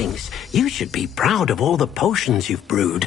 thinks you should be proud of all the potions you've brewed.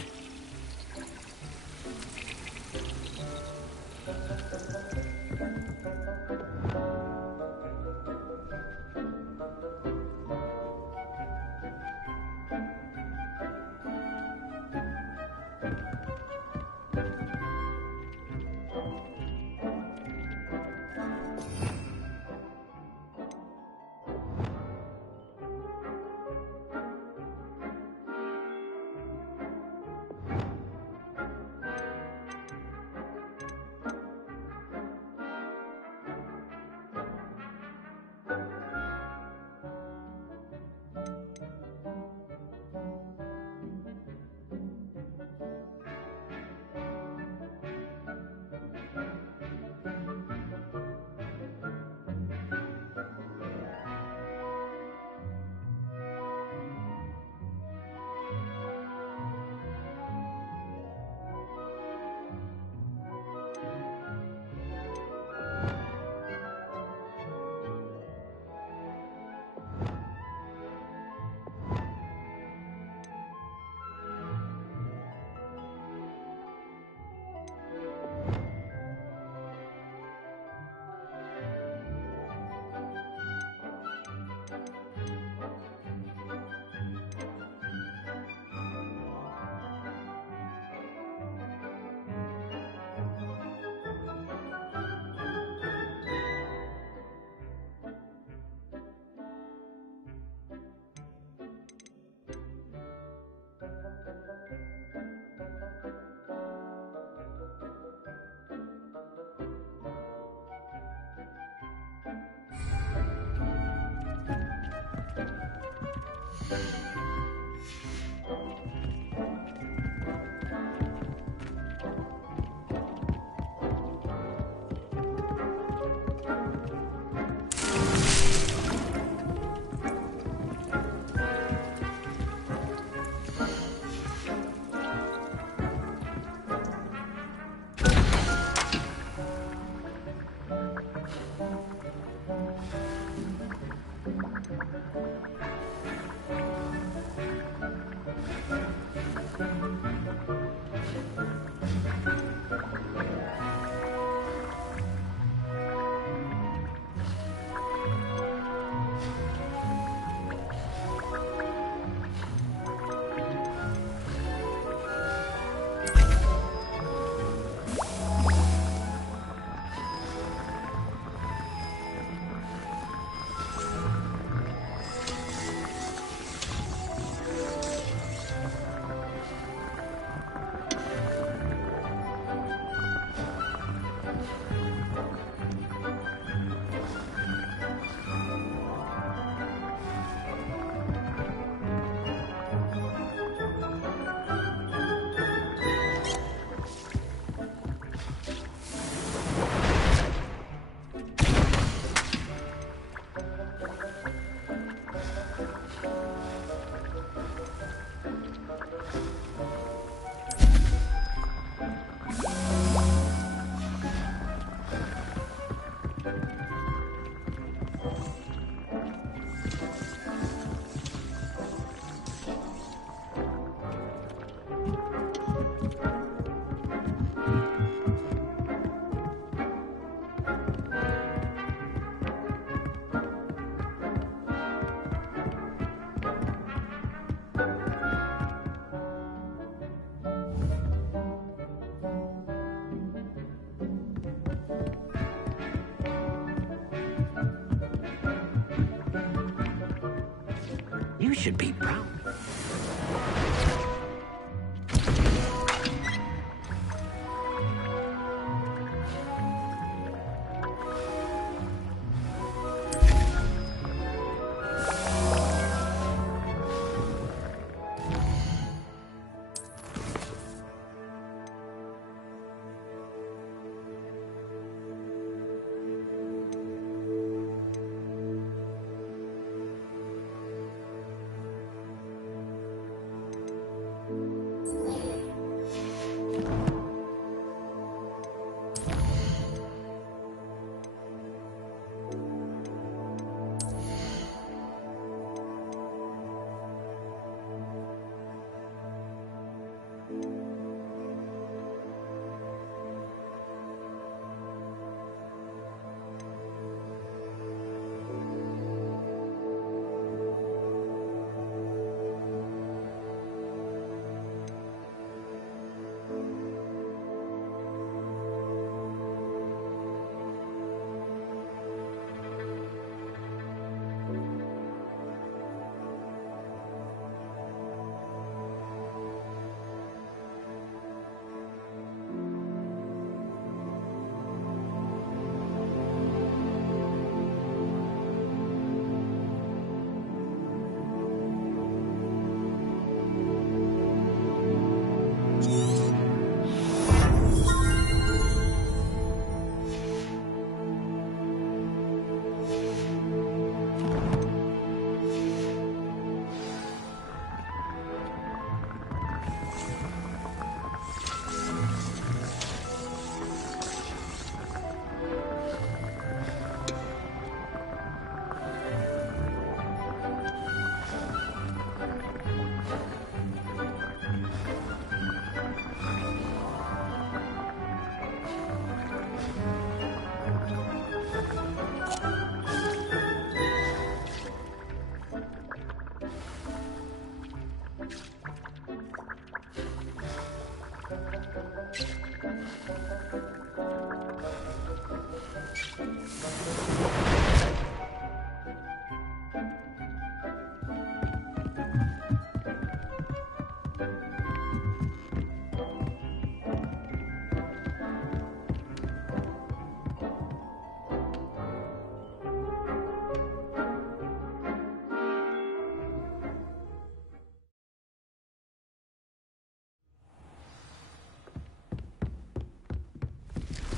You should be proud.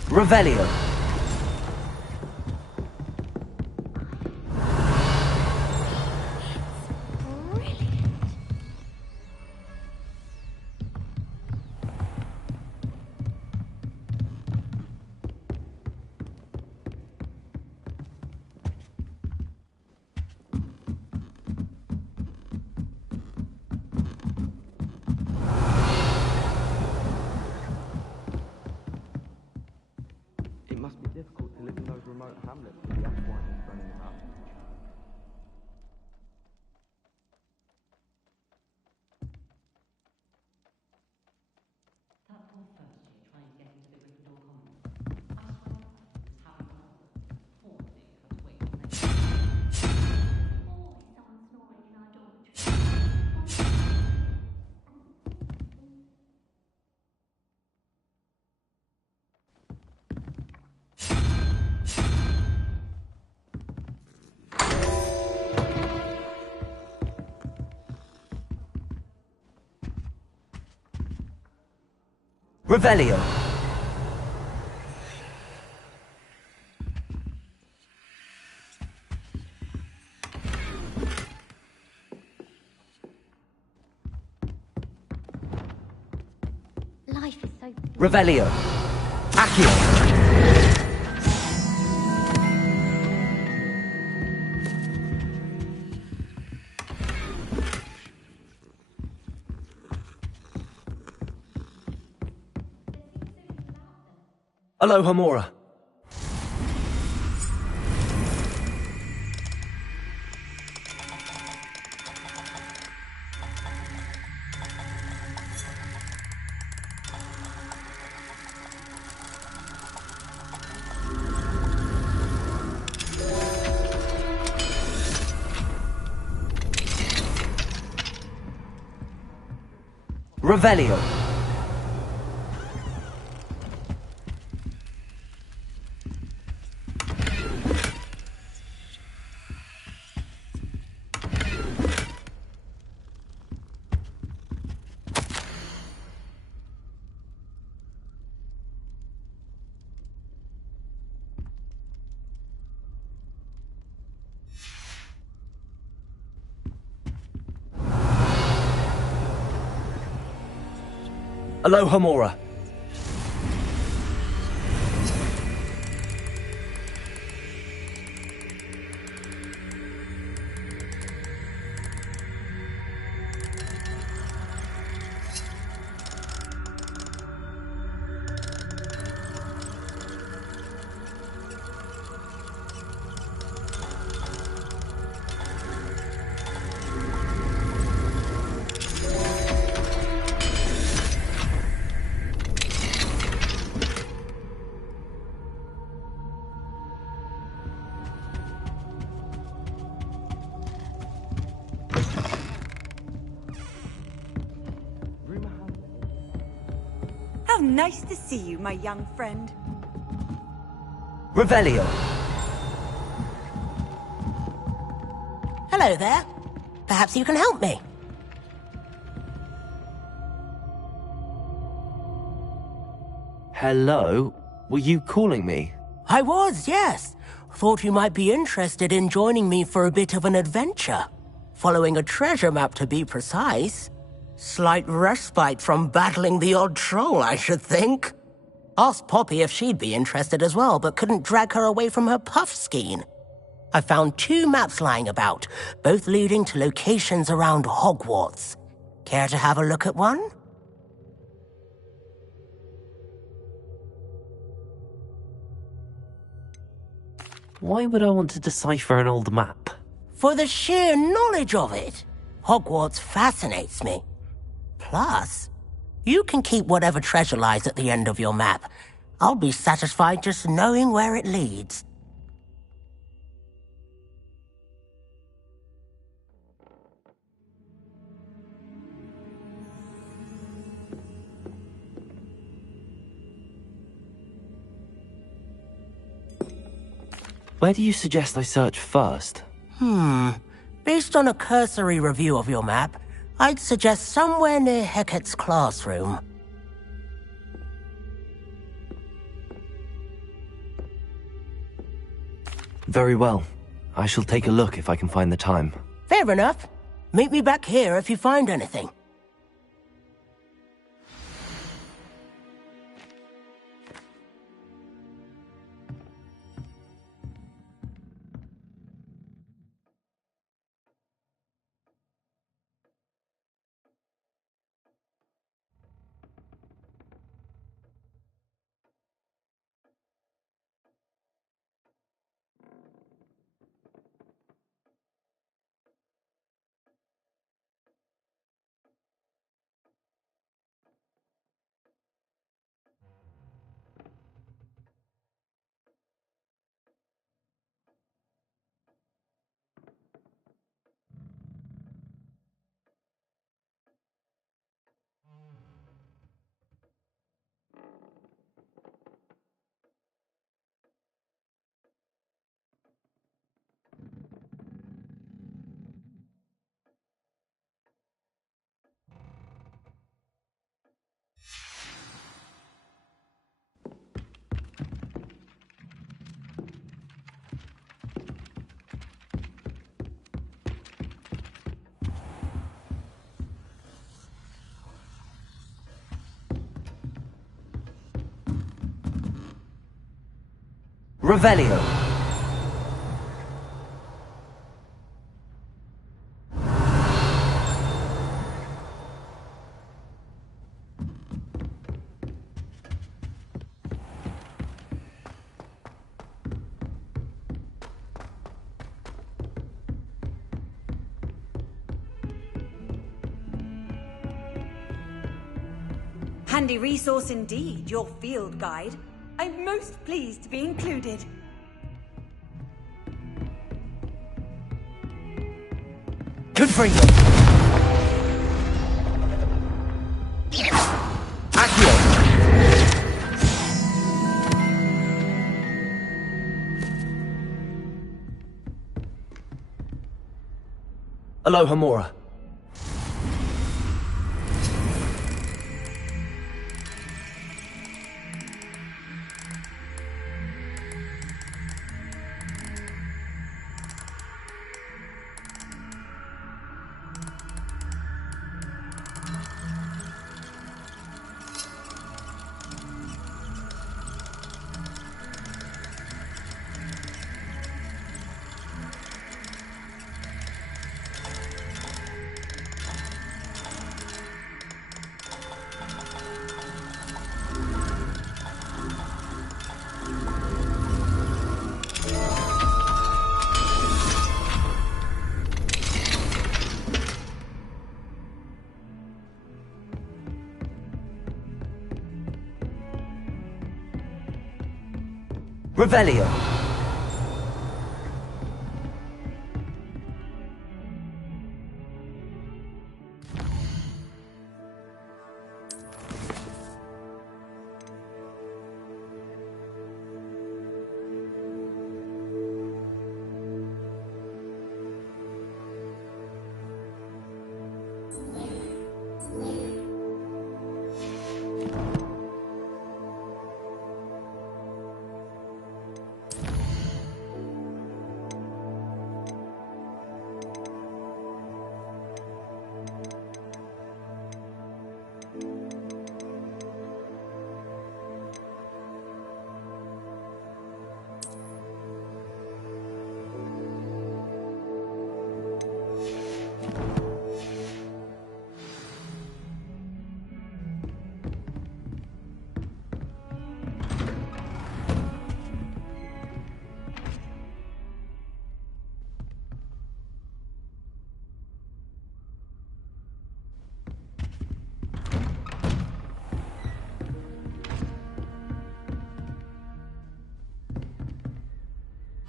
Revelio. It must be difficult to live in those remote hamlets with the F1 running about. That poor first year trying to get into the Gryffindor Commons. I swear it was Harry Potter. Poor thing had to wait till next year. Always someone snoring in our dormitory. Revelio. Life is so... Revelio. Accio. Aloha Mora. Revelio. Aloha Mora. How nice to see you, my young friend. Revelio. Hello there. Perhaps you can help me. Hello? Were you calling me? I was, yes. Thought you might be interested in joining me for a bit of an adventure. Following a treasure map, to be precise. Slight respite from battling the odd troll, I should think. Asked Poppy if she'd be interested as well, but couldn't drag her away from her puff skein. I found 2 maps lying about, both leading to locations around Hogwarts. Care to have a look at one? Why would I want to decipher an old map? For the sheer knowledge of it. Hogwarts fascinates me. Plus, you can keep whatever treasure lies at the end of your map. I'll be satisfied just knowing where it leads. Where do you suggest I search first? Based on a cursory review of your map, I'd suggest somewhere near Hecate's classroom. Very well. I shall take a look if I can find the time. Fair enough. Meet me back here if you find anything. Revelio. Handy resource indeed, your field guide. I'm most pleased to be included. Confringo. Accio. Aloha Mora. Revelio.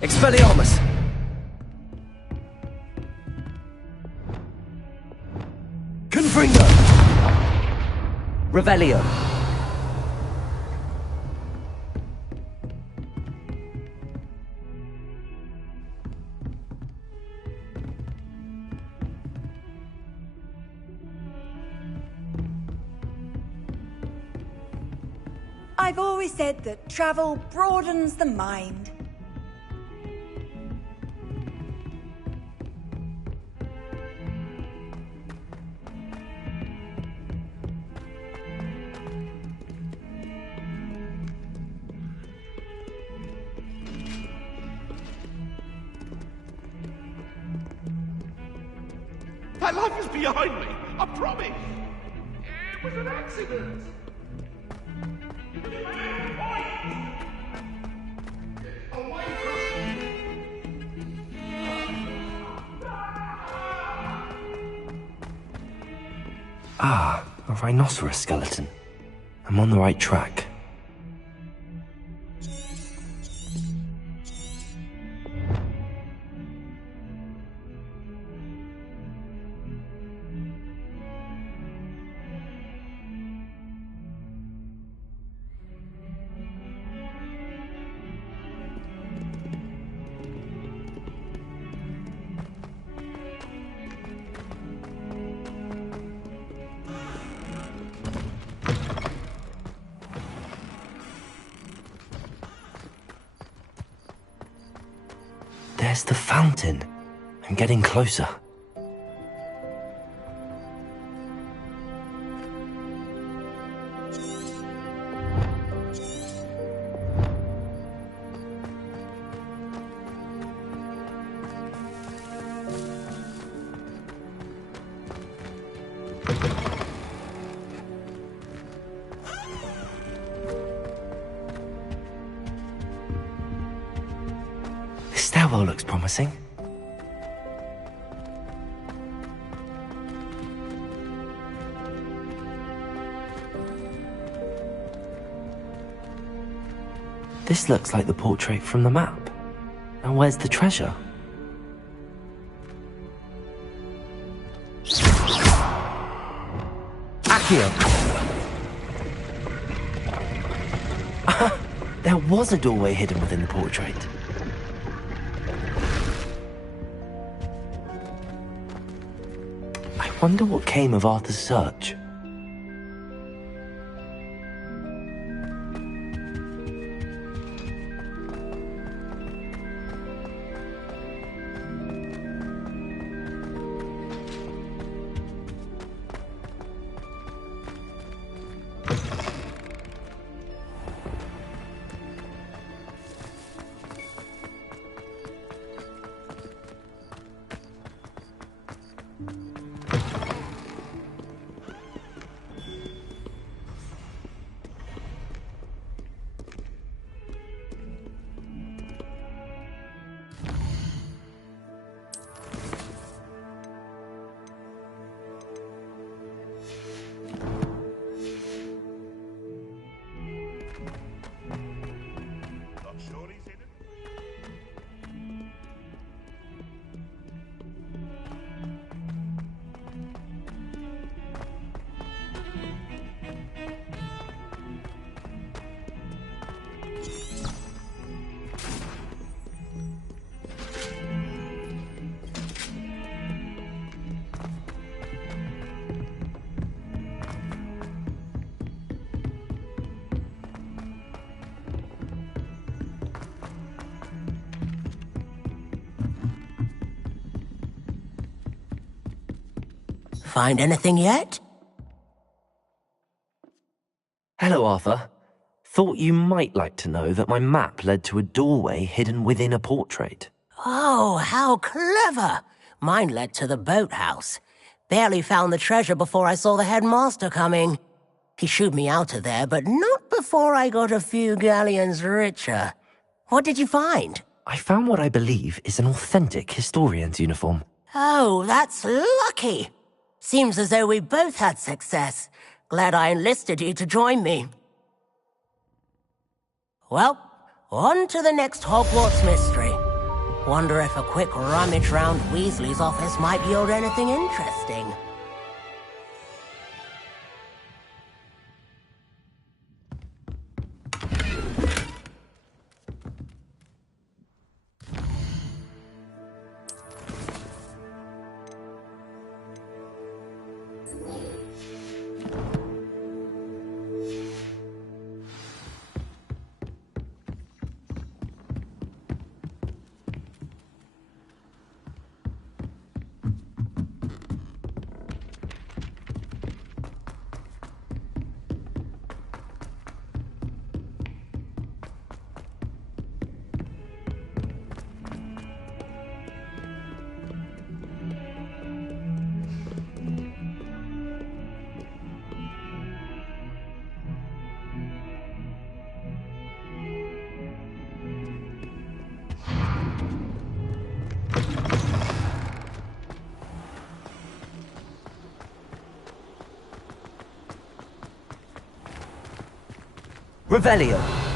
Expelliarmus! Confringo! Revelio! I've always said that travel broadens the mind. That life is behind me, I promise. It was an accident. Ah, a rhinoceros skeleton. I'm on the right track. There's the fountain. I'm getting closer. This stairwell looks promising. This looks like the portrait from the map. Now where's the treasure? Accio! There was a doorway hidden within the portrait. I wonder what came of Arthur's search. Find anything yet? Hello, Arthur. Thought you might like to know that my map led to a doorway hidden within a portrait. Oh, how clever! Mine led to the boathouse. Barely found the treasure before I saw the headmaster coming. He shooed me out of there, but not before I got a few galleons richer. What did you find? I found what I believe is an authentic historian's uniform. Oh, that's lucky. Seems as though we both had success. Glad I enlisted you to join me. Well, on to the next Hogwarts mystery. Wonder if a quick rummage round Weasley's office might yield anything interesting. Revelio.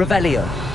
Revelio.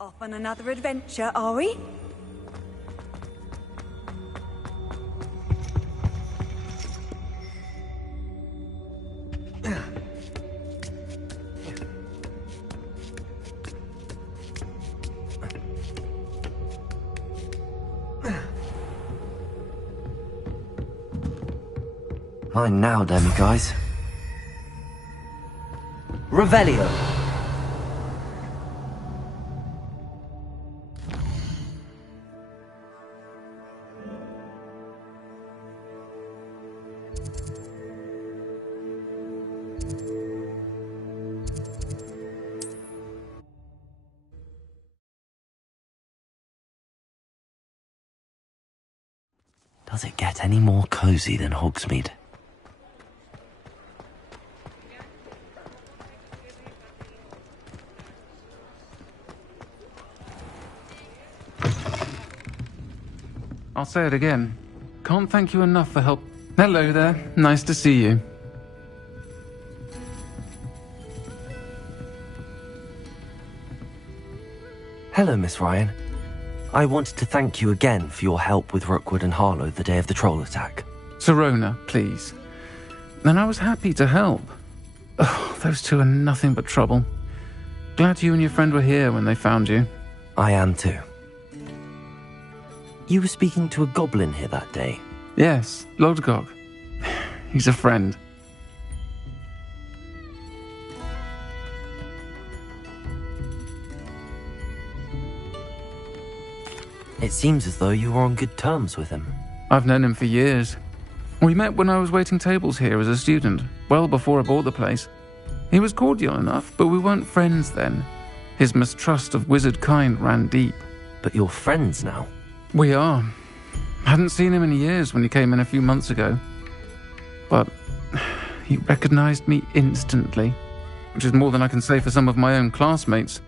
Off on another adventure, are we? Mine now, demiguise. Revelio. Does it get any more cosy than Hogsmeade? I'll say it again. Can't thank you enough for help. Hello there. Nice to see you. Hello, Miss Ryan. I wanted to thank you again for your help with Rookwood and Harlow the day of the troll attack. Serona, please. And I was happy to help. Oh, those two are nothing but trouble. Glad you and your friend were here when they found you. I am too. You were speaking to a goblin here that day. Yes, Lodgok. He's a friend. It seems as though you were on good terms with him. I've known him for years. We met when I was waiting tables here as a student, well before I bought the place. He was cordial enough, but we weren't friends then. His mistrust of wizard kind ran deep. But you're friends now. We are. Hadn't seen him in years when he came in a few months ago. But he recognized me instantly, which is more than I can say for some of my own classmates.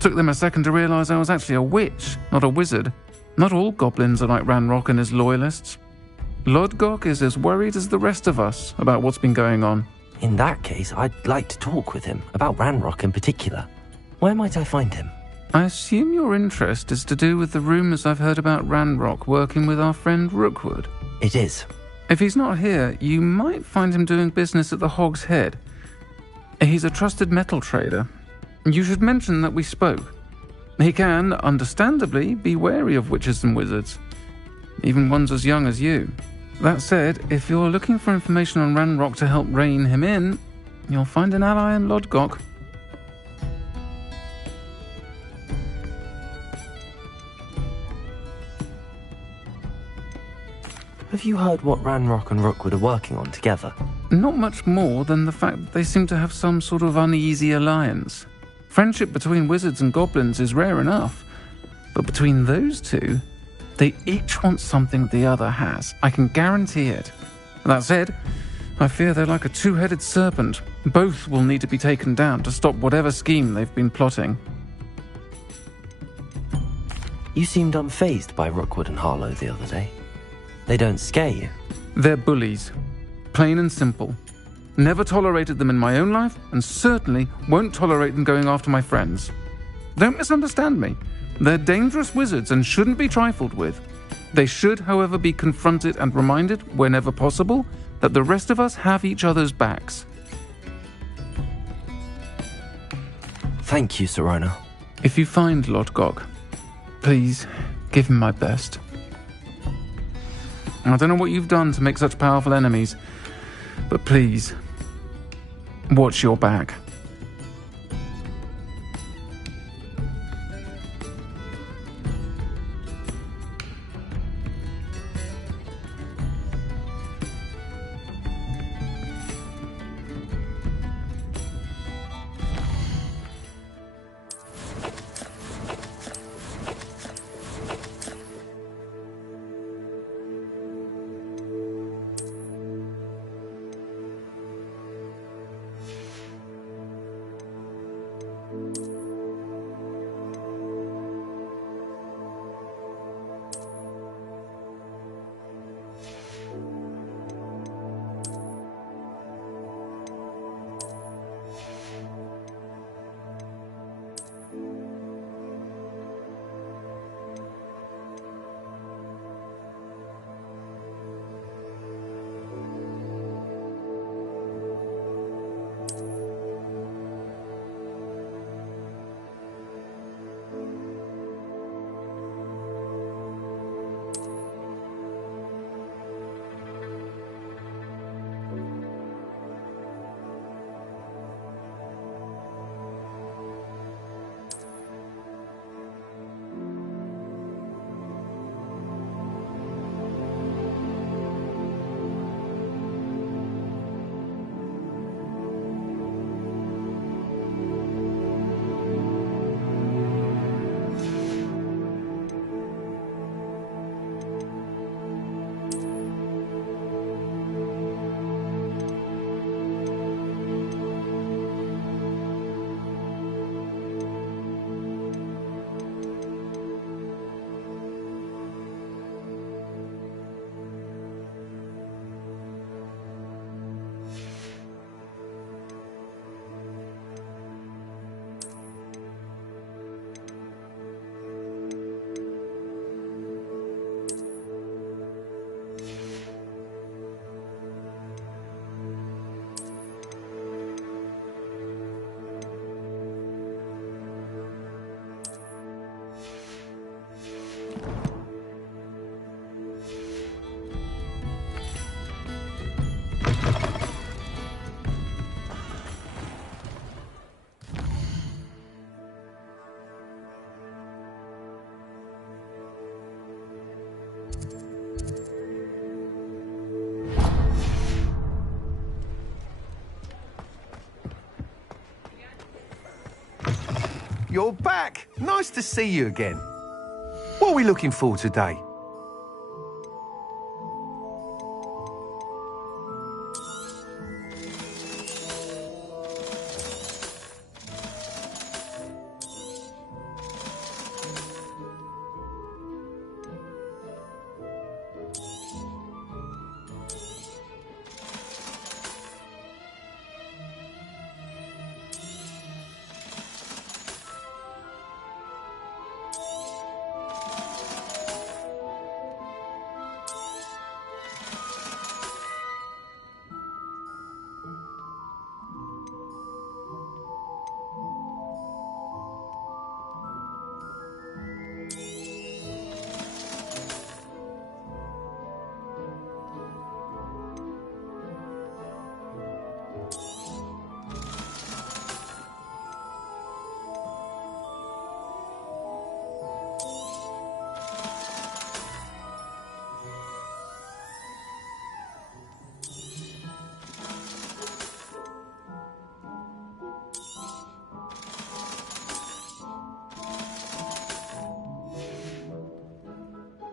Took them a second to realize I was actually a witch, not a wizard. Not all goblins are like Ranrock and his loyalists. Lodgok is as worried as the rest of us about what's been going on. In that case, I'd like to talk with him, about Ranrock in particular. Where might I find him? I assume your interest is to do with the rumors I've heard about Ranrock working with our friend Rookwood. It is. If he's not here, you might find him doing business at the Hog's Head. He's a trusted metal trader. You should mention that we spoke. He can, understandably, be wary of witches and wizards, even ones as young as you. That said, if you're looking for information on Ranrock to help rein him in, you'll find an ally in Lodgok. Have you heard what Ranrock and Rookwood are working on together? Not much more than the fact that they seem to have some sort of uneasy alliance. Friendship between wizards and goblins is rare enough, but between those two, they each want something the other has. I can guarantee it. That said, I fear they're like a two-headed serpent. Both will need to be taken down to stop whatever scheme they've been plotting. You seemed unfazed by Rookwood and Harlow the other day. They don't scare you. They're bullies. Plain and simple. Never tolerated them in my own life, and certainly won't tolerate them going after my friends. Don't misunderstand me. They're dangerous wizards and shouldn't be trifled with. They should, however, be confronted and reminded, whenever possible, that the rest of us have each other's backs. Thank you, Serona. If you find Lodgok, please give him my best. I don't know what you've done to make such powerful enemies, but please, watch your back. you're back. Nice to see you again. What are we looking for today?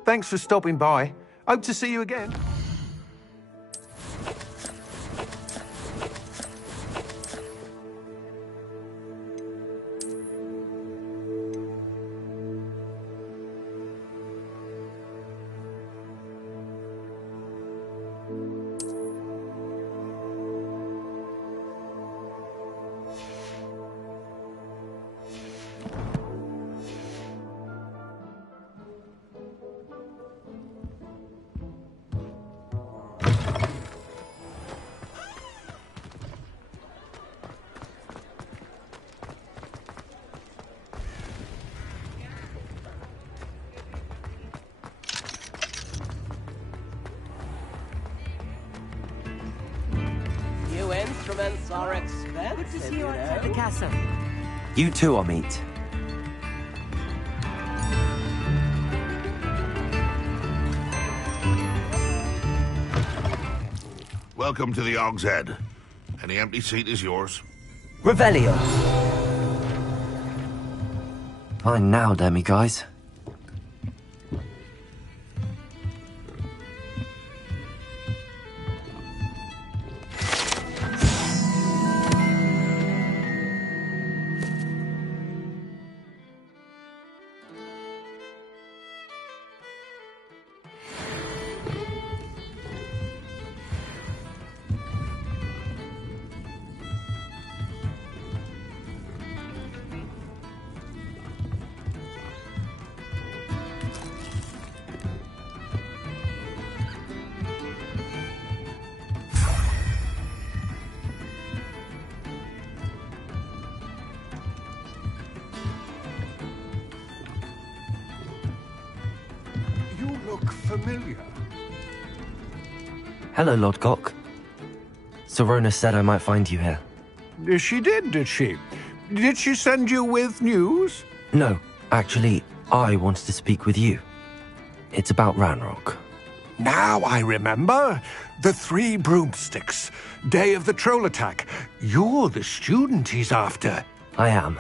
Thanks for stopping by. Hope to see you again. New instruments are expensive. Good to see you outside the castle. You too, Amit. Welcome to the Og's Head. Any empty seat is yours. Revelio! Fine now, demi-guys. You look familiar. Hello, Lord Gok. Sorona said I might find you here. She did she? Did she send you with news? No, actually, I wanted to speak with you. It's about Ranrock. Now I remember. The 3 broomsticks. Day of the troll attack. You're the student he's after. I am,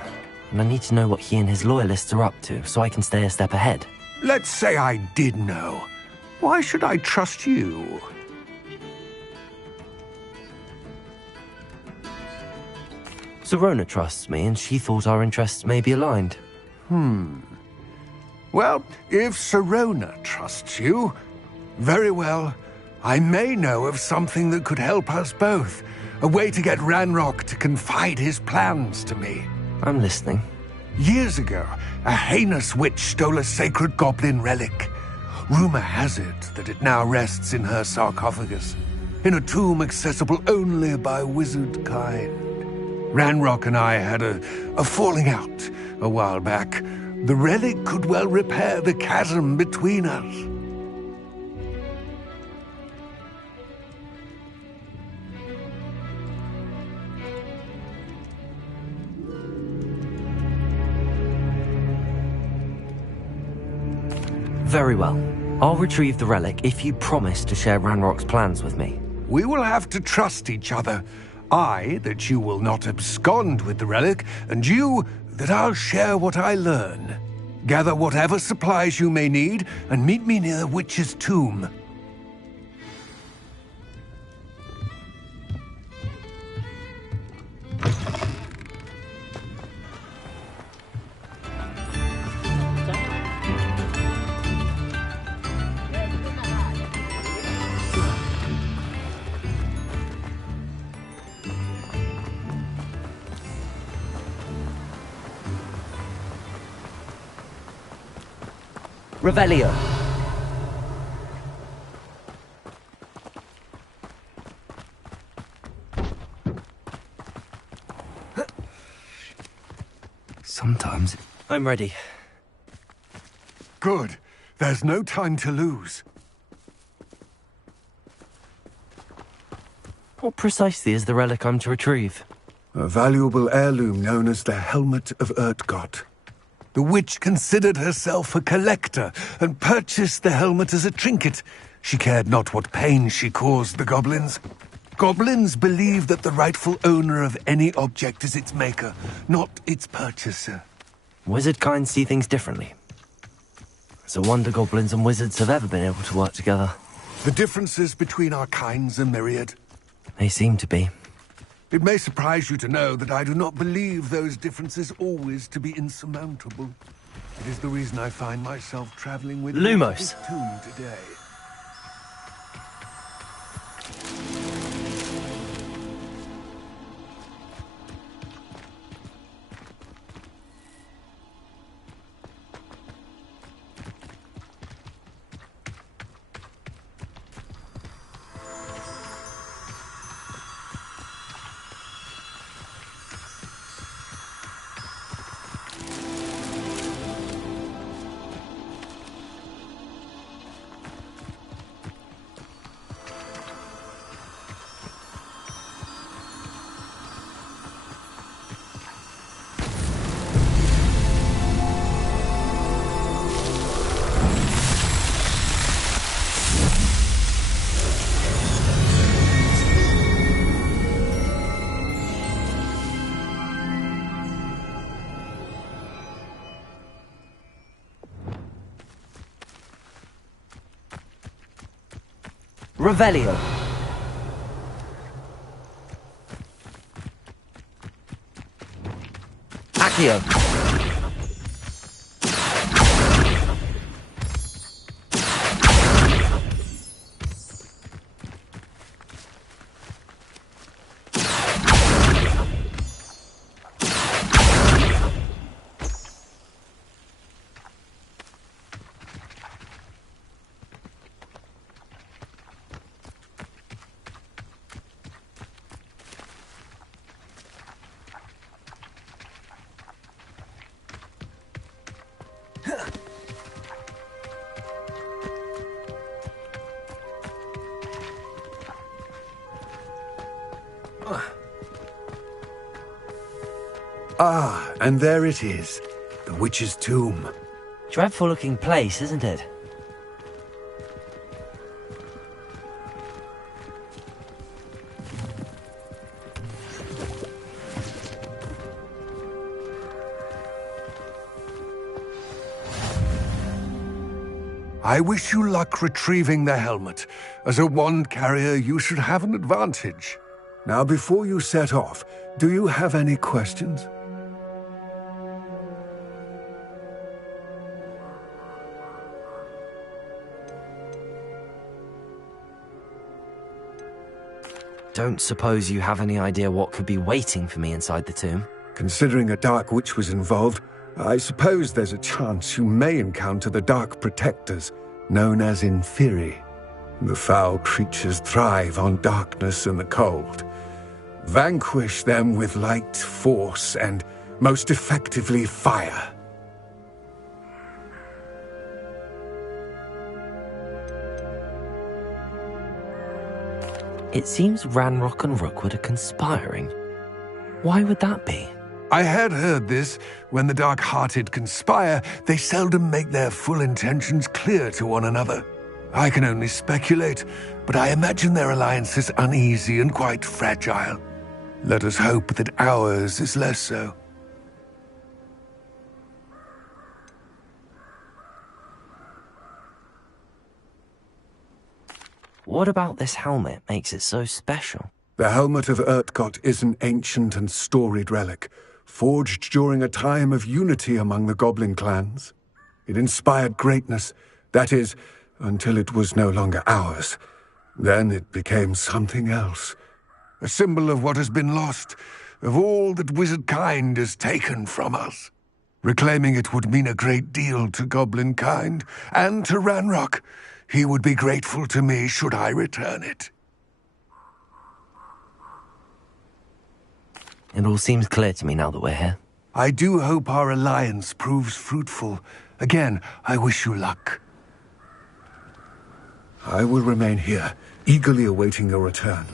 and I need to know what he and his loyalists are up to so I can stay a step ahead. Let's say I did know. Why should I trust you? Sorona trusts me, and she thought our interests may be aligned. Well, if Sorona trusts you, very well. I may know of something that could help us both. A way to get Ranrock to confide his plans to me. I'm listening. Years ago, a heinous witch stole a sacred goblin relic. Rumor has it that it now rests in her sarcophagus, in a tomb accessible only by wizard kind. Ranrock and I had a falling out a while back. The relic could well repair the chasm between us. Very well. I'll retrieve the relic if you promise to share Ranrock's plans with me. We will have to trust each other. I, that you will not abscond with the relic, and you, that I'll share what I learn. Gather whatever supplies you may need, and meet me near the witch's tomb. Revelio. Sometimes... I'm ready. Good. There's no time to lose. What precisely is the relic I'm to retrieve? A valuable heirloom known as the Helmet of Urtgott. The witch considered herself a collector and purchased the helmet as a trinket. She cared not what pain she caused the goblins. Goblins believe that the rightful owner of any object is its maker, not its purchaser. Wizard kind see things differently. It's a wonder goblins and wizards have ever been able to work together. The differences between our kinds are myriad. They seem to be. It may surprise you to know that I do not believe those differences always to be insurmountable. It is the reason I find myself traveling with Lumos. this tomb today. Revelio. Accio. Ah, and there it is. The witch's tomb. Dreadful looking place, isn't it? I wish you luck retrieving the helmet. As a wand carrier, you should have an advantage. Now, before you set off, do you have any questions? Don't suppose you have any idea what could be waiting for me inside the tomb? Considering a Dark Witch was involved, I suppose there's a chance you may encounter the Dark Protectors, known as Inferi. The foul creatures thrive on darkness and the cold. Vanquish them with light, force, and, most effectively, fire. It seems Ranrock and Rookwood are conspiring. Why would that be? I had heard this. When the dark-hearted conspire, they seldom make their full intentions clear to one another. I can only speculate, but I imagine their alliance is uneasy and quite fragile. Let us hope that ours is less so. What about this helmet makes it so special? The helmet of Urtkot is an ancient and storied relic, forged during a time of unity among the goblin clans. It inspired greatness, that is, until it was no longer ours. Then it became something else. A symbol of what has been lost, of all that wizard kind has taken from us. Reclaiming it would mean a great deal to goblin kind, and to Ranrock. He would be grateful to me should I return it. It all seems clear to me now that we're here. I do hope our alliance proves fruitful. Again, I wish you luck. I will remain here, eagerly awaiting your return.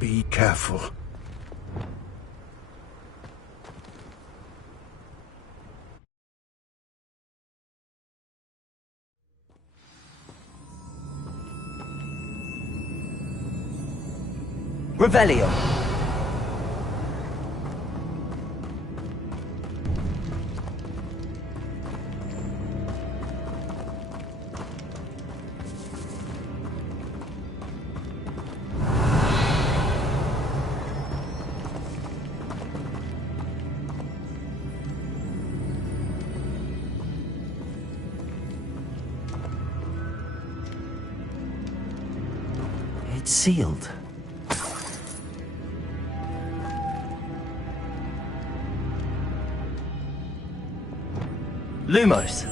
Be careful. Revelio! It's sealed. Lumos.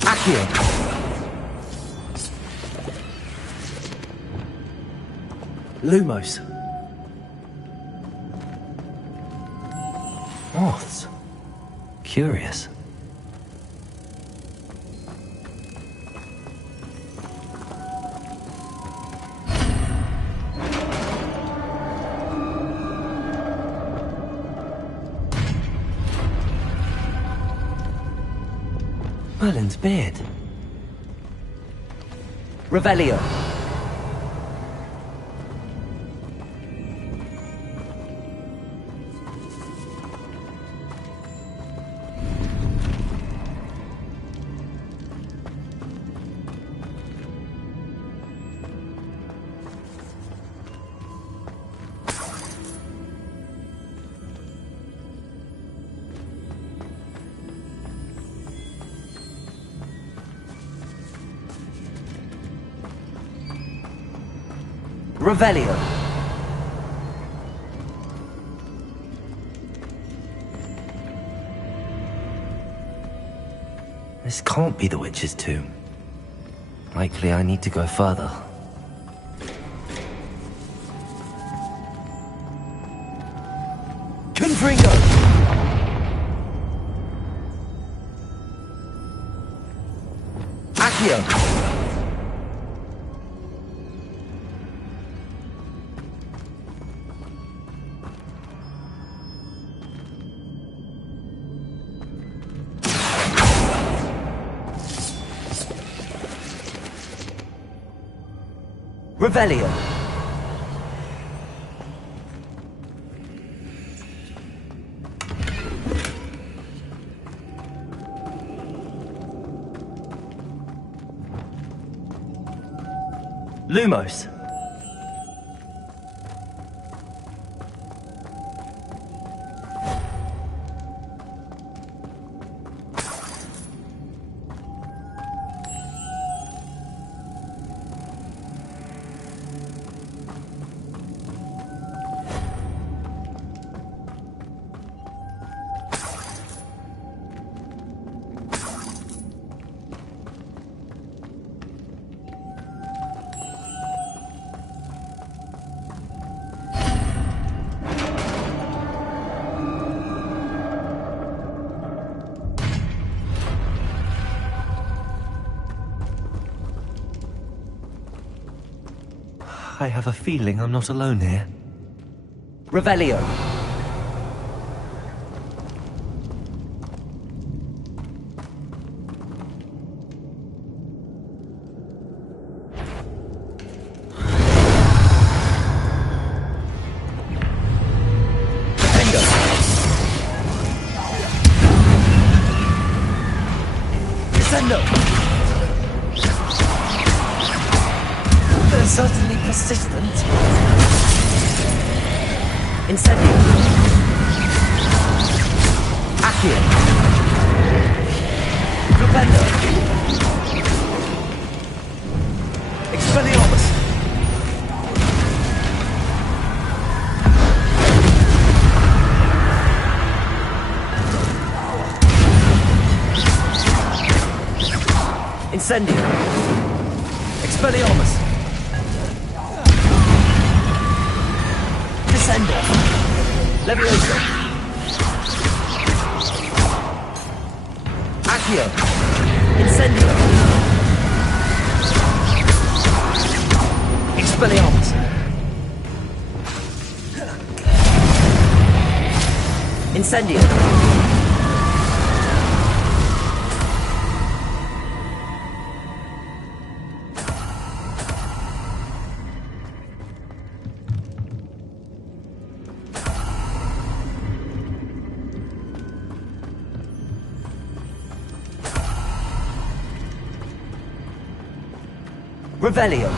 Accio. Lumos. Moths. Curious. Merlin's beard. Revelio. Revelio. This can't be the witch's tomb. Likely I need to go further. Confringo! Accio! Revelio. Lumos. I have a feeling I'm not alone here. Revelio! They're certainly persistent. Incendio. Accio. Flipendo. Expelliarmus. Incendio. Expelliarmus. Descendo. Levioso. Accio. Incendio. Expelliarmus. Incendio. Revelio.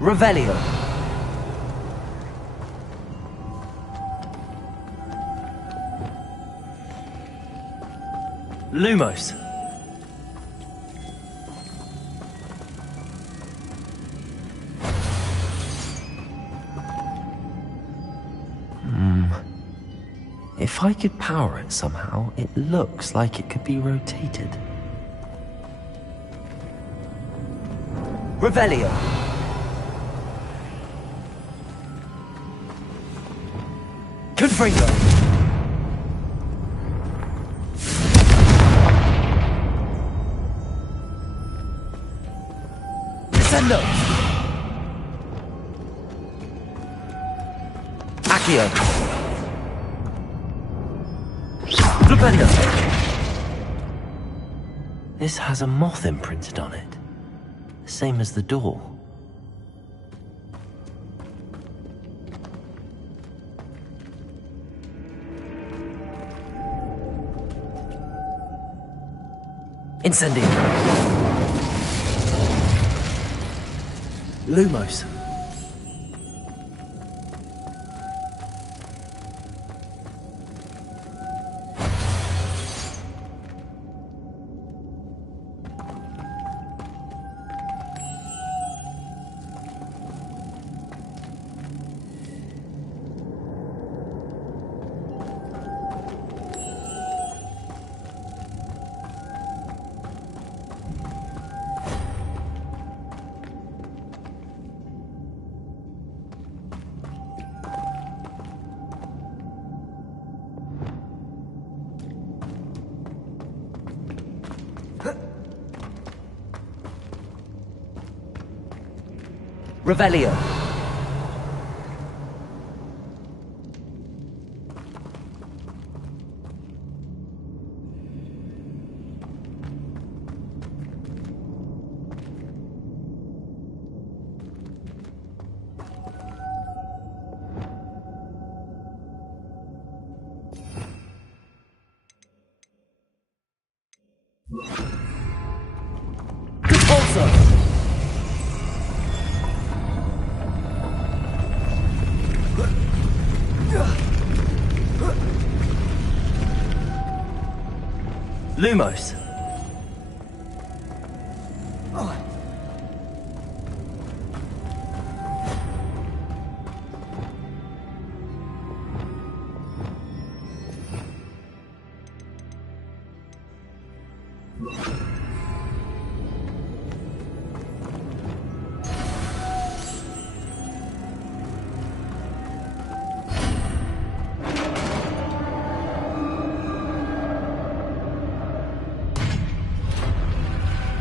Revelio. Lumos. If I could power it somehow, it looks like it could be rotated. Revelio. Confringo. Descendo. Accio. Flipendo. This has a moth imprinted on it, the same as the door. Incendio. Lumos. Revelio. Compulso. Lumos.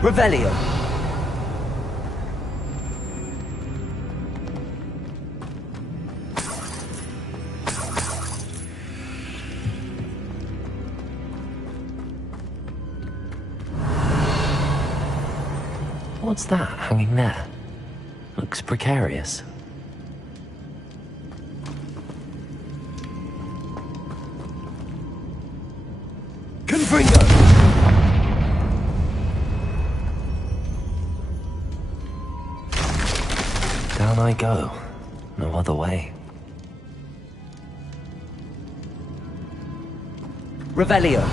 Revelio. What's that hanging there? Looks precarious. Confringo! Down I go. No other way. Revelio.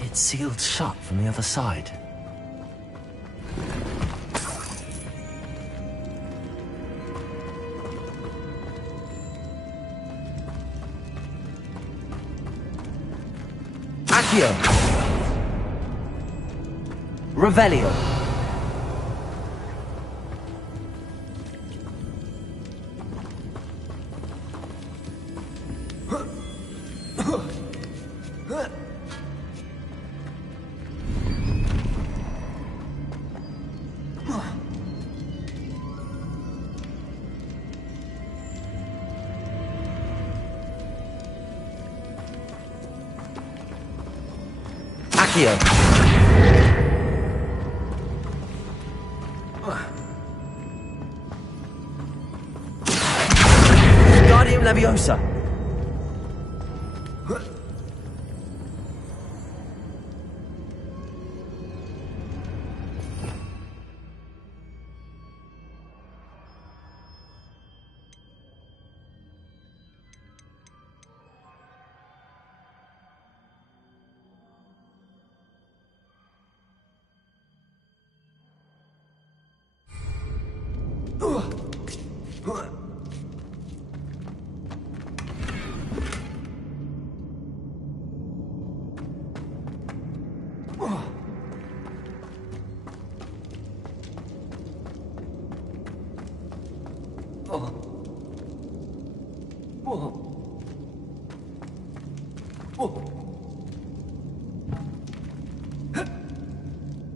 It's sealed shut from the other side. Accio. Revelio. Accio. Guardium Leviosa.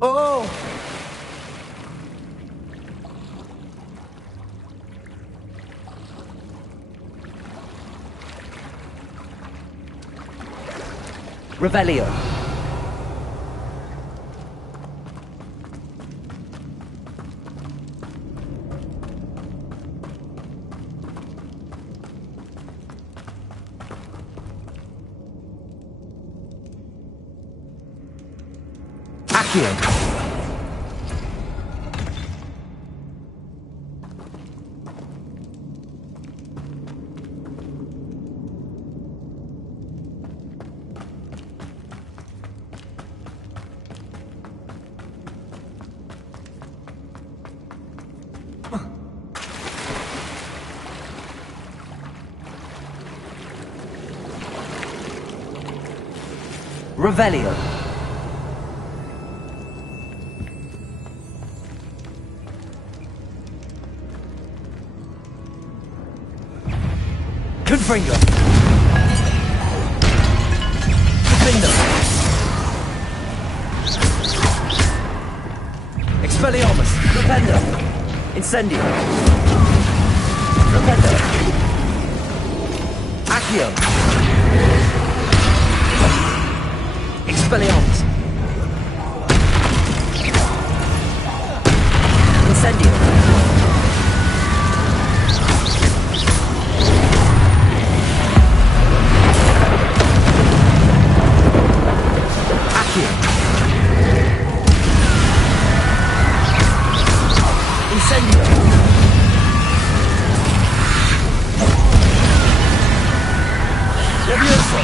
Oh! Revelio. Accio. Revelio. Confringo. Confringo. Expelliarmus. Rependo. Incendio. Rependo. Accio. Expelliarmus. Incendio. Accio. Incendio. Leviosa.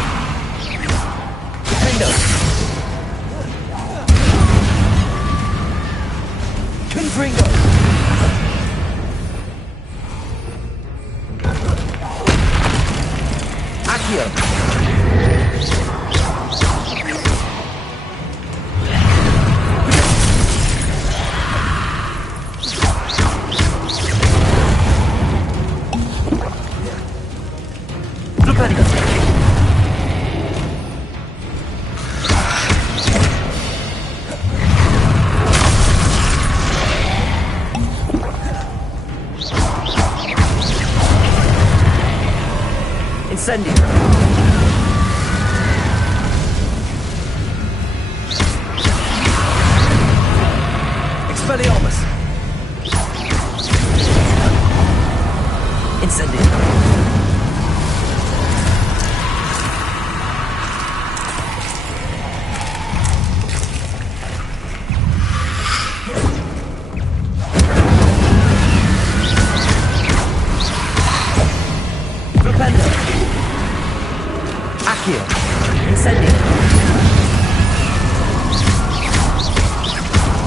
Incendio. Expelliarmus. Incendio. Flipendo. Accio. Incendio.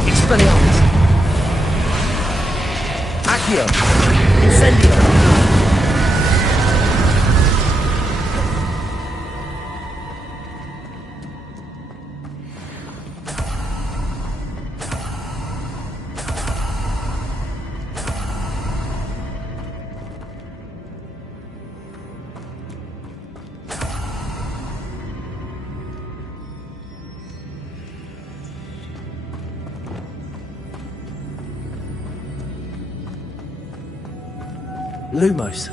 Expelliarmus. Accio. Incendio. Lumos.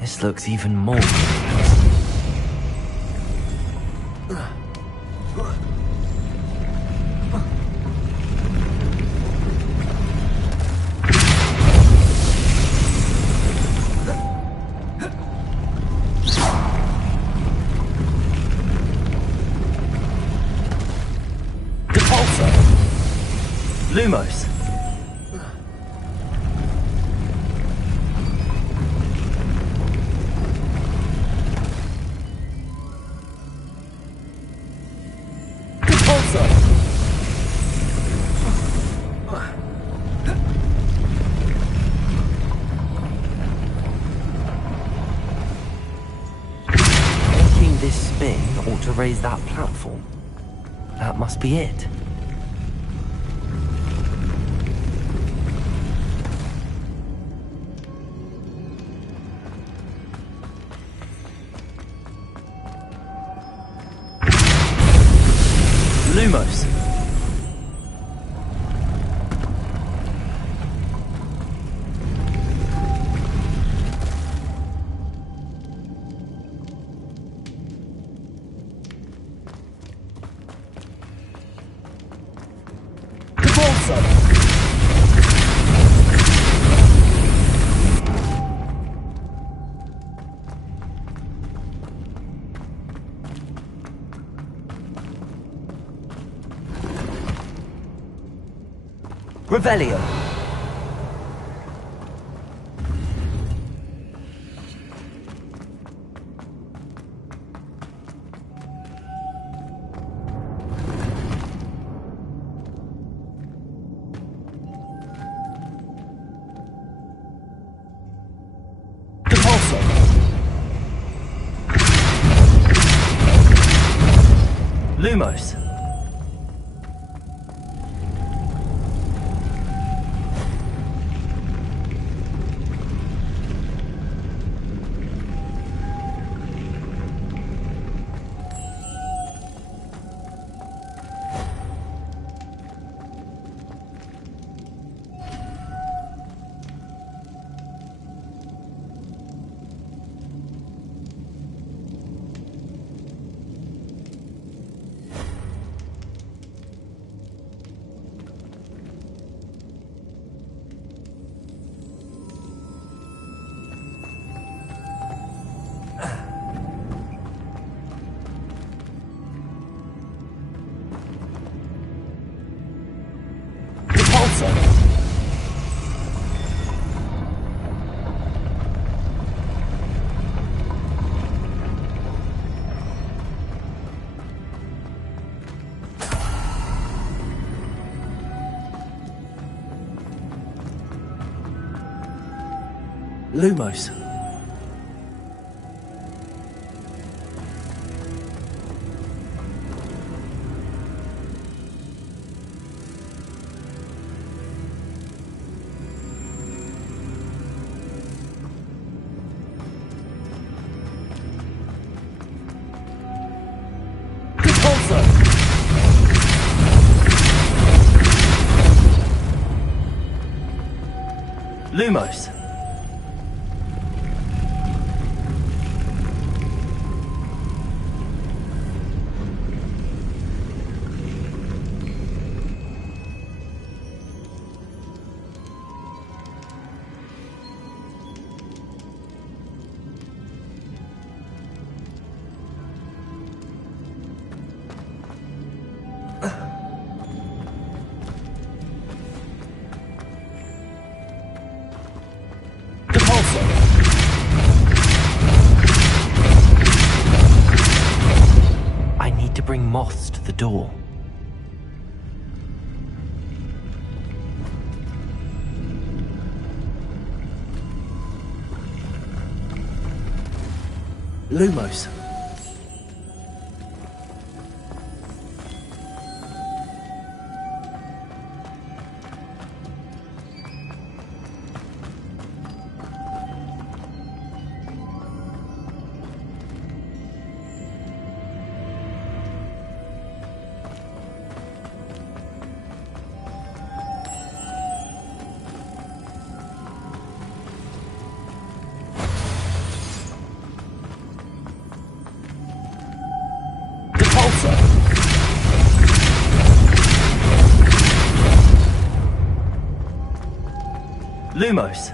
This looks even more. Lumos. Making this spin ought to raise that platform. That must be it. Lumos. Revelio. Depulso. Lumos. Lumos. Lumos. I need to bring moths to the door. Lumos. Lumos.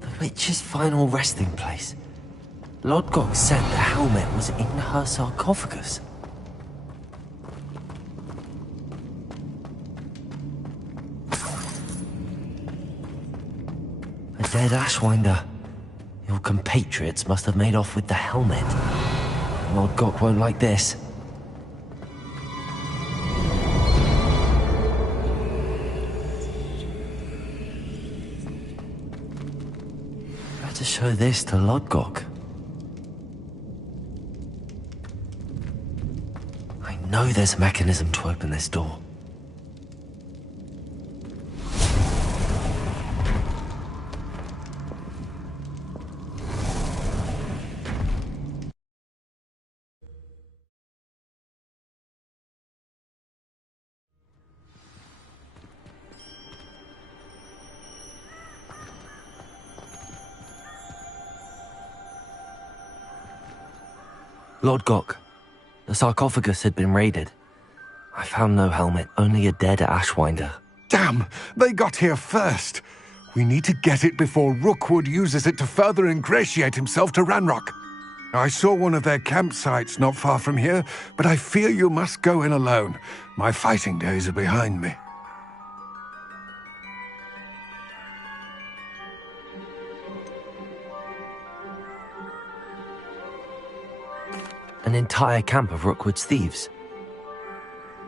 The witch's final resting place. Lodgok said the helmet was in her sarcophagus. A dead Ashwinder. Your compatriots must have made off with the helmet. Lodgok won't like this. Better show this to Lodgok. I know there's a mechanism to open this door. Lodgok, the sarcophagus had been raided. I found no helmet, only a dead Ashwinder. Damn! They got here first! We need to get it before Rookwood uses it to further ingratiate himself to Ranrock. I saw one of their campsites not far from here, but I fear you must go in alone. My fighting days are behind me. An entire camp of Rookwood's thieves.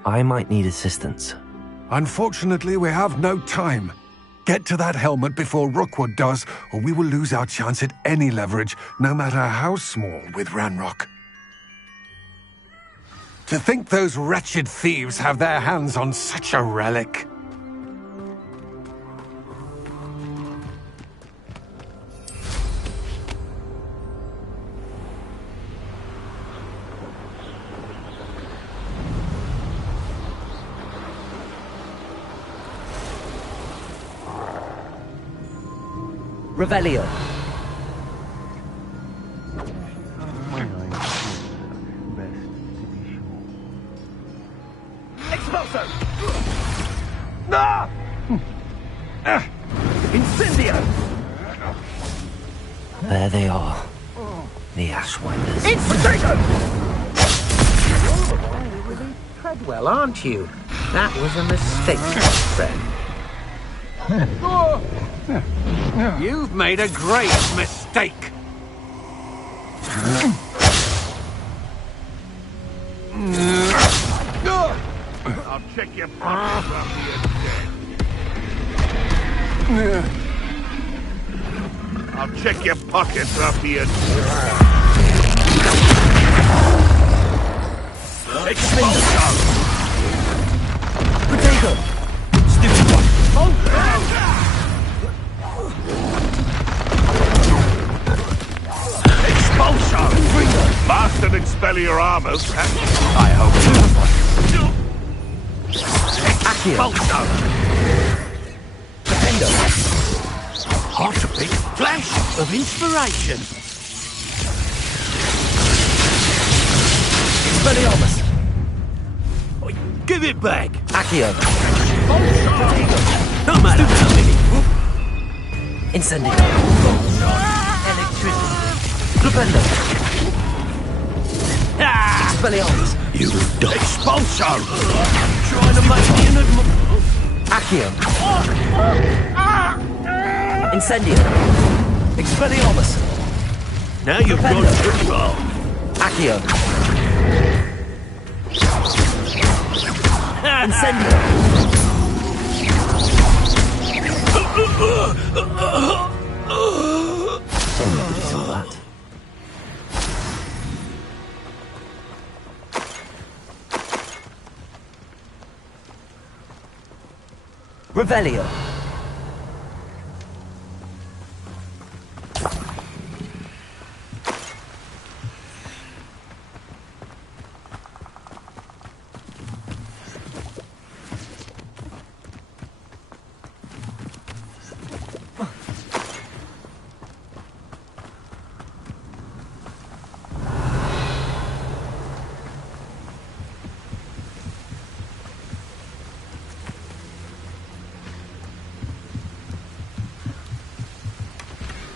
I might need assistance. Unfortunately, we have no time. Get to that helmet before Rookwood does, or we will lose our chance at any leverage, no matter how small, with Ranrock. To think those wretched thieves have their hands on such a relic. Revelio. Expulso! Ah! Incendio! There they are. The Ashwinders. Infiltrator! You're really Treadwell, aren't you? That was a mistake, friend. You've made a great mistake. I'll check your pockets after you're dead. I'll check your pockets after you're dead. Expulsion! Potato! Stupid one! Expulsion! Mastered Expelliarmus. I hope so. Expulsion! Potato! Hot big flash of inspiration. Expelliarmus! Give it back. Accio! Potato! No matter how many. Incendio! Electricity. Flipendo! Expelliarmus! You don't. Expulsion! Trying to make me an Accio! Incendio! Expelliarmus! Now you've got control. Accio! Incendio! Somebody saw that. Revelio!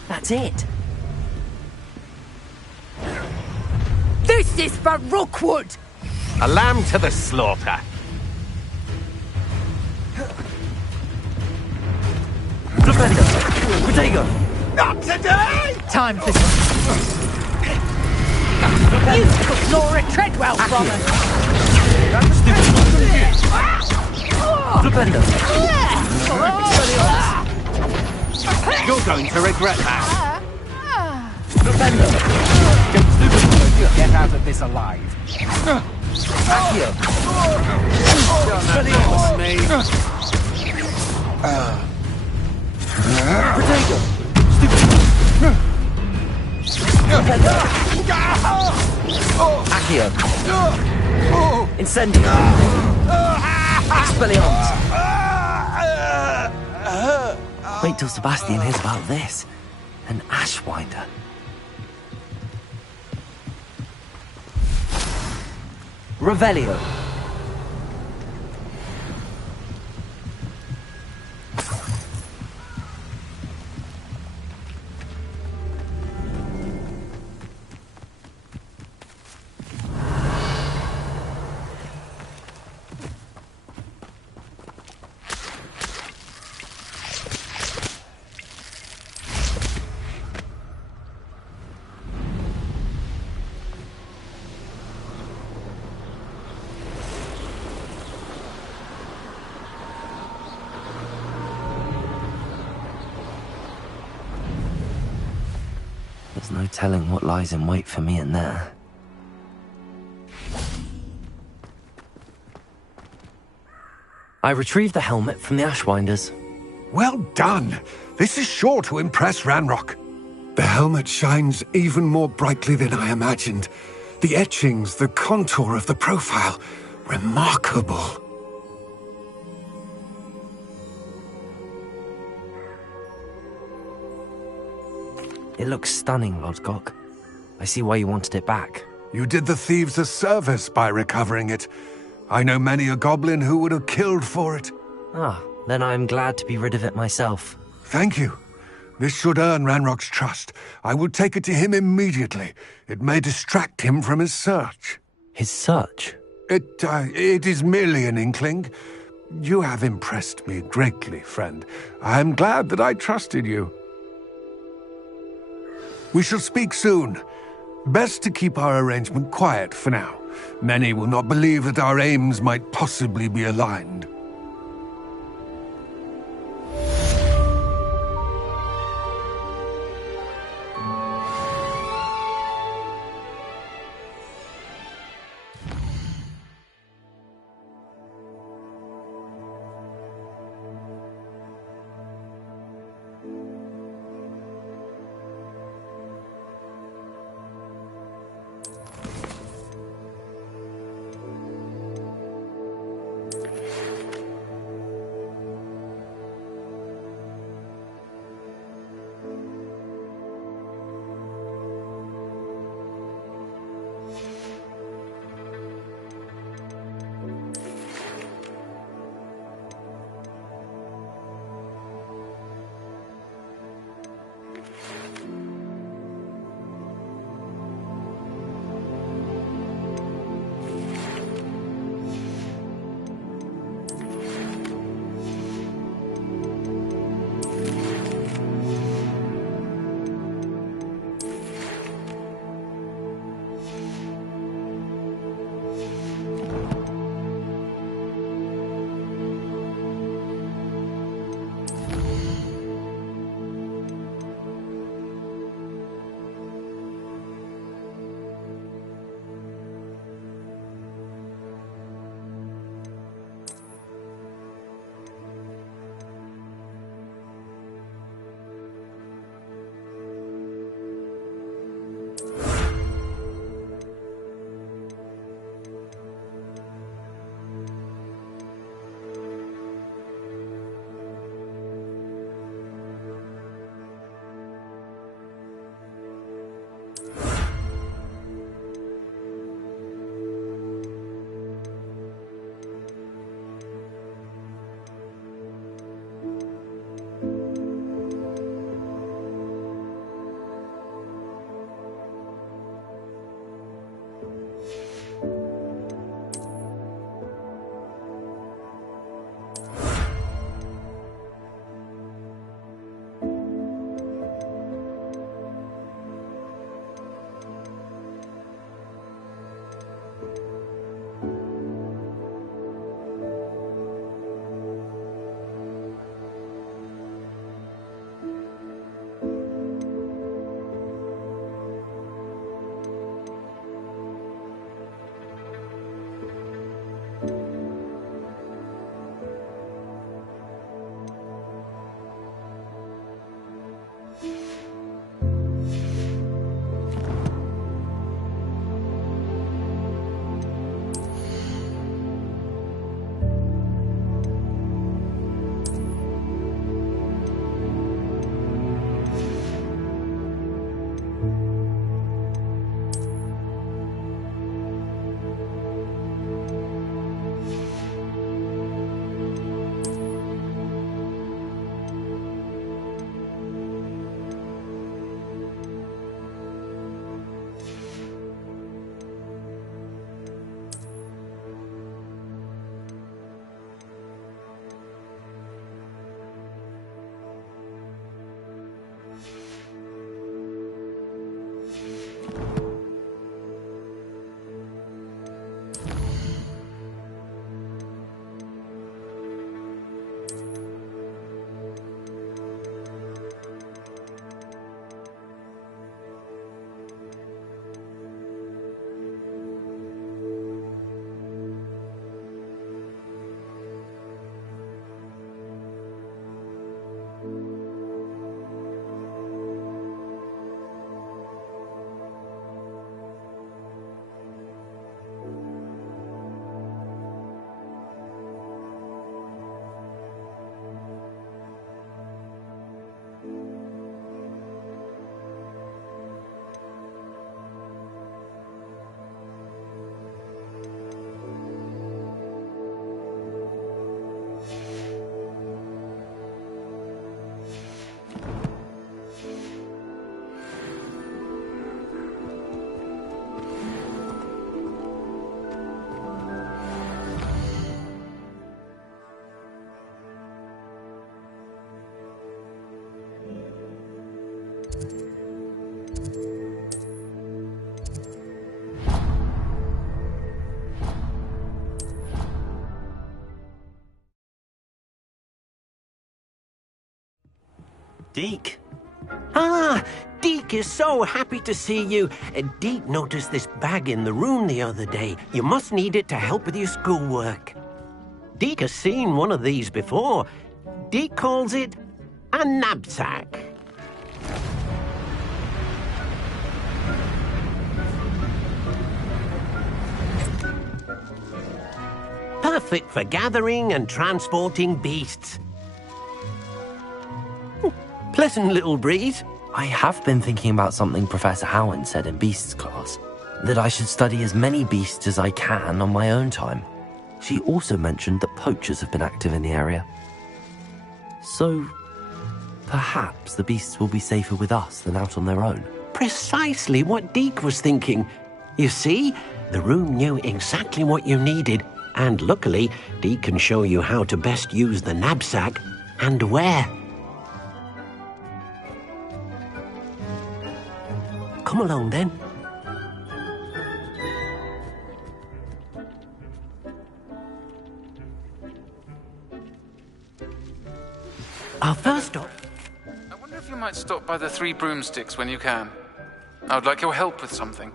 That's it. This is for Rookwood! A lamb to the slaughter. Flipendo! Potato! Not today! Time for some... You took Laura Treadwell from us! Flipendo! You're going to regret that. Flipendo! Get out of this alive. Accio! Expelliarmus me. Potato! Accio! Incendio! Expelliarmus! Wait till Sebastian hears about this. An Ashwinder. Revelio. There's no telling what lies in wait for me in there. I retrieved the helmet from the Ashwinders. Well done. This is sure to impress Ranrock. The helmet shines even more brightly than I imagined. The etchings, the contour of the profile. Remarkable. It looks stunning, Lodgok. I see why you wanted it back. You did the thieves a service by recovering it. I know many a goblin who would have killed for it. Ah, then I am glad to be rid of it myself. Thank you. This should earn Ranrock's trust. I will take it to him immediately. It may distract him from his search. His search? It is merely an inkling. You have impressed me greatly, friend. I am glad that I trusted you. We shall speak soon. Best to keep our arrangement quiet for now. Many will not believe that our aims might possibly be aligned. Deke. Ah, Deke is so happy to see you. Deke noticed this bag in the room the other day. You must need it to help with your schoolwork. Deke has seen one of these before. Deke calls it a knapsack. Perfect for gathering and transporting beasts. Pleasant little breeze. I have been thinking about something Professor Howland said in Beasts class, that I should study as many beasts as I can on my own time. She also mentioned that poachers have been active in the area. So, perhaps the beasts will be safer with us than out on their own. Precisely what Deke was thinking. You see, the room knew exactly what you needed, and luckily, Deke can show you how to best use the knapsack and where. Come along, then. Our first stop. I wonder if you might stop by the Three Broomsticks when you can. I would like your help with something.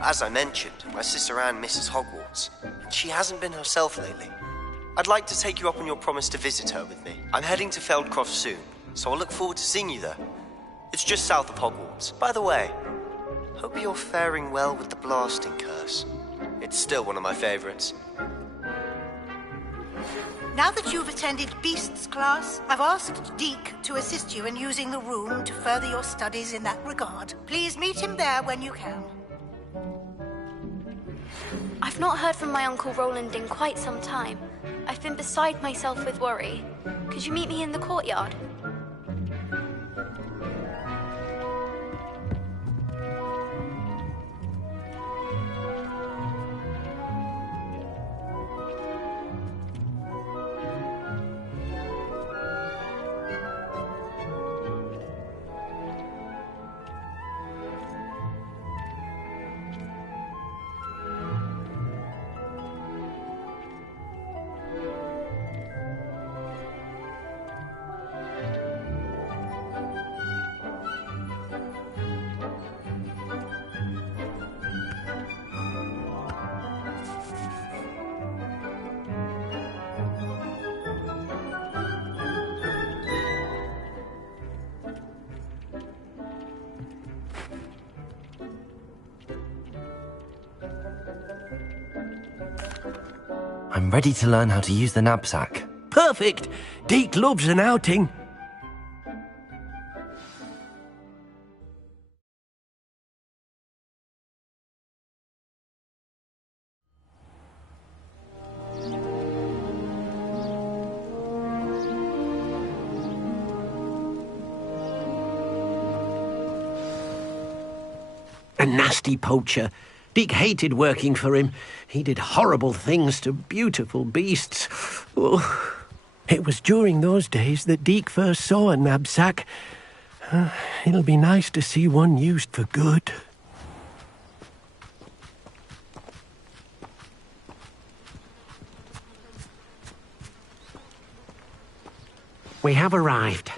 As I mentioned, my sister Anne misses Hogwarts, and she hasn't been herself lately. I'd like to take you up on your promise to visit her with me. I'm heading to Feldcroft soon, so I'll look forward to seeing you there. It's just south of Hogwarts. By the way, hope you're faring well with the blasting curse. It's still one of my favorites. Now that you've attended Beasts class, I've asked Deke to assist you in using the room to further your studies in that regard. Please meet him there when you can. I've not heard from my Uncle Roland in quite some time. I've been beside myself with worry. Could you meet me in the courtyard? I'm ready to learn how to use the knapsack. Perfect! Deke loves an outing. A nasty poacher. Deke hated working for him. He did horrible things to beautiful beasts. Oh. It was during those days that Deke first saw a knapsack. It'll be nice to see one used for good. We have arrived.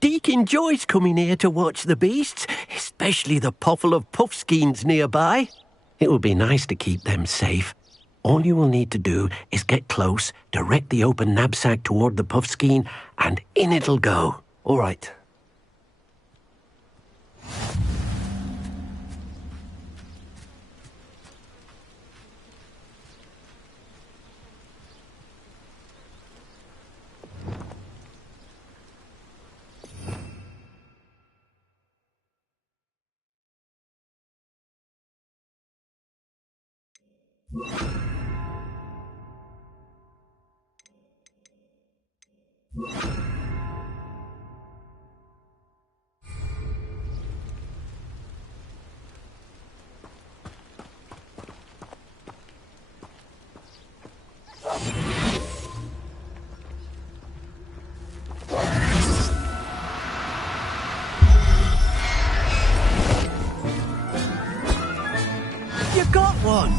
Deke enjoys coming here to watch the beasts, especially the potful of puffskeins nearby. It will be nice to keep them safe. All you will need to do is get close, direct the open knapsack toward the puffskein, and in it'll go. All right. You got one!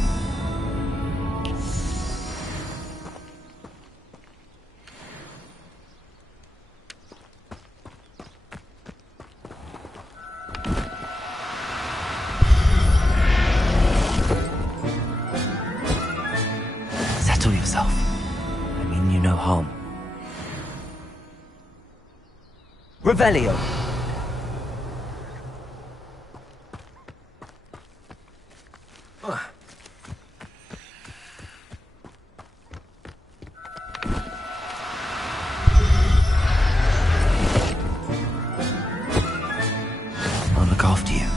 Revelio. I'll look after you.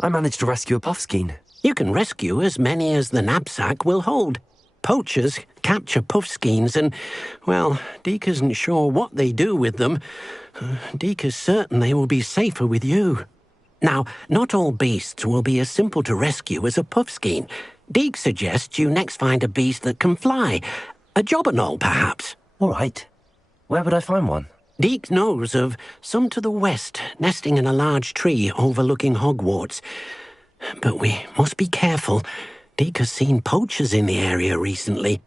I managed to rescue a puffskein. You can rescue as many as the knapsack will hold. Poachers capture puffskeins and, well, Deke isn't sure what they do with them. Deke is certain they will be safer with you. Now, not all beasts will be as simple to rescue as a puffskein. Deke suggests you next find a beast that can fly. A jobberknoll, perhaps. All right. Where would I find one? Deke knows of some to the west, nesting in a large tree overlooking Hogwarts. But we must be careful. Deke has seen poachers in the area recently.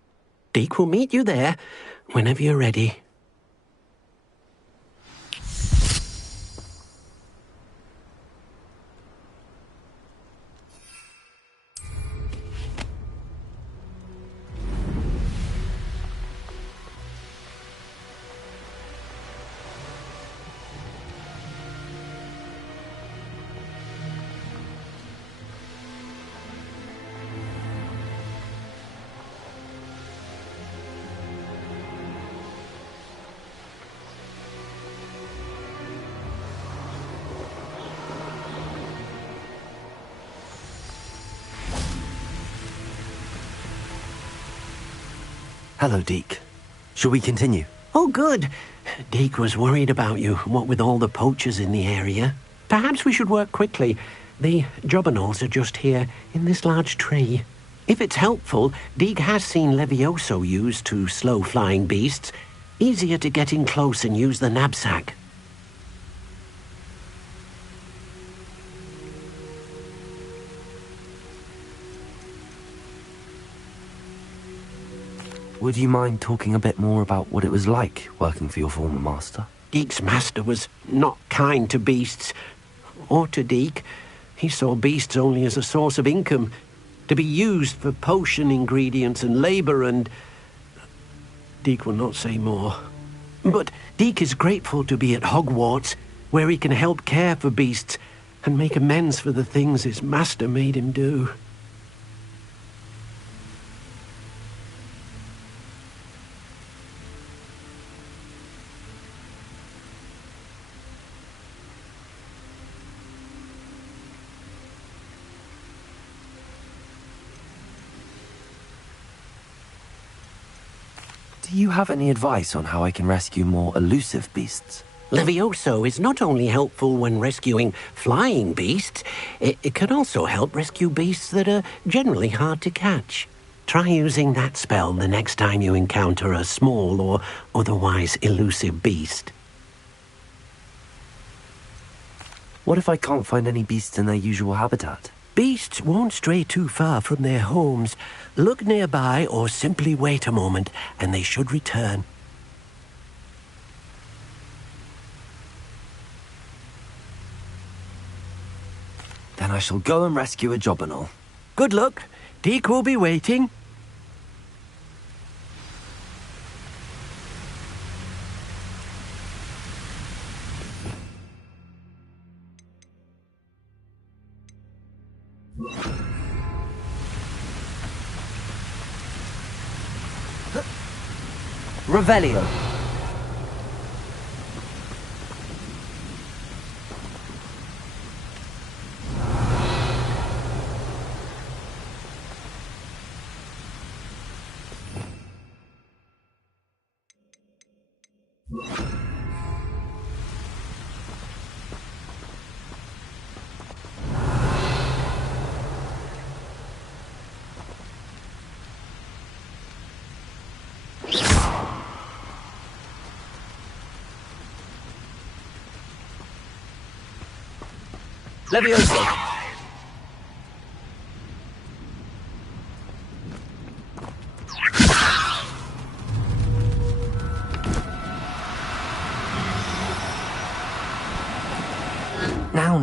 Deke will meet you there whenever you're ready. Hello, Deke. Shall we continue? Oh, good. Deke was worried about you, what with all the poachers in the area. Perhaps we should work quickly. The jobberknolls are just here, in this large tree. If it's helpful, Deke has seen Levioso used to slow flying beasts. Easier to get in close and use the knapsack. Would you mind talking a bit more about what it was like working for your former master? Deke's master was not kind to beasts, or to Deke. He saw beasts only as a source of income, to be used for potion ingredients and labour, and Deke will not say more. But Deke is grateful to be at Hogwarts, where he can help care for beasts and make amends for the things his master made him do. Do you have any advice on how I can rescue more elusive beasts? Levioso is not only helpful when rescuing flying beasts, it can also help rescue beasts that are generally hard to catch. Try using that spell the next time you encounter a small or otherwise elusive beast. What if I can't find any beasts in their usual habitat? Beasts won't stray too far from their homes. Look nearby or simply wait a moment and they should return. Then I shall go and rescue a jobberknoll. Good luck. Deke will be waiting. Revelio. Levioso.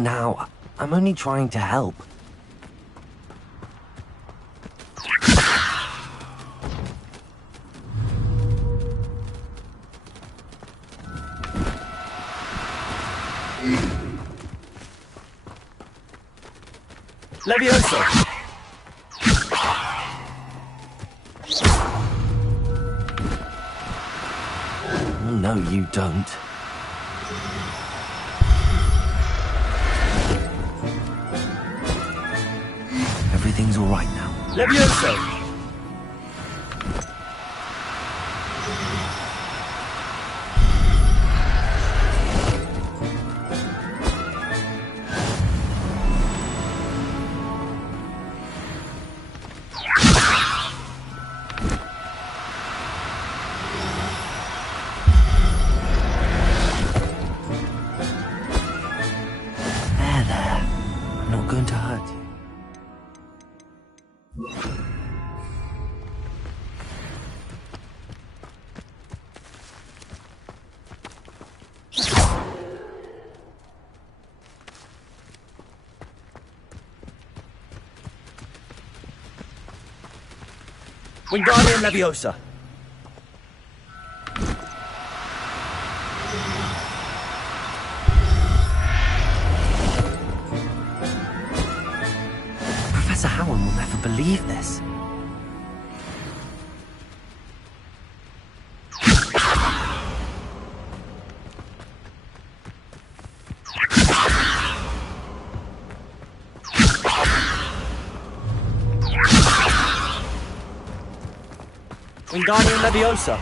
now. I'm only trying to help. Leviosa! No, you don't. Everything's all right now. Leviosa! Wingardium Leviosa. Professor Howard will never believe this. Wingardium Leviosa.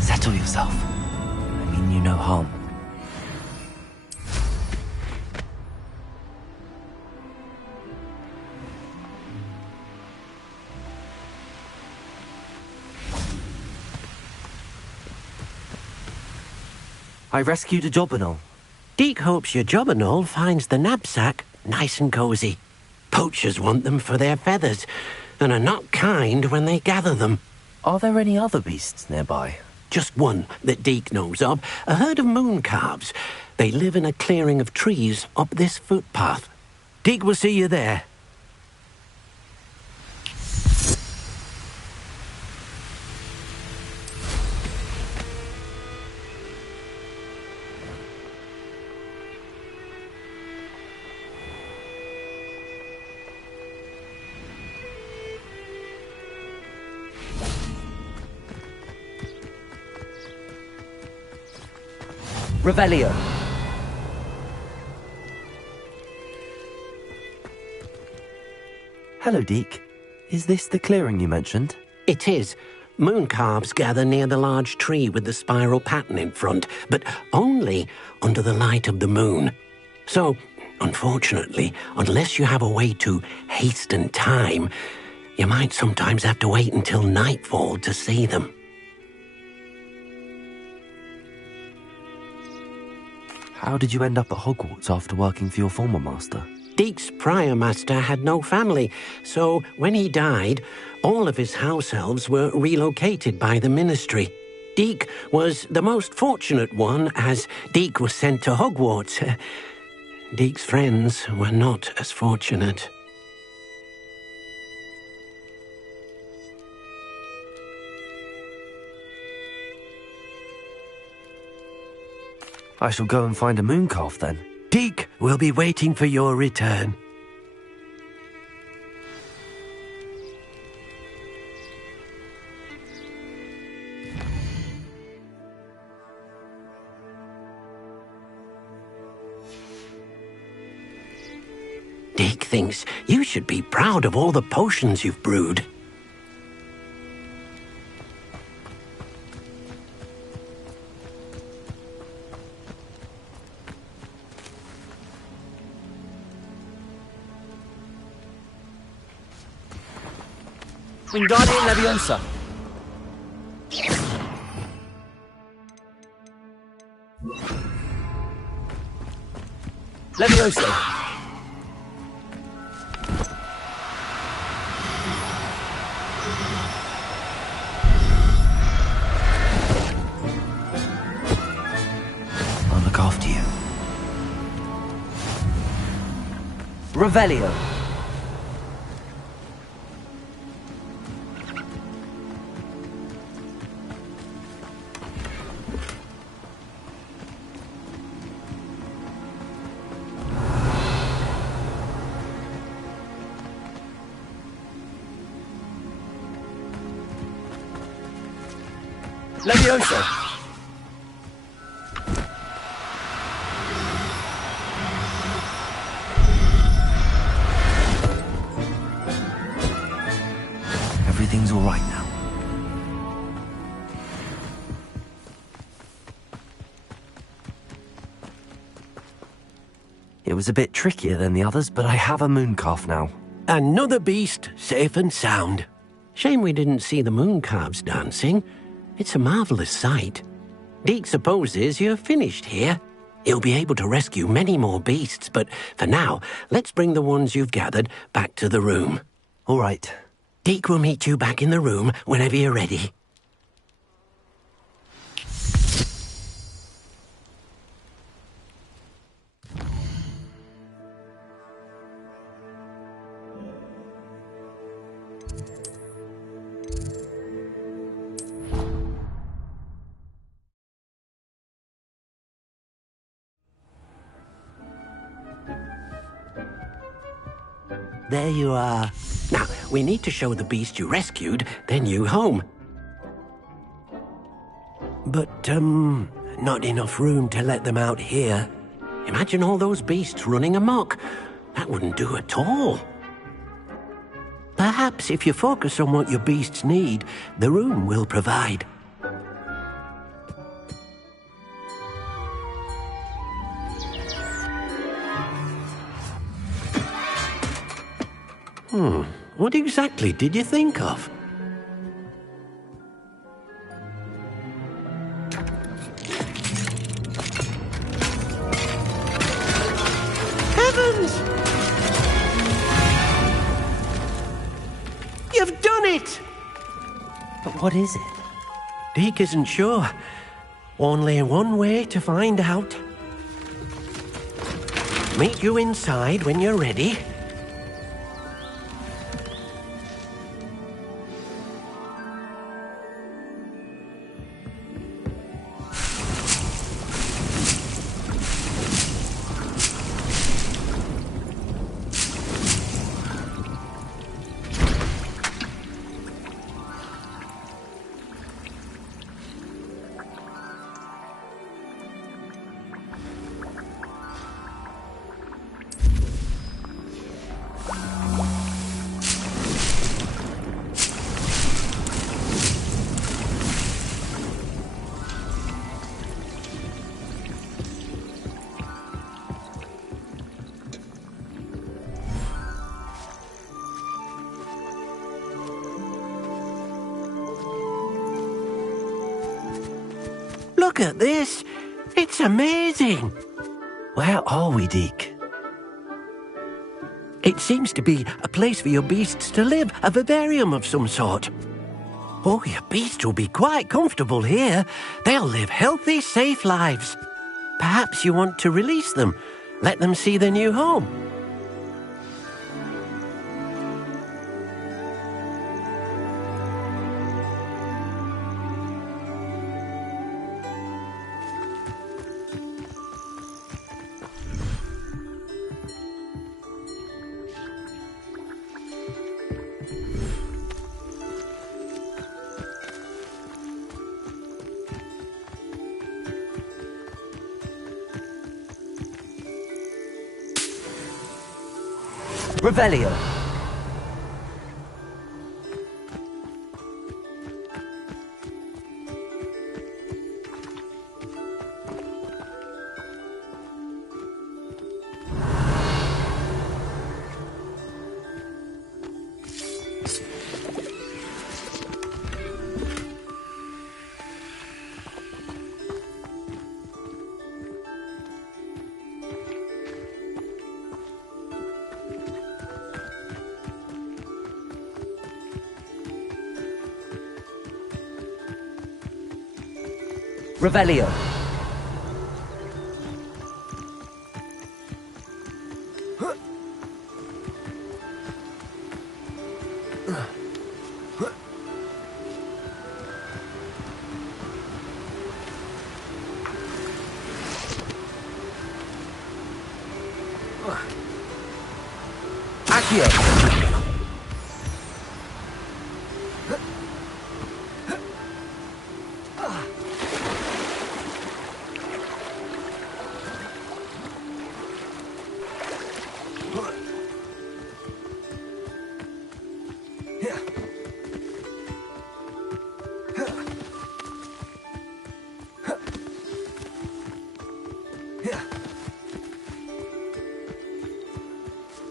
Settle yourself. I mean you no harm. I rescued a Jobberknoll. Deke hopes your Jobberknoll finds the knapsack nice and cozy. Poachers want them for their feathers, and are not kind when they gather them. Are there any other beasts nearby? Just one that Deke knows of, a herd of moon calves. They live in a clearing of trees up this footpath. Deke will see you there. Revelio. Hello, Deke. Is this the clearing you mentioned? It is. Moon calves gather near the large tree with the spiral pattern in front, but only under the light of the moon. So, unfortunately, unless you have a way to hasten time, you might sometimes have to wait until nightfall to see them. How did you end up at Hogwarts after working for your former master? Deke's prior master had no family, so when he died, all of his house elves were relocated by the ministry. Deke was the most fortunate one, as Deke was sent to Hogwarts. Deke's friends were not as fortunate. I shall go and find a moon calf then. Deke will be waiting for your return. Deke thinks you should be proud of all the potions you've brewed. Wingardium Leviosa. Leviosa. I'll look after you. Revelio. Leviosa. Everything's all right now. It was a bit trickier than the others, but I have a mooncalf now. Another beast, safe and sound. Shame we didn't see the mooncalves dancing. It's a marvelous sight. Deke supposes you're finished here. He'll be able to rescue many more beasts, but for now, let's bring the ones you've gathered back to the room. All right. Deke will meet you back in the room whenever you're ready. There you are. Now, we need to show the beast you rescued their new home. But, not enough room to let them out here. Imagine all those beasts running amok. That wouldn't do at all. Perhaps if you focus on what your beasts need, the room will provide. What exactly did you think of? Heavens! You've done it! But what is it? Deke isn't sure. Only one way to find out. Meet you inside when you're ready. Look at this. It's amazing. Where are we, Deke? It seems to be a place for your beasts to live, a vivarium of some sort. Oh, your beasts will be quite comfortable here. They'll live healthy, safe lives. Perhaps you want to release them, let them see their new home. Revelio. Revelio. Accio.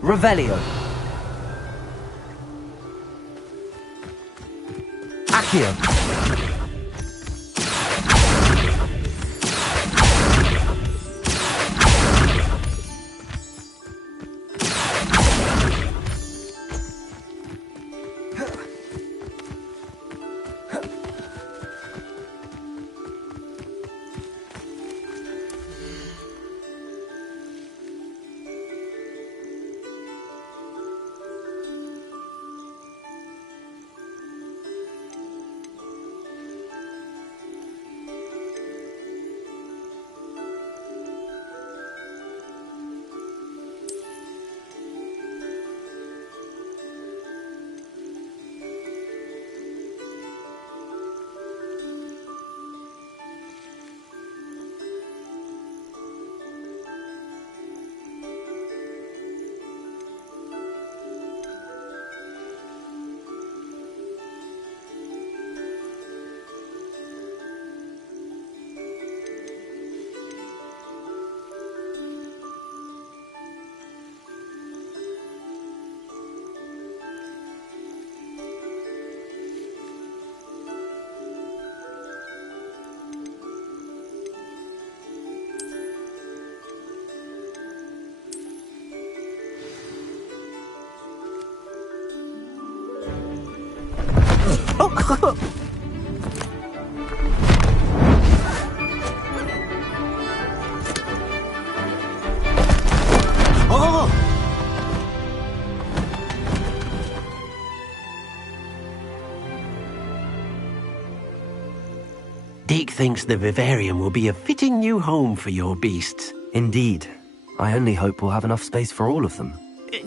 Revelio. Accio. Oh! Deke thinks the vivarium will be a fitting new home for your beasts. Indeed. I only hope we'll have enough space for all of them.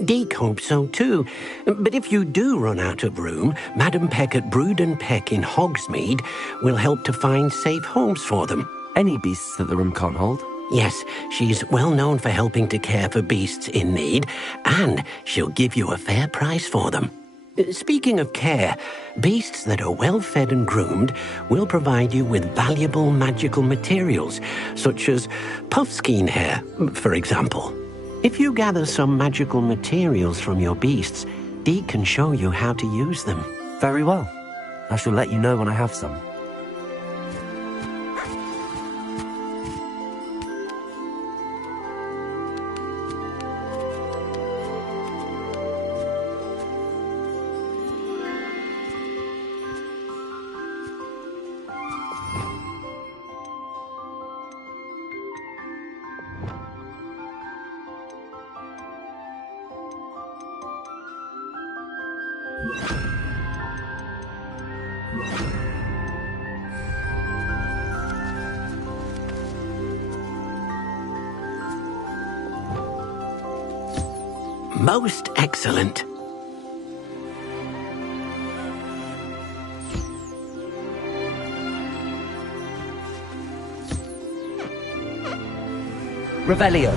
Deke hopes so too. But if you do run out of room, Madam Peck at Brood and Peck in Hogsmeade will help to find safe homes for them. Any beasts that the room can't hold? Yes, she's well known for helping to care for beasts in need, and she'll give you a fair price for them. Speaking of care, beasts that are well fed and groomed will provide you with valuable magical materials, such as puffskein hair, for example. If you gather some magical materials from your beasts, Deke can show you how to use them. Very well. I shall let you know when I have some. Most excellent. Revelio.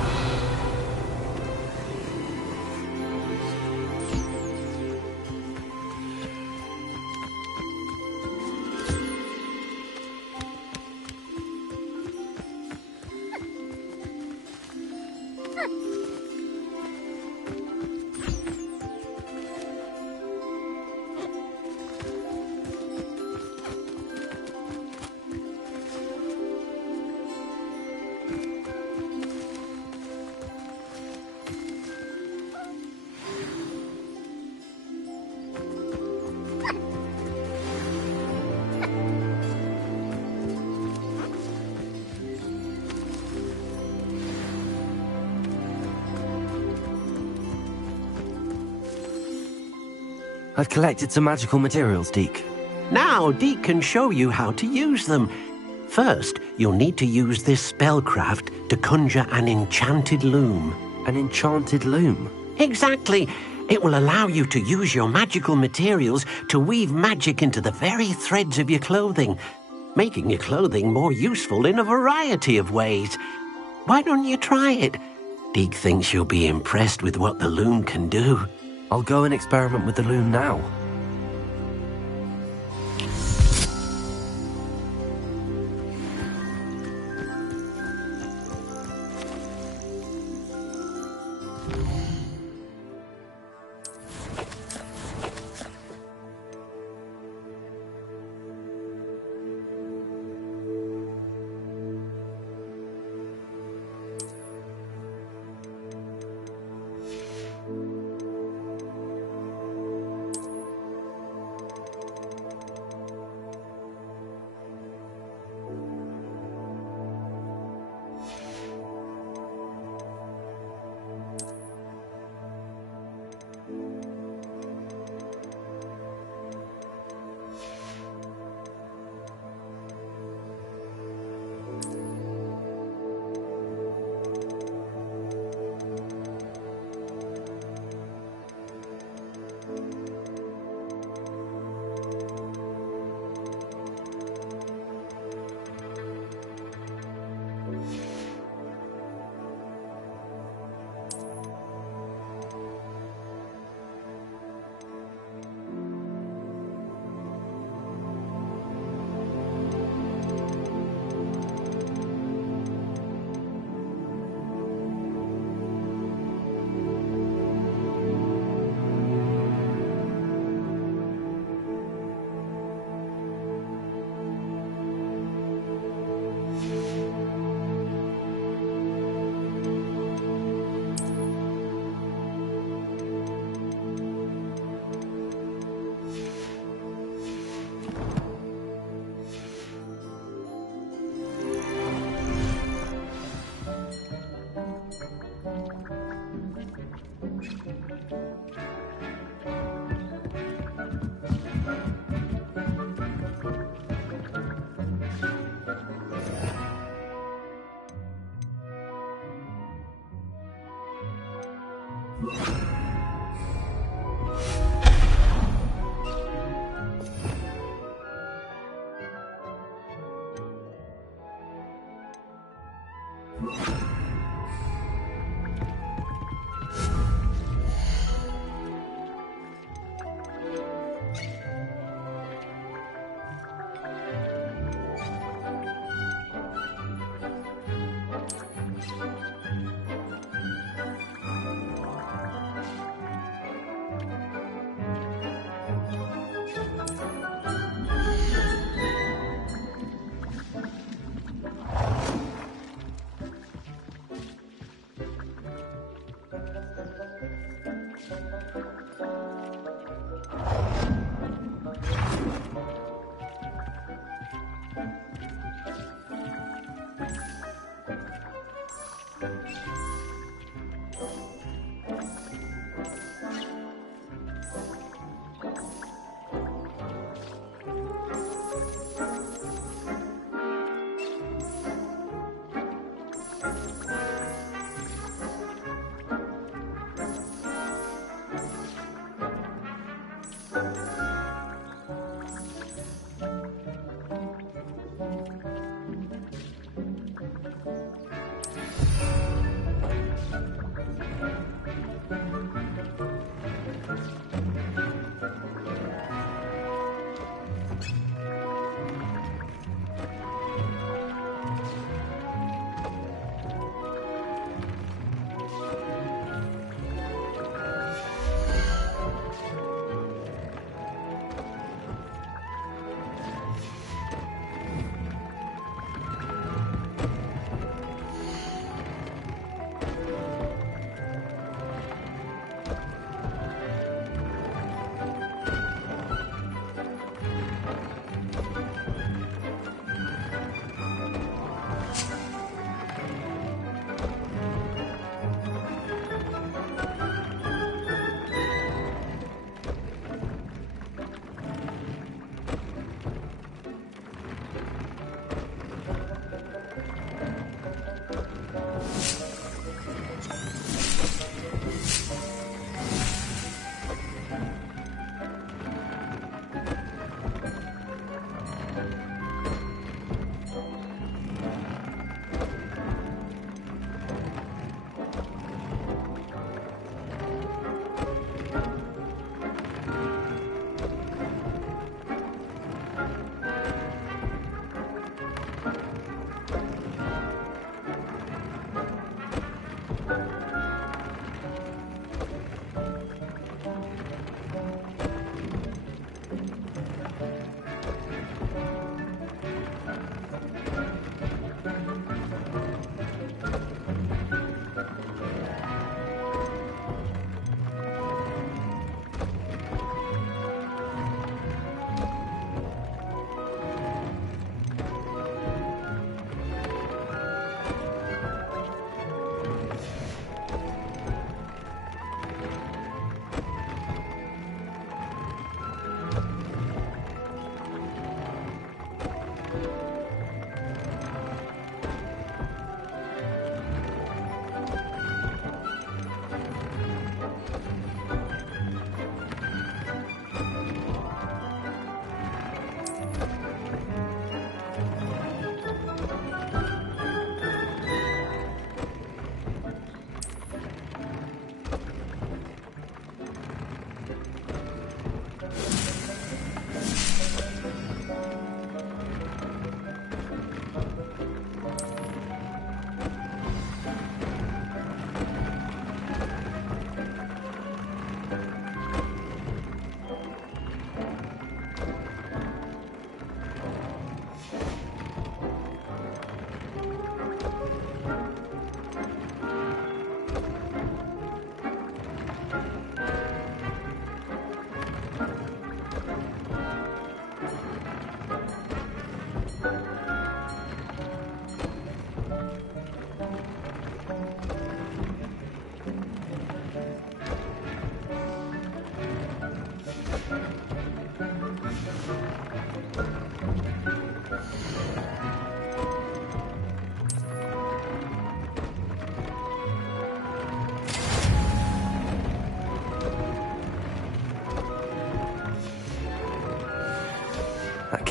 I've collected some magical materials, Deke. Now, Deke can show you how to use them. First, you'll need to use this spellcraft to conjure an enchanted loom. An enchanted loom? Exactly. It will allow you to use your magical materials to weave magic into the very threads of your clothing, making your clothing more useful in a variety of ways. Why don't you try it? Deke thinks you'll be impressed with what the loom can do. I'll go and experiment with the loom now.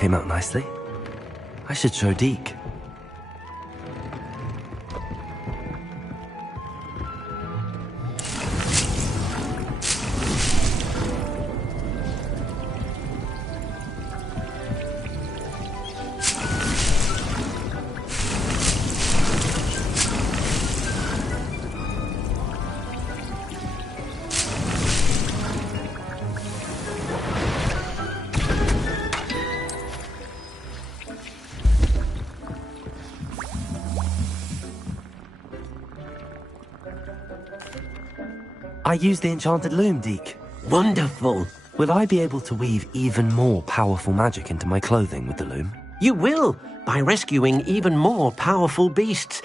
came out nicely. I should show Deke. I used the enchanted loom, Deke. Wonderful. Will I be able to weave even more powerful magic into my clothing with the loom? You will, by rescuing even more powerful beasts.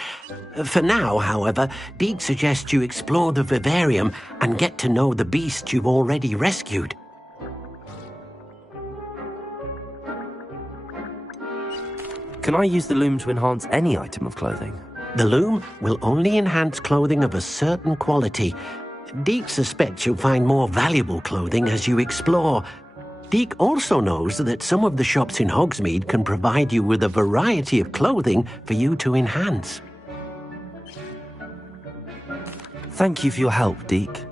For now, however, Deke suggests you explore the vivarium and get to know the beasts you've already rescued. Can I use the loom to enhance any item of clothing? The loom will only enhance clothing of a certain quality. Deke suspects you'll find more valuable clothing as you explore. Deke also knows that some of the shops in Hogsmeade can provide you with a variety of clothing for you to enhance. Thank you for your help, Deke.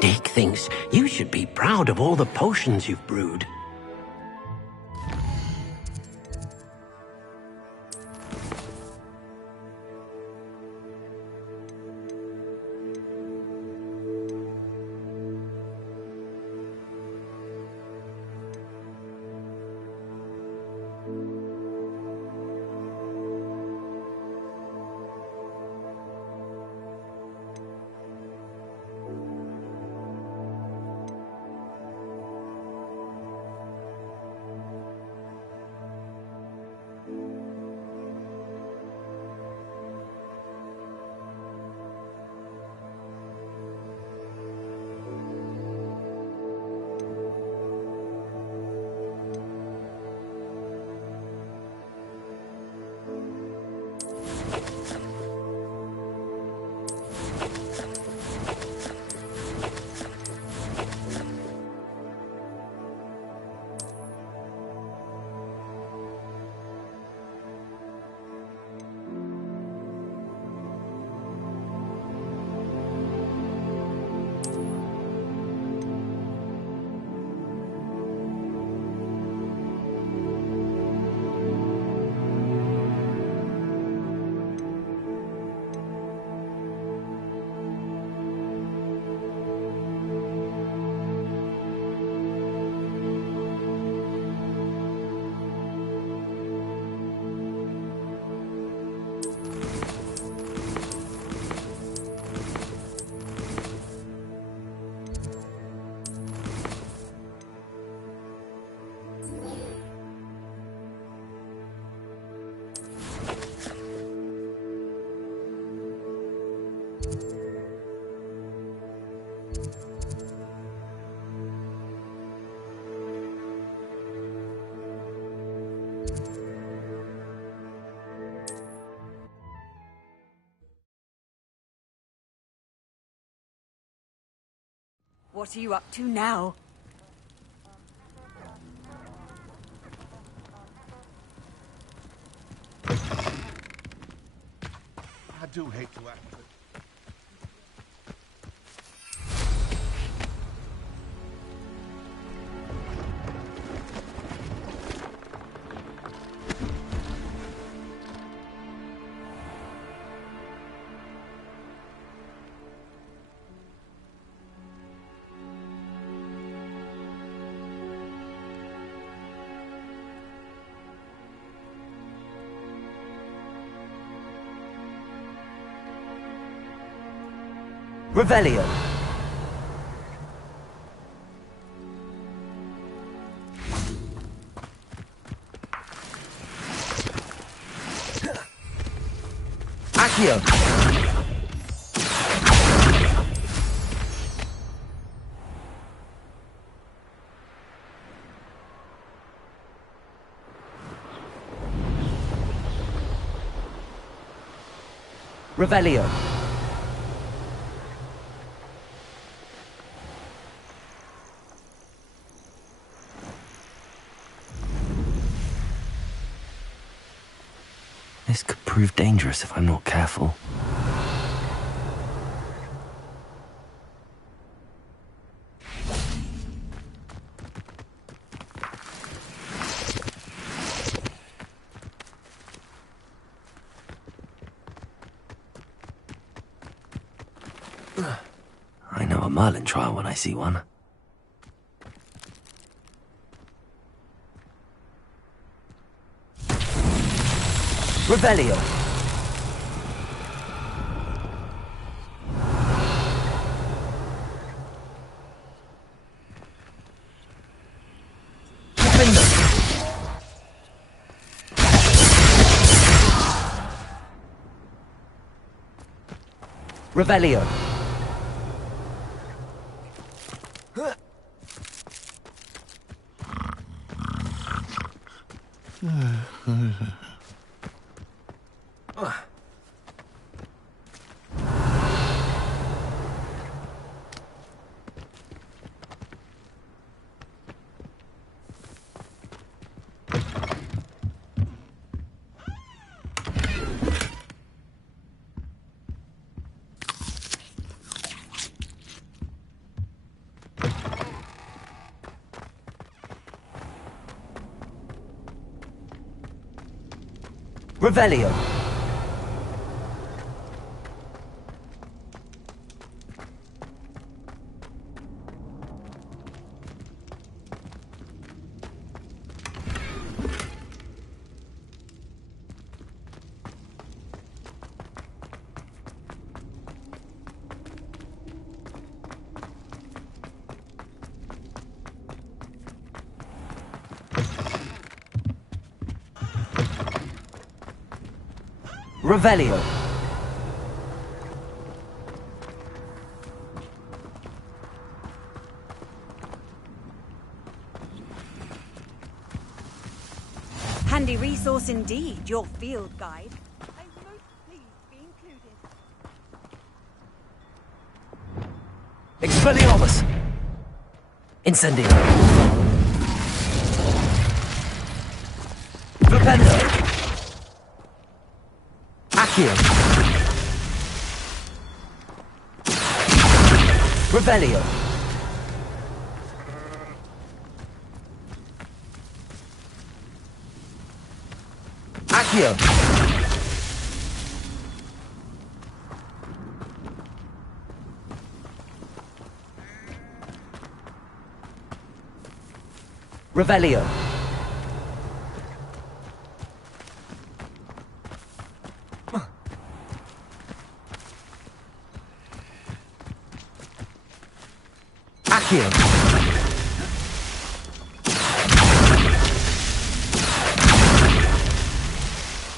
Deke thinks you should be proud of all the potions you've brewed. What are you up to now? I do hate to act, but Revelio. Accio. Revelio. This could prove dangerous if I'm not careful. I know a Merlin trial when I see one. Revelio. Revelio. Revelio. Revelio. Handy resource indeed, your field guide. I'm most pleased to be included. Expelliarmus. Incendio. Flipendo. Accio. Revelio. Accio. Revelio. Accio.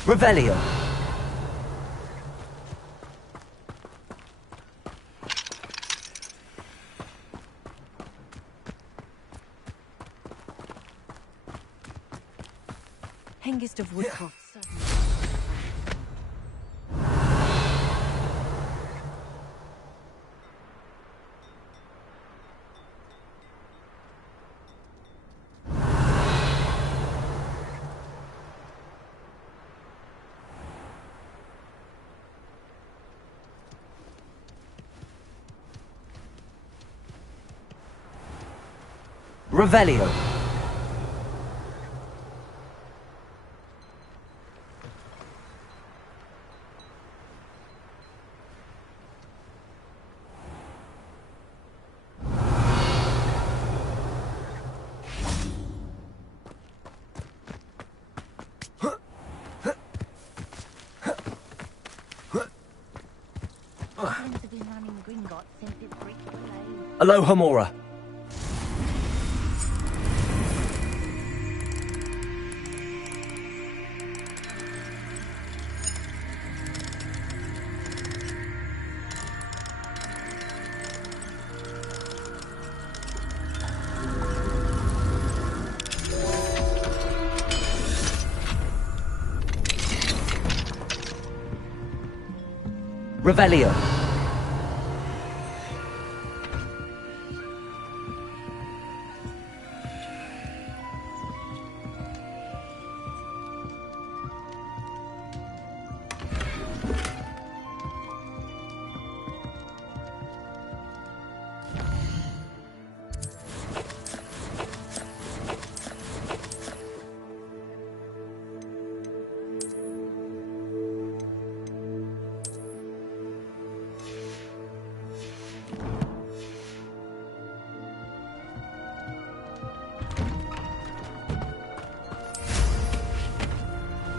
Revelio. Hengist of Woodcroft. Revelio. Things have been running Aloha Mora. Revelio.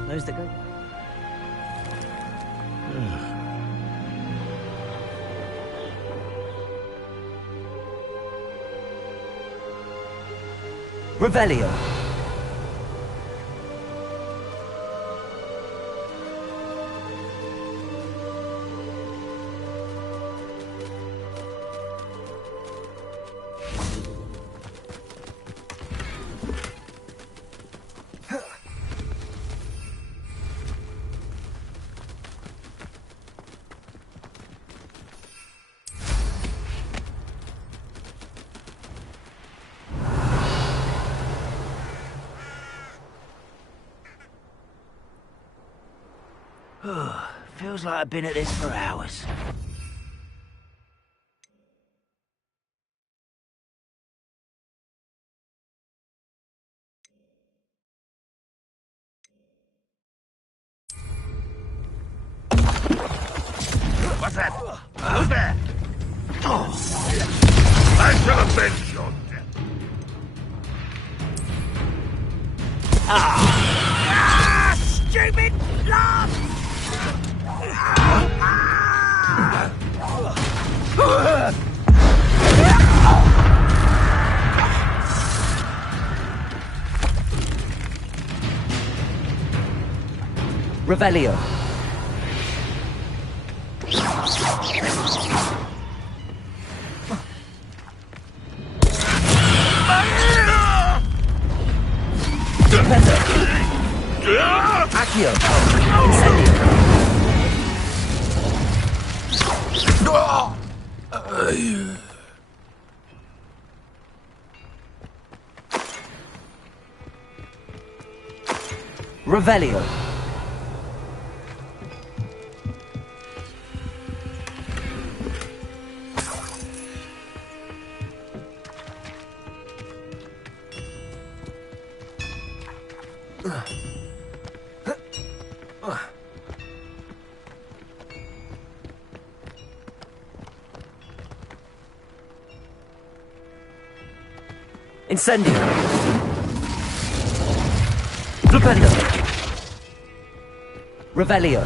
Those that go. Revelio. Feels like I've been at this for hours. What's that? Who's there? I shall avenge your death. Stupid laugh! Revelio. Accio. Revelio. Incendio. Flipendo. Revelio.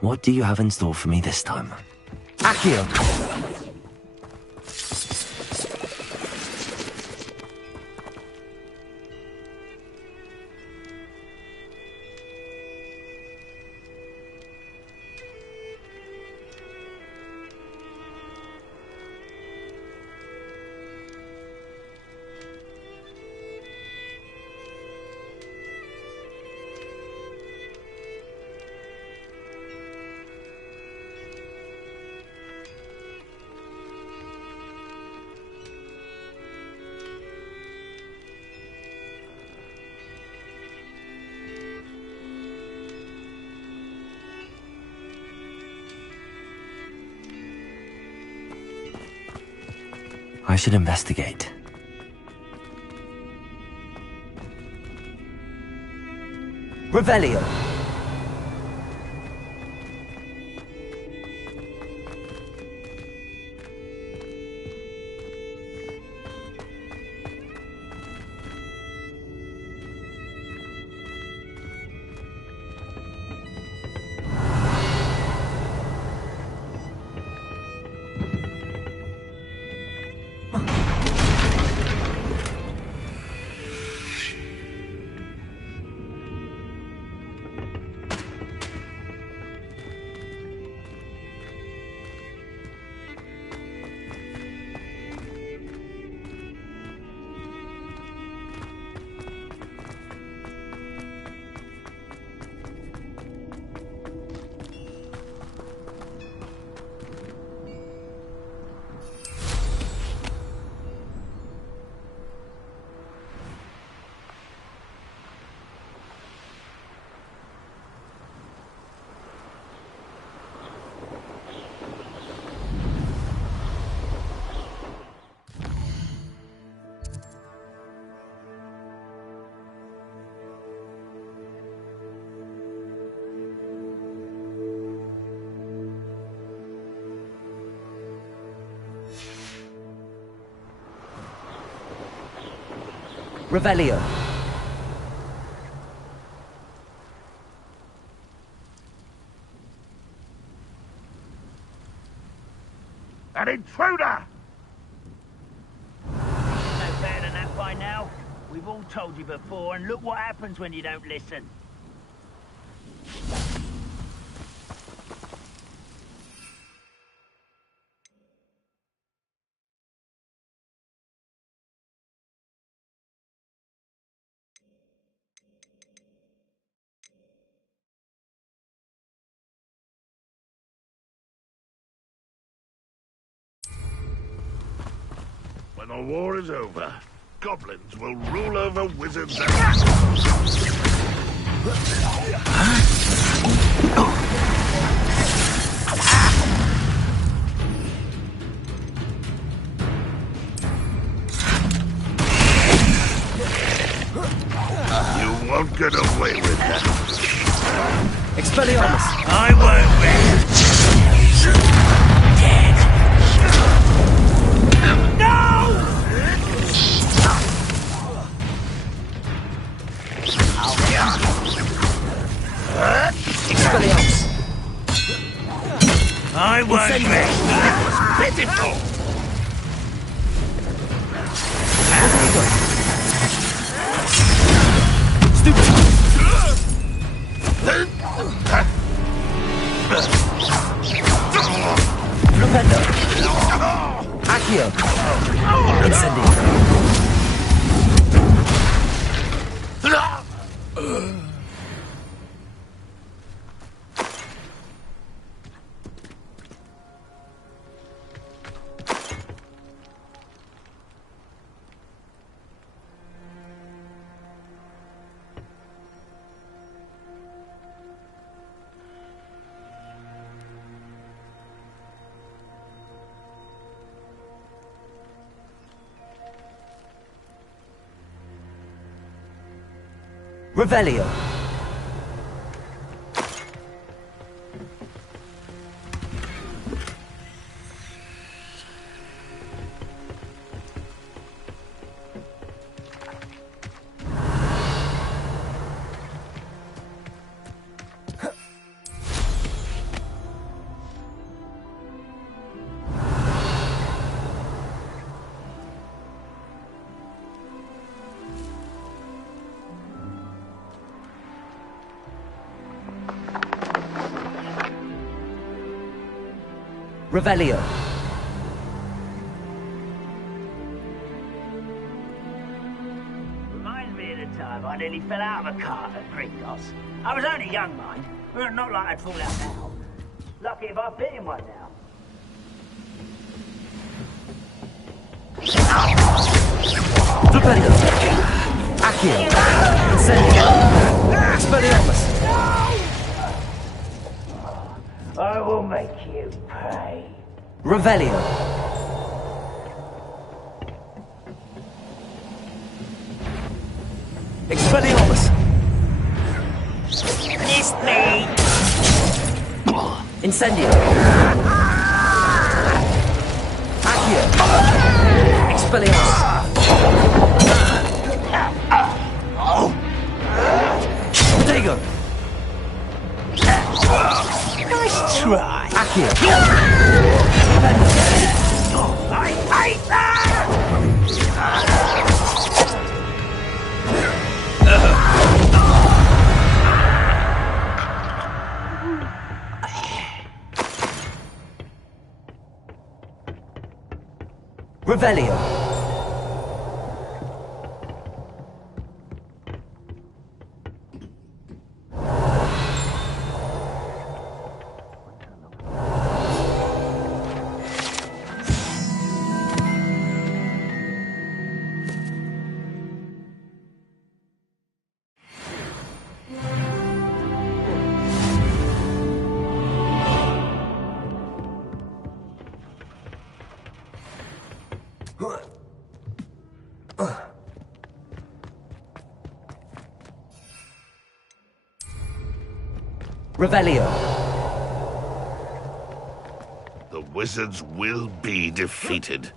What do you have in store for me this time? Accio. I should investigate. Revelio. Revelio. An intruder! No better than that by now. We've all told you before, and look what happens when you don't listen. When the war is over, goblins will rule over wizards and... You won't get away with that. Expelliarmus. I won't rest. Expelliarmus. I won't rest. That was pitiful! Flupendo. Accio. Incendio. Revelio. Revelio. Reminds me of the time I nearly fell out of a cart at Gringos. I was only young, mind. But not like I'd fall out now. Lucky if I fit in one now. Flupendo. Accio. Incendio. Expelliarmus. I will make you pay. Revelio. Expelliarmus. Missed me! Incendio. Accio. Expelliarmus. Dago. Nice try. Accio. I hate that! Revelio. Revelio. The wizards will be defeated.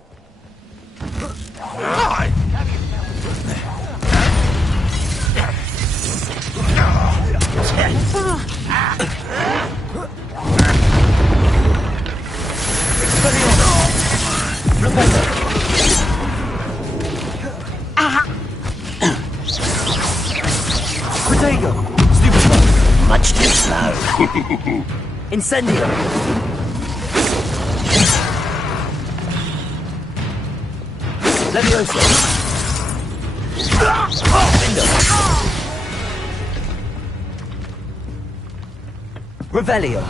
Much too slow. Incendio. Levioso. Window. Revelio.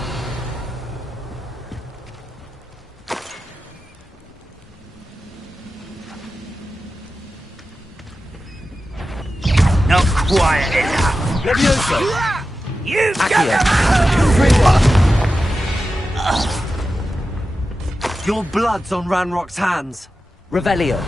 Not quiet enough. Levioso. You Accio. Your blood's on Ranrock's hands. Revelio.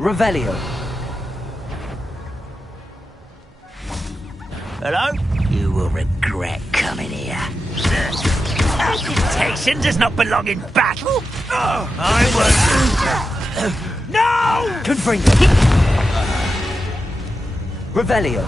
Revelio. Hello? You will regret coming here. Agitation does not belong in battle. I was... No! Confringo. Revelio.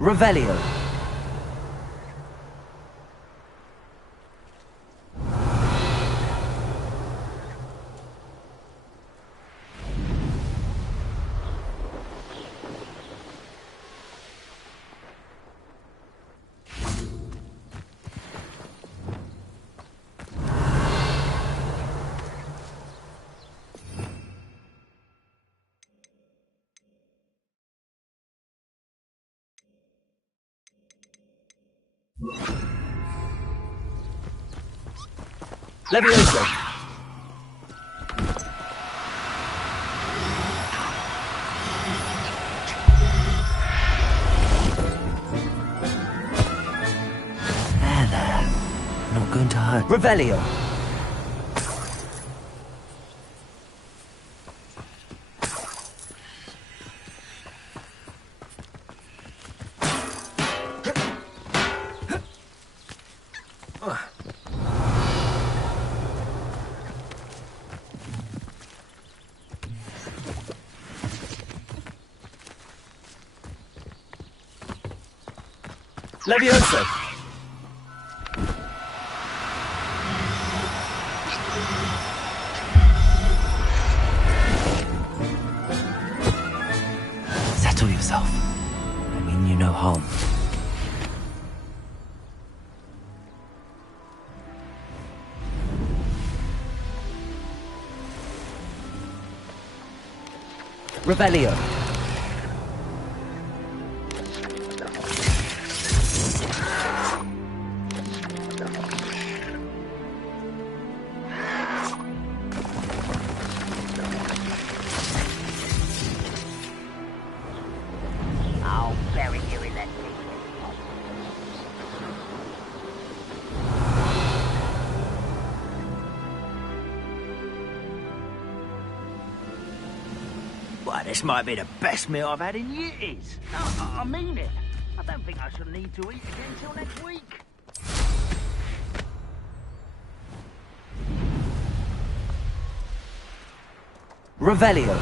Revelio. Levioso. There. Not going to hurt. Revelio. Levioso. Settle yourself. I mean you no harm. Revelio. I'll bury you in that thing. Why, this might be the best meal I've had in years. No, I mean it. I don't think I shall need to eat again till next week. Revelio.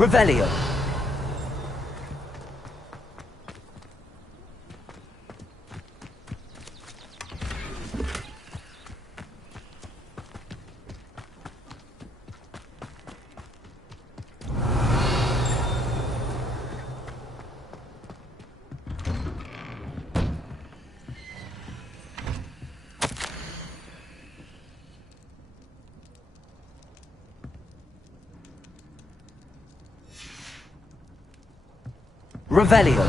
Revelio. Revelio.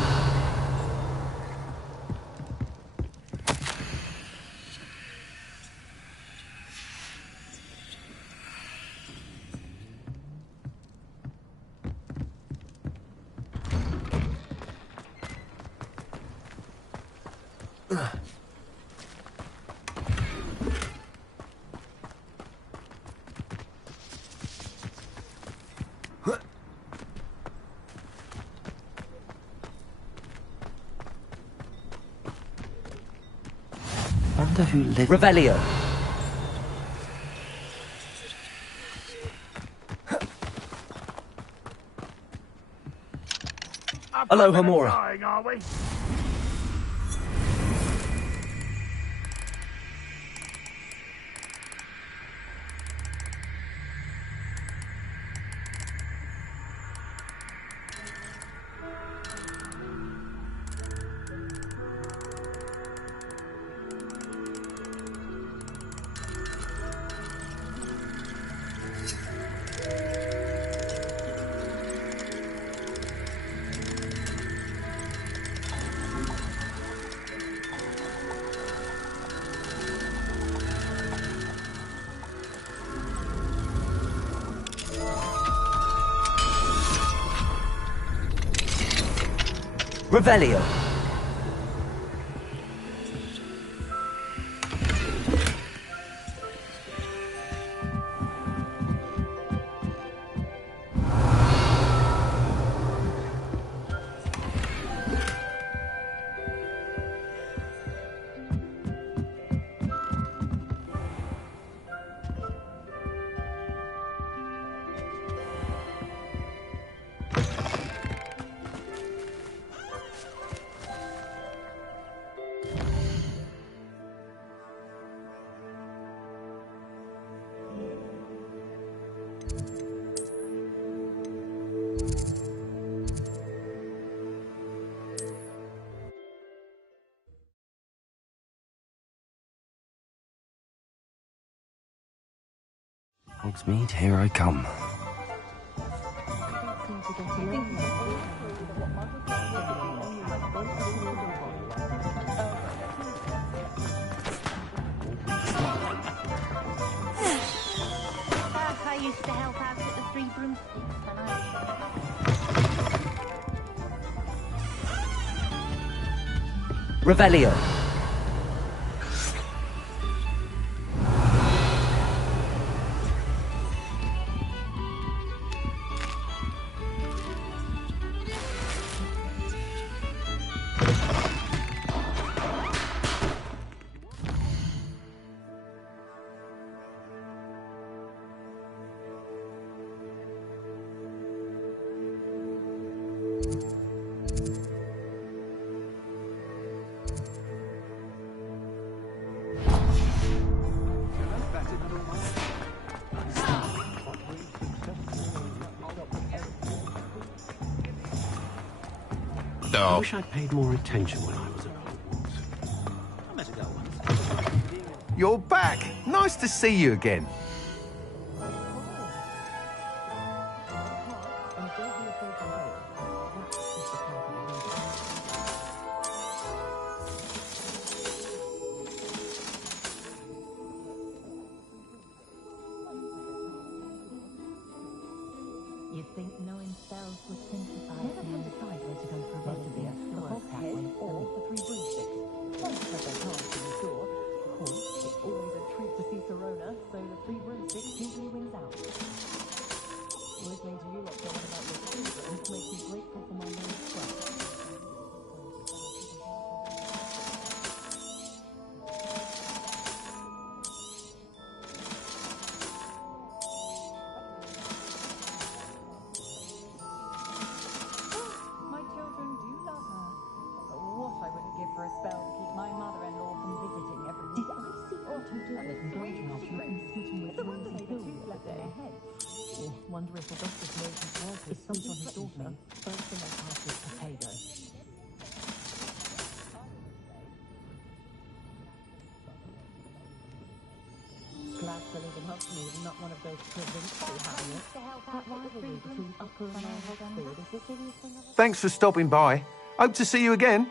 Wonder who lives... Revelio. Hello, Hamura. Dying, are we? Revelio. Hogsmeade, here I come. I used to help out at the Three Broomsticks, and Revelio. I wish I'd paid more attention when I was at Hogwarts. You're back. Nice to see you again. you'd think knowing spells would simplify it. Never can decide where to go for a butterbeer. The Hogshead or the Three Broomsticks. Most have their cards to be sure. Of course, it's always a treat to see Sirona, so the Three Broomsticks usually wins out. Listening to you lot go on about your children makes me grateful for my own scrap. wonder if Augustus knows his work is something on his daughter. First thing I pass is potato. Glad to live in Hogsmeade and not one of those provincial hamlets. That rivalry between Upper and Lower Hogsmeade is the serious thing of... Thanks for stopping by. Hope to see you again.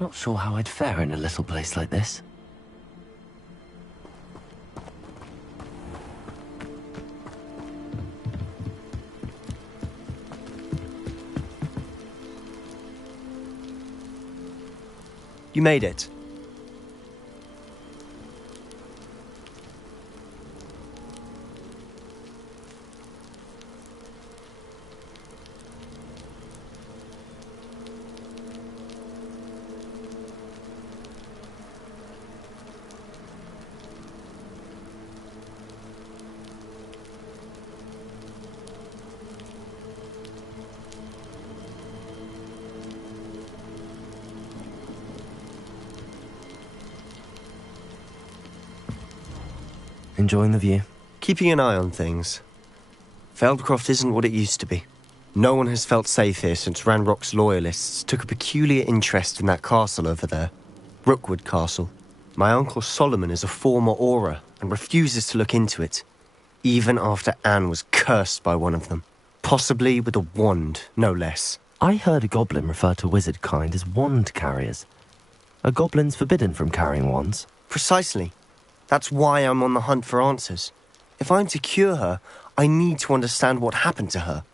Not sure how I'd fare in a little place like this. You made it. Enjoying the view? Keeping an eye on things. Feldcroft isn't what it used to be. No one has felt safe here since Ranrock's loyalists took a peculiar interest in that castle over there. Rookwood Castle. My uncle Solomon is a former Auror and refuses to look into it, even after Anne was cursed by one of them. Possibly with a wand, no less. I heard a goblin refer to wizard kind as wand carriers. Are goblins forbidden from carrying wands? Precisely. That's why I'm on the hunt for answers. If I'm to cure her, I need to understand what happened to her.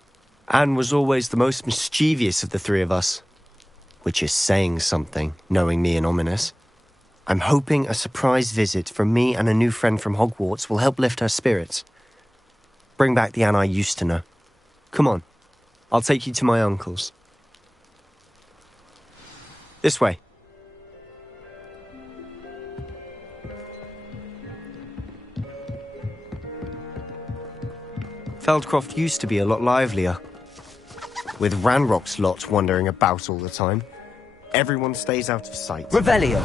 Anne was always the most mischievous of the three of us. Which is saying something, knowing me and Ominous. I'm hoping a surprise visit from me and a new friend from Hogwarts will help lift her spirits. Bring back the Anne I used to know. Come on, I'll take you to my uncle's. This way. Feldcroft used to be a lot livelier. With Ranrock's lot wandering about all the time. Everyone stays out of sight. Revelio!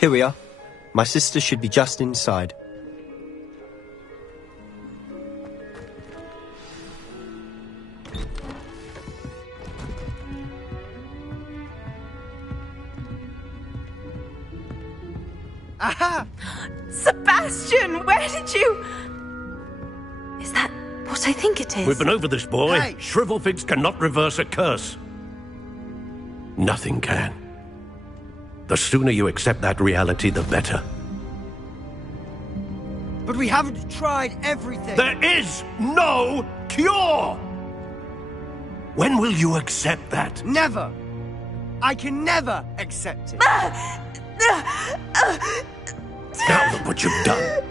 Here we are. My sister should be just inside. Aha! Sebastian, where did you... Is that what I think it is? We've been over this, boy. Hey. Shrivelfigs cannot reverse a curse. Nothing can. The sooner you accept that reality, the better. But we haven't tried everything. There is no cure! When will you accept that? Never! I can never accept it. Now look what you've done.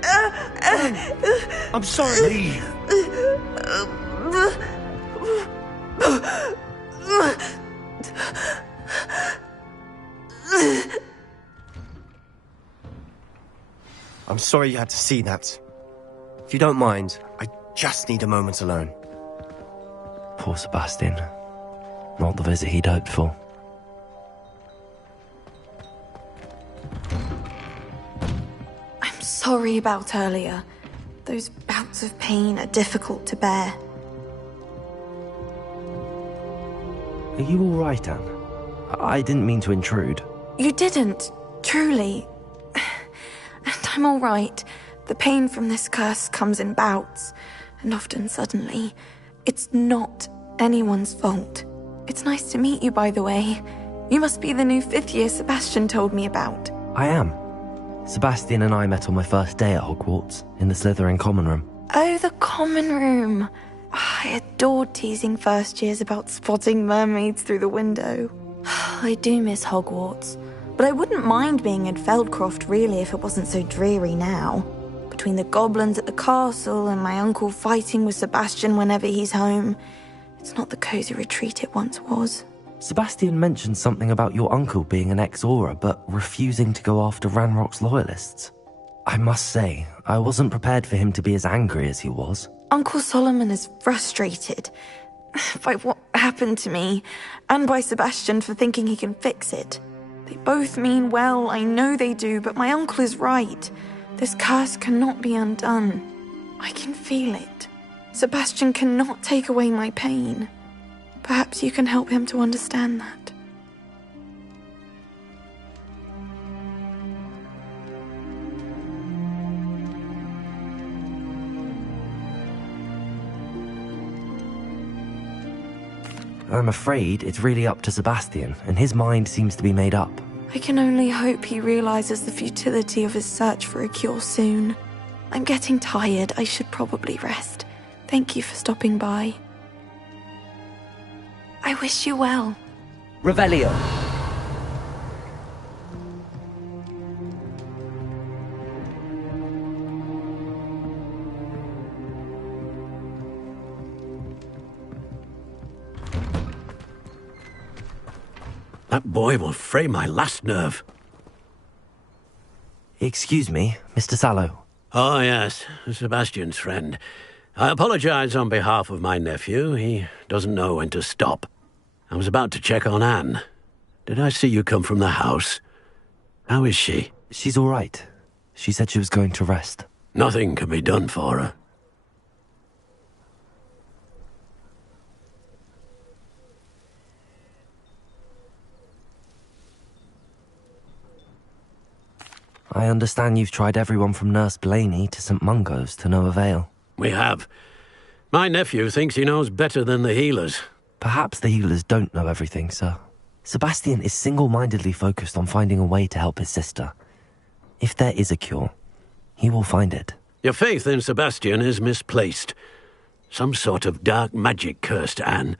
I'm sorry. Leave. I'm sorry you had to see that. If you don't mind, I just need a moment alone. Poor Sebastian. Not the visit he'd hoped for. I'm sorry about earlier. Those bouts of pain are difficult to bear. Are you all right, Anne? I didn't mean to intrude. You didn't, truly. And I'm all right. The pain from this curse comes in bouts, and often suddenly. It's not anyone's fault. It's nice to meet you, by the way. You must be the new 5th year Sebastian told me about. I am. Sebastian and I met on my first day at Hogwarts, in the Slytherin common room. Oh, the common room. I adored teasing first years about spotting mermaids through the window. I do miss Hogwarts, but I wouldn't mind being in Feldcroft really if it wasn't so dreary now. Between the goblins at the castle and my uncle fighting with Sebastian whenever he's home, it's not the cosy retreat it once was. Sebastian mentioned something about your uncle being an ex-Auror, but refusing to go after Ranrock's loyalists. I must say, I wasn't prepared for him to be as angry as he was. Uncle Solomon is frustrated by what happened to me, and by Sebastian for thinking he can fix it. They both mean well, I know they do, but my uncle is right. This curse cannot be undone. I can feel it. Sebastian cannot take away my pain. Perhaps you can help him to understand that. I'm afraid it's really up to Sebastian, and his mind seems to be made up. I can only hope he realizes the futility of his search for a cure soon. I'm getting tired. I should probably rest. Thank you for stopping by. I wish you well. Revelio. That boy will fray my last nerve. Excuse me, Mr. Sallow. Oh, yes, Sebastian's friend. I apologize on behalf of my nephew. He doesn't know when to stop. I was about to check on Anne. Did I see you come from the house? How is she? She's all right. She said she was going to rest. Nothing can be done for her. I understand you've tried everyone from Nurse Blaney to St. Mungo's to no avail. We have. My nephew thinks he knows better than the healers. Perhaps the healers don't know everything, sir. Sebastian is single-mindedly focused on finding a way to help his sister. If there is a cure, he will find it. Your faith in Sebastian is misplaced. Some sort of dark magic cursed Anne,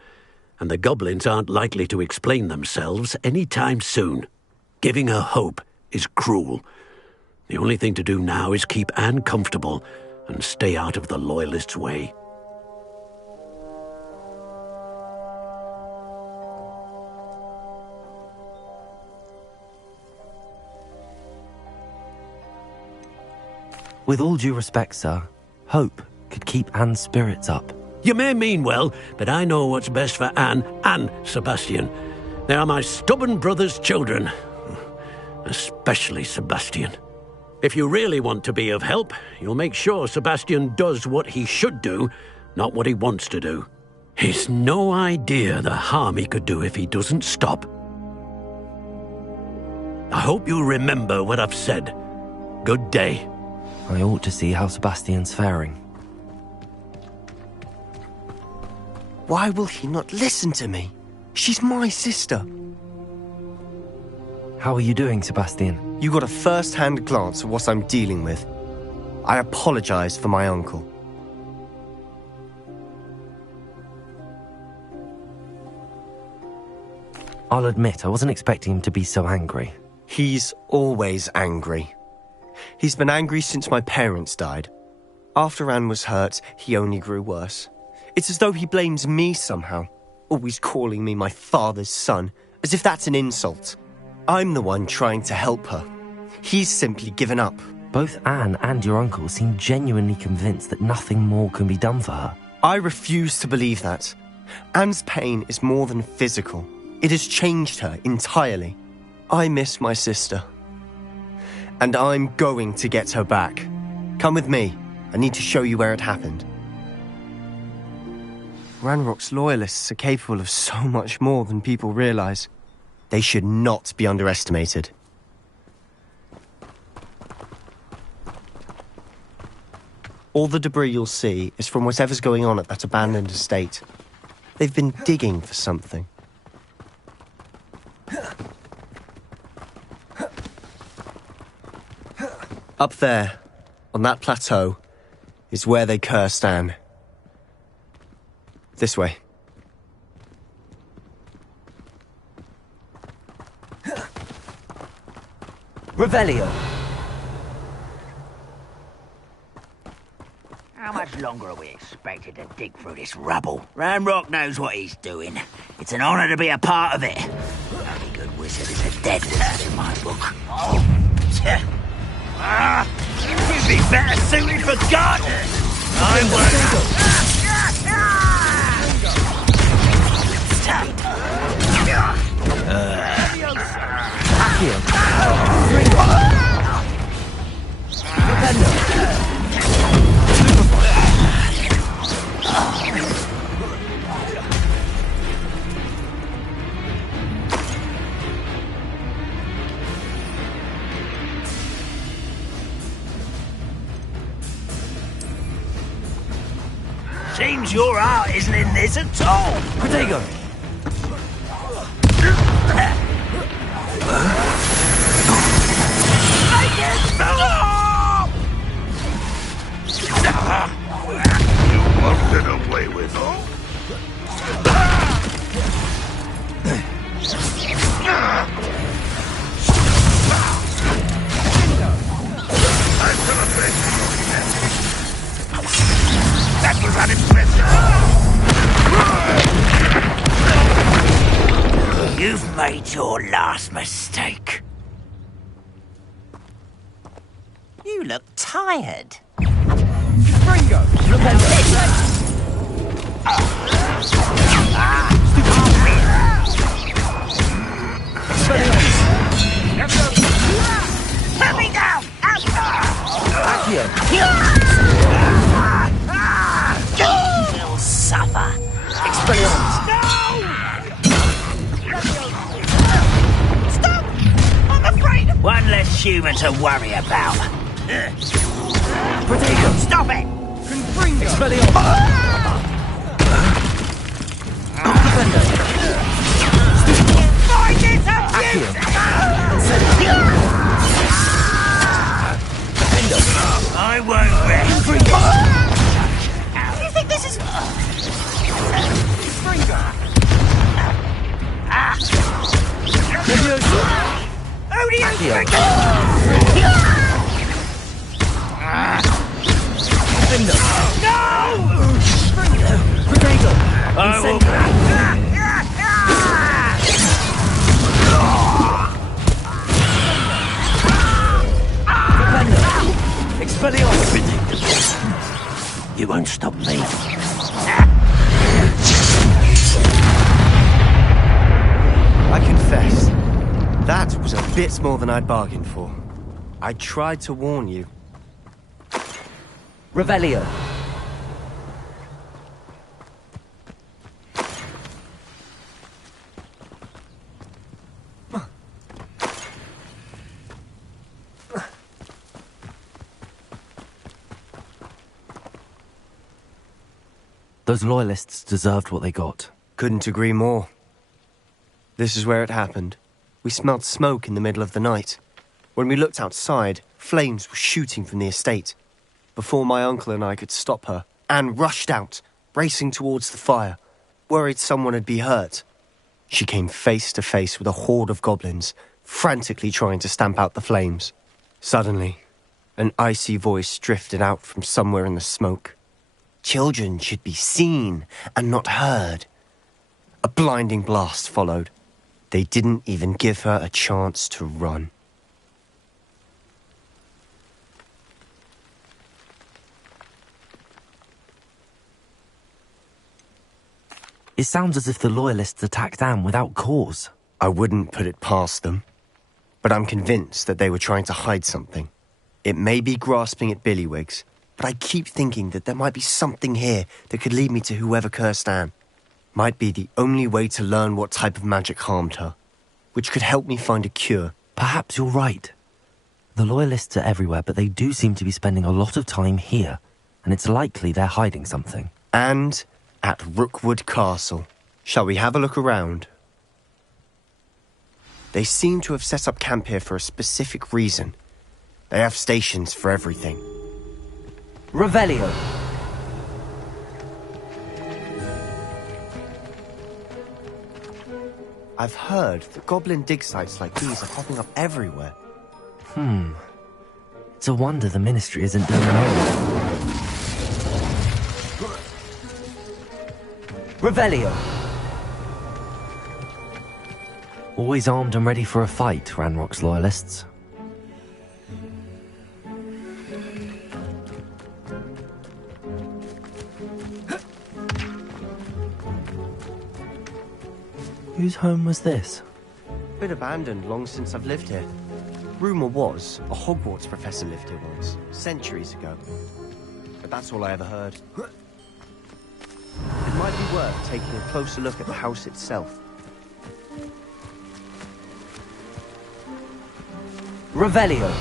and the goblins aren't likely to explain themselves any time soon. Giving her hope is cruel. The only thing to do now is keep Anne comfortable and stay out of the Loyalists' way. With all due respect, sir, hope could keep Anne's spirits up. You may mean well, but I know what's best for Anne and Sebastian. They are my stubborn brother's children. Especially Sebastian. If you really want to be of help, you'll make sure Sebastian does what he should do, not what he wants to do. He's no idea the harm he could do if he doesn't stop. I hope you remember what I've said. Good day. I ought to see how Sebastian's faring. Why will he not listen to me? She's my sister. How are you doing, Sebastian? You got a first-hand glance at what I'm dealing with. I apologize for my uncle. I'll admit, I wasn't expecting him to be so angry. He's always angry. He's been angry since my parents died. After Anne was hurt, he only grew worse. It's as though he blames me somehow, always calling me my father's son, as if that's an insult. I'm the one trying to help her. He's simply given up. Both Anne and your uncle seem genuinely convinced that nothing more can be done for her. I refuse to believe that. Anne's pain is more than physical. It has changed her entirely. I miss my sister. And I'm going to get her back. Come with me. I need to show you where it happened. Ranrock's loyalists are capable of so much more than people realize. They should not be underestimated. All the debris you'll see is from whatever's going on at that abandoned estate. They've been digging for something. Up there, on that plateau, is where they cursed Anne. This way. Revelio. How much longer are we expected to dig through this rubble? Ranrock knows what he's doing. It's an honor to be a part of it. The only good wizard is a dead wizard in my book. You'd be better suited for gardeners. Seems your heart isn't in this at all. Protego. You wanted to play with, huh? That was unimpressive. You've made your last mistake. You look tired. Ringo. Put me down! You'll suffer. Expelliarmus. Stop! I'm afraid! One less human to worry about. Protego. Stop it! Confringo. Expelliarmus. Find it I won't rest. You think this is... Who do you think? No! Protego. I will... Expelliarmus. You won't stop me. I confess, that was a bit more than I'd bargained for. I tried to warn you. Revelio. Those loyalists deserved what they got. Couldn't agree more. This is where it happened. We smelled smoke in the middle of the night. When we looked outside, flames were shooting from the estate. Before my uncle and I could stop her, Anne rushed out, racing towards the fire, worried someone had been hurt. She came face to face with a horde of goblins, frantically trying to stamp out the flames. Suddenly, an icy voice drifted out from somewhere in the smoke. Children should be seen and not heard. A blinding blast followed. They didn't even give her a chance to run. It sounds as if the Loyalists attacked Anne without cause. I wouldn't put it past them, but I'm convinced that they were trying to hide something. It may be grasping at Billywigs, but I keep thinking that there might be something here that could lead me to whoever cursed Anne. Might be the only way to learn what type of magic harmed her, which could help me find a cure. Perhaps you're right. The Loyalists are everywhere, but they do seem to be spending a lot of time here, and it's likely they're hiding something. And at Rookwood Castle. Shall we have a look around? They seem to have set up camp here for a specific reason. They have stations for everything. Revelio. I've heard that goblin dig sites like these are popping up everywhere. It's a wonder the Ministry isn't doing more. Revelio. Always armed and ready for a fight, Ranrock's Loyalists. Whose home was this? Been abandoned long since I've lived here. Rumour was a Hogwarts professor lived here once, centuries ago. But that's all I ever heard. It might be worth taking a closer look at the house itself. Revelio.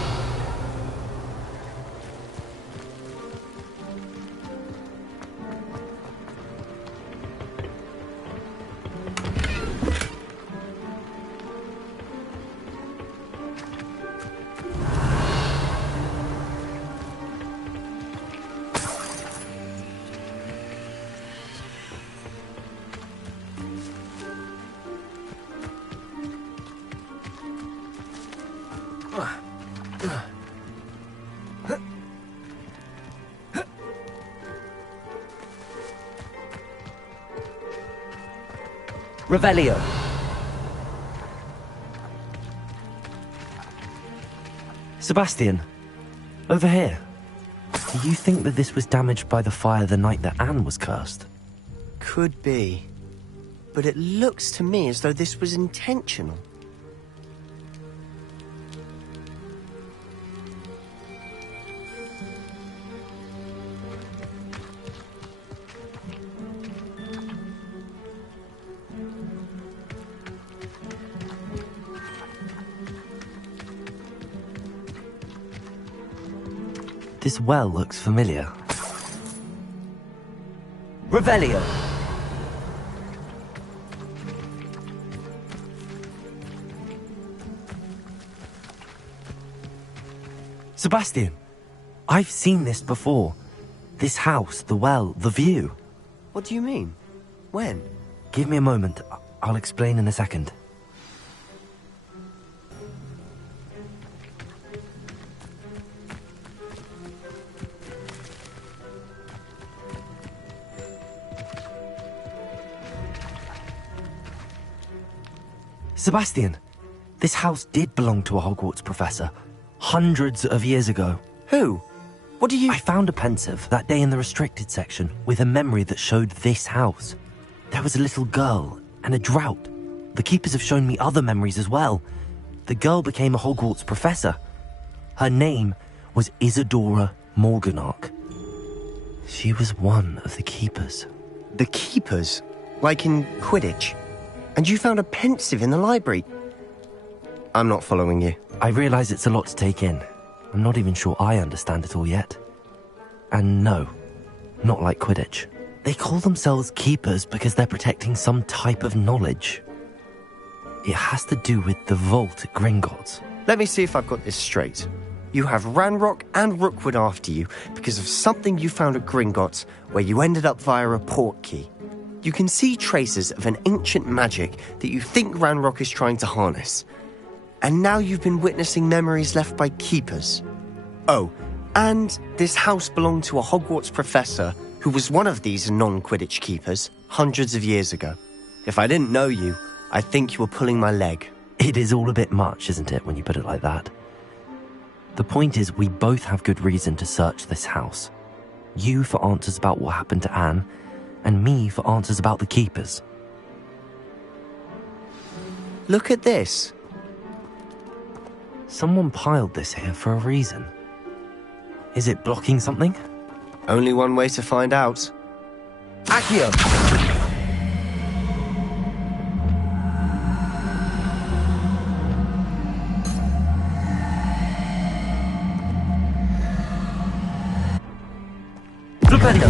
Revelio. Sebastian, over here. Do you think that this was damaged by the fire the night that Anne was cursed? Could be. But it looks to me as though this was intentional. This well looks familiar. Revelio. Sebastian, I've seen this before. This house, the well, the view. What do you mean? When? Give me a moment. I'll explain in a second. Sebastian, this house did belong to a Hogwarts professor, hundreds of years ago. Who? What do you... I found a pensive that day in the restricted section with a memory that showed this house. There was a little girl and a drought. The keepers have shown me other memories as well. The girl became a Hogwarts professor. Her name was Isadora Morganach. She was one of the keepers. The keepers? Like in Quidditch? And you found a pensive in the library? I'm not following you. I realize it's a lot to take in. I'm not even sure I understand it all yet. And no, not like Quidditch. They call themselves keepers because they're protecting some type of knowledge. It has to do with the vault at Gringotts. Let me see if I've got this straight. You have Ranrock and Rookwood after you because of something you found at Gringotts, where you ended up via a port key. You can see traces of an ancient magic that you think Ranrock is trying to harness. And now you've been witnessing memories left by keepers. Oh, and this house belonged to a Hogwarts professor who was one of these non-Quidditch keepers hundreds of years ago. If I didn't know you, I'd think you were pulling my leg. It is all a bit much, isn't it, when you put it like that? The point is, we both have good reason to search this house. You for answers about what happened to Anne, and me for answers about the keepers. Look at this. Someone piled this here for a reason. Is it blocking something? Only one way to find out. Accio! Revelio!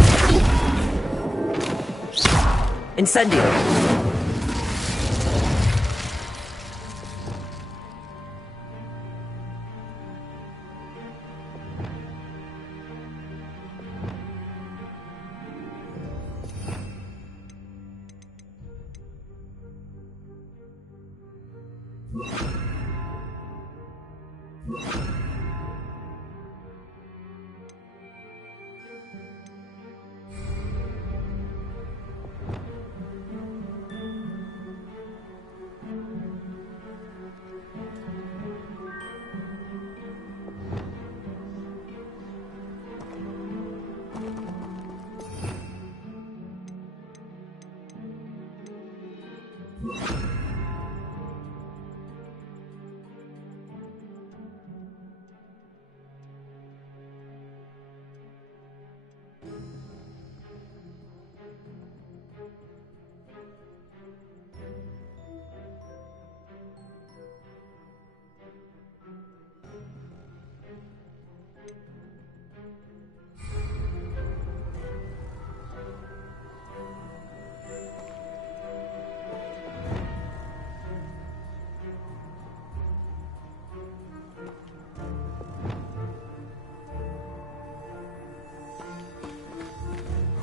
Incendio!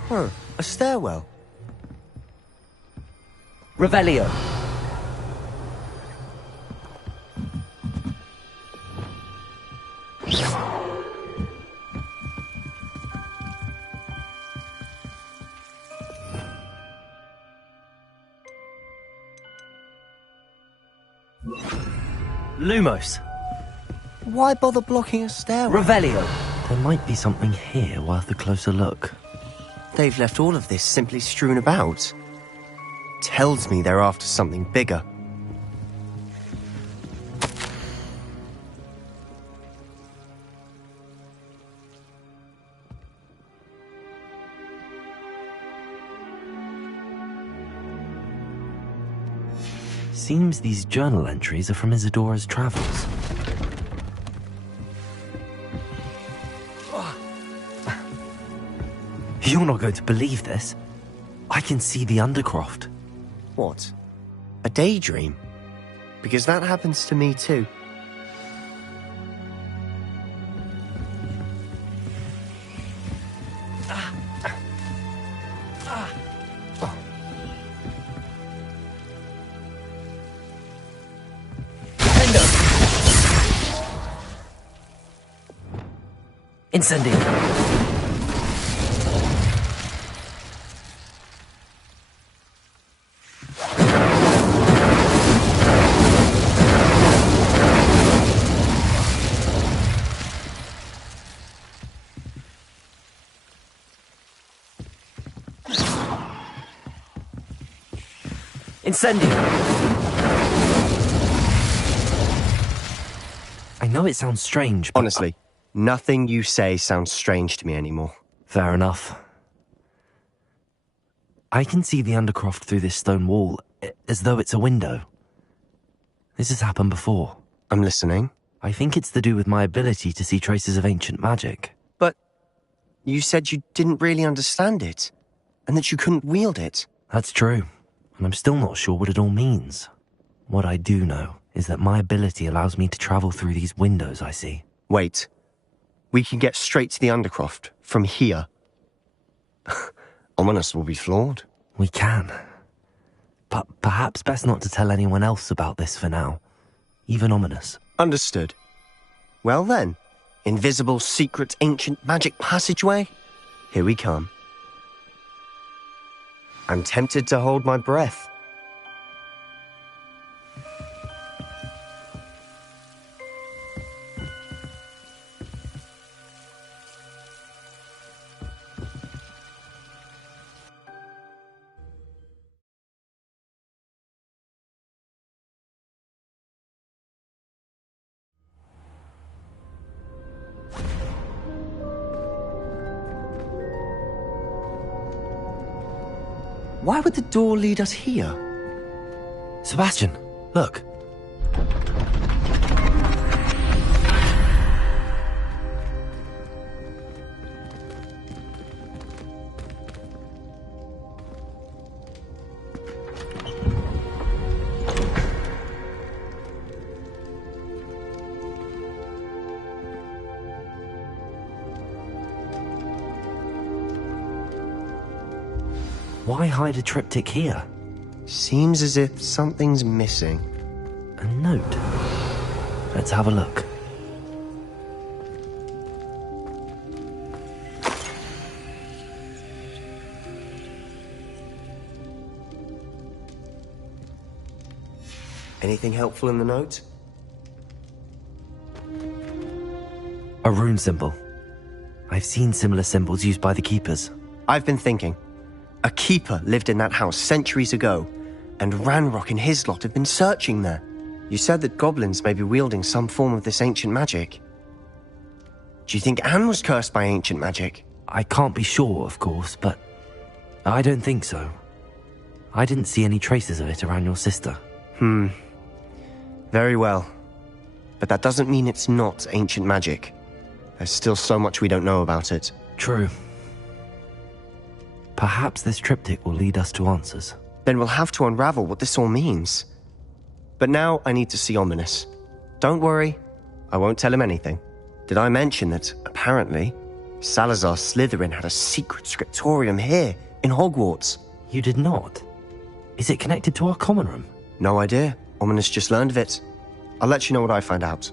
Huh, a stairwell. Revelio! Lumos! Why bother blocking a stairwell? Revelio! There might be something here worth a closer look. They've left all of this simply strewn about. Tells me they're after something bigger. Seems these journal entries are from Isadora's travels. You're not going to believe this. I can see the Undercroft. What? A daydream? Because that happens to me too. Incendio! Incendio! I know it sounds strange, but... Honestly, nothing you say sounds strange to me anymore. Fair enough. I can see the Undercroft through this stone wall, as though it's a window. This has happened before. I'm listening. I think it's to do with my ability to see traces of ancient magic. But you said you didn't really understand it, and that you couldn't wield it. That's true, and I'm still not sure what it all means. What I do know is that my ability allows me to travel through these windows I see. Wait. We can get straight to the Undercroft from here. Ominous will be floored. We can. But perhaps best not to tell anyone else about this for now. Even Ominous. Understood. Well then, invisible, secret, ancient magic passageway? Here we come. I'm tempted to hold my breath. Why would the door lead us here? Sebastian, look. Why hide a triptych here? Seems as if something's missing. A note. Let's have a look. Anything helpful in the note? A rune symbol. I've seen similar symbols used by the keepers. I've been thinking. A keeper lived in that house centuries ago, and Ranrock and his lot have been searching there. You said that goblins may be wielding some form of this ancient magic. Do you think Anne was cursed by ancient magic? I can't be sure, of course, but I don't think so. I didn't see any traces of it around your sister. Very well. But that doesn't mean it's not ancient magic. There's still so much we don't know about it. True. Perhaps this triptych will lead us to answers. Then we'll have to unravel what this all means. But now I need to see Ominous. Don't worry, I won't tell him anything. Did I mention that, apparently, Salazar Slytherin had a secret scriptorium here, in Hogwarts? You did not? Is it connected to our common room? No idea. Ominous just learned of it. I'll let you know what I find out.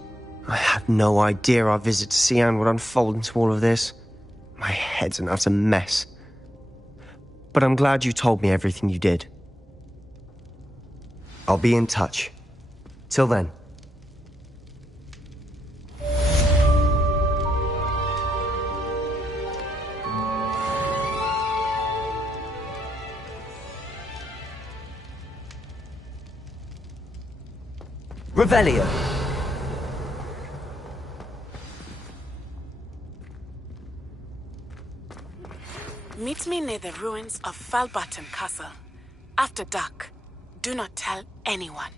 I had no idea our visit to Cian would unfold into all of this. My head's an utter mess. But I'm glad you told me everything you did. I'll be in touch. Till then. Revelio. Meet me near the ruins of Falbarton Castle. After dark. Do not tell anyone.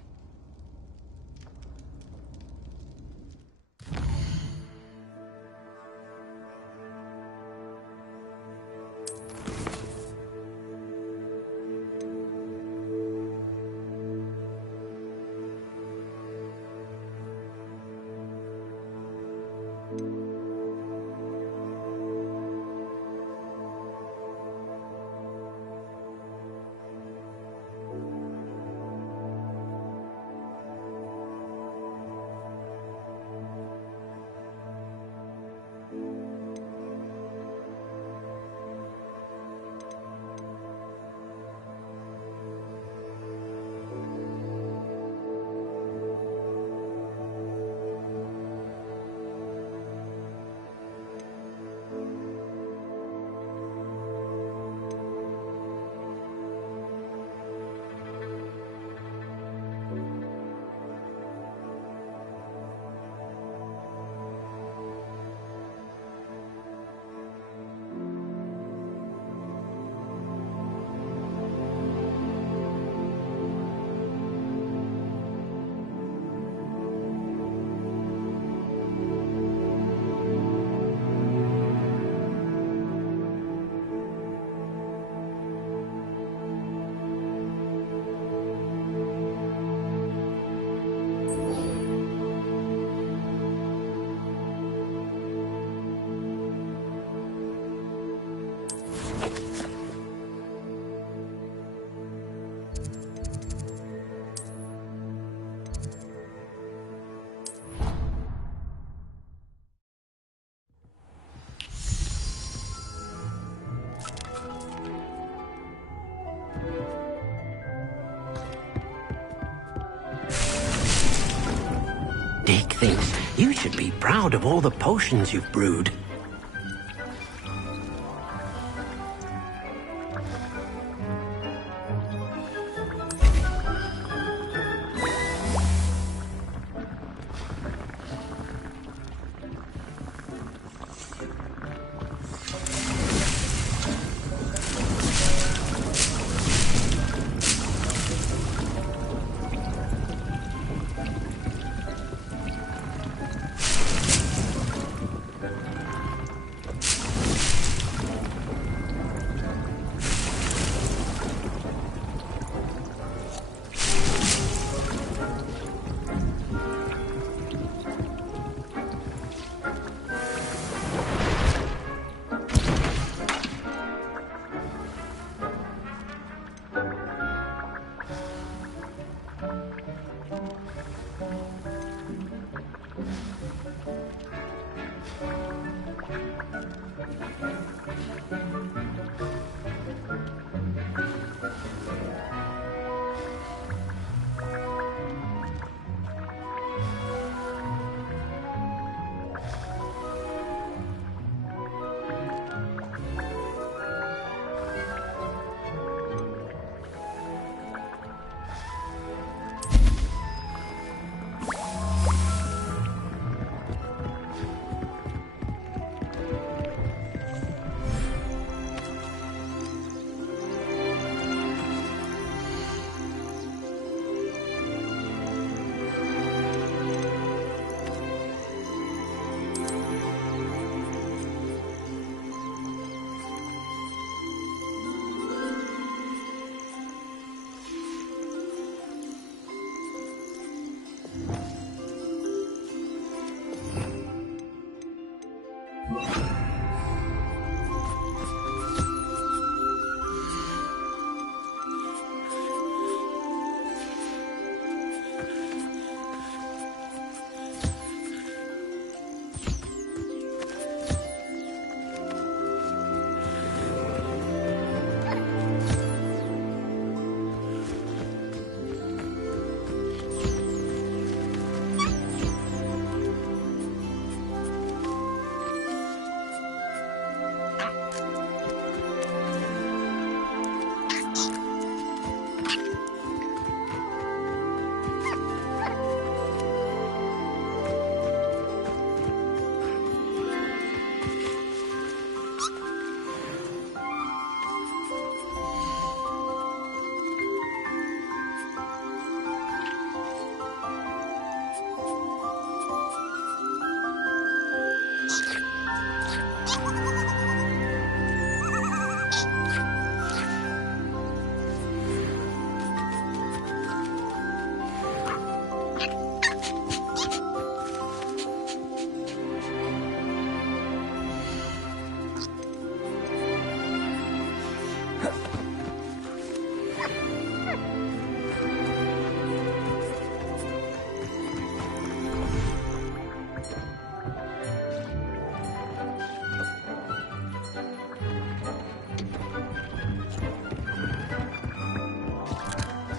thinks you should be proud of all the potions you've brewed.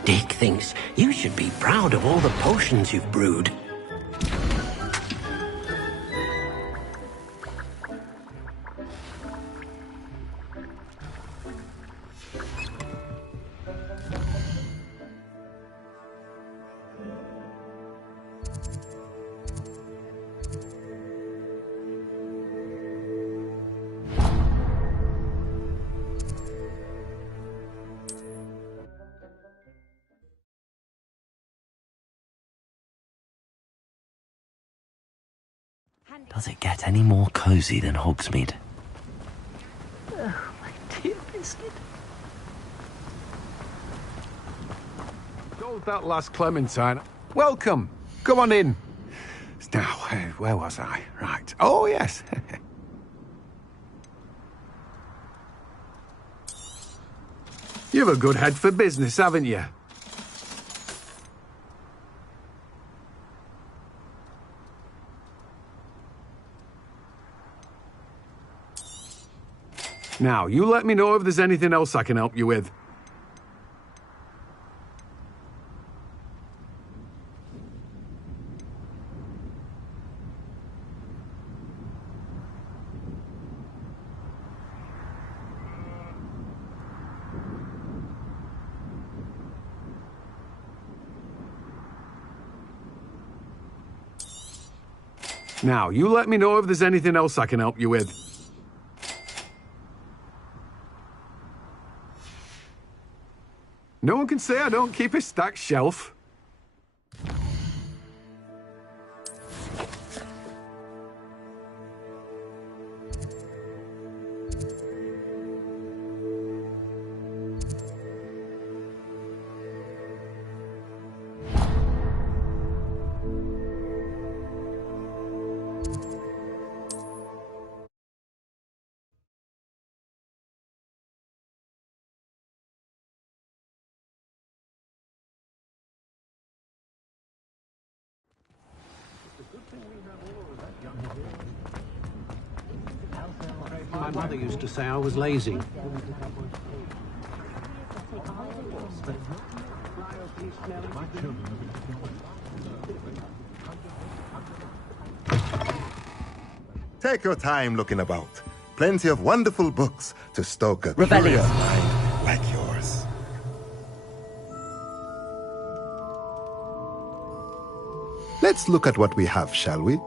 Dick thinks you should be proud of all the potions you've brewed. Does it get any more cozy than Hogsmeade? Oh, my dear biscuit. Told that last Clementine. Welcome. Come on in. Now, where was I? Right. Oh, yes. You've a good head for business, haven't you? Now, you let me know if there's anything else I can help you with. Now, you let me know if there's anything else I can help you with. No one can say I don't keep a stacked shelf. My mother used to say I was lazy. Take your time looking about. Plenty of wonderful books to stoke a Revelio. curious mind like yours. Let's look at what we have, shall we?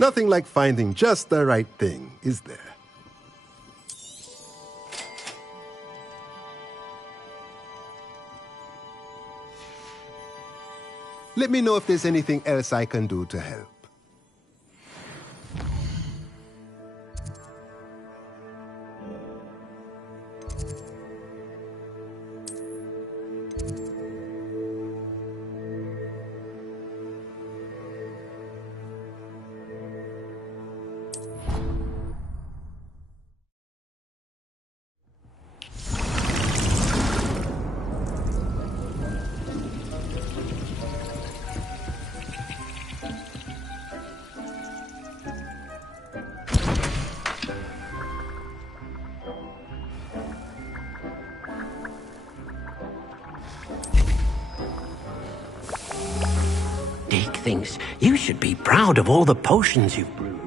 Nothing like finding just the right thing, is there? Let me know if there's anything else I can do to help. things. You should be proud of all the potions you've brewed.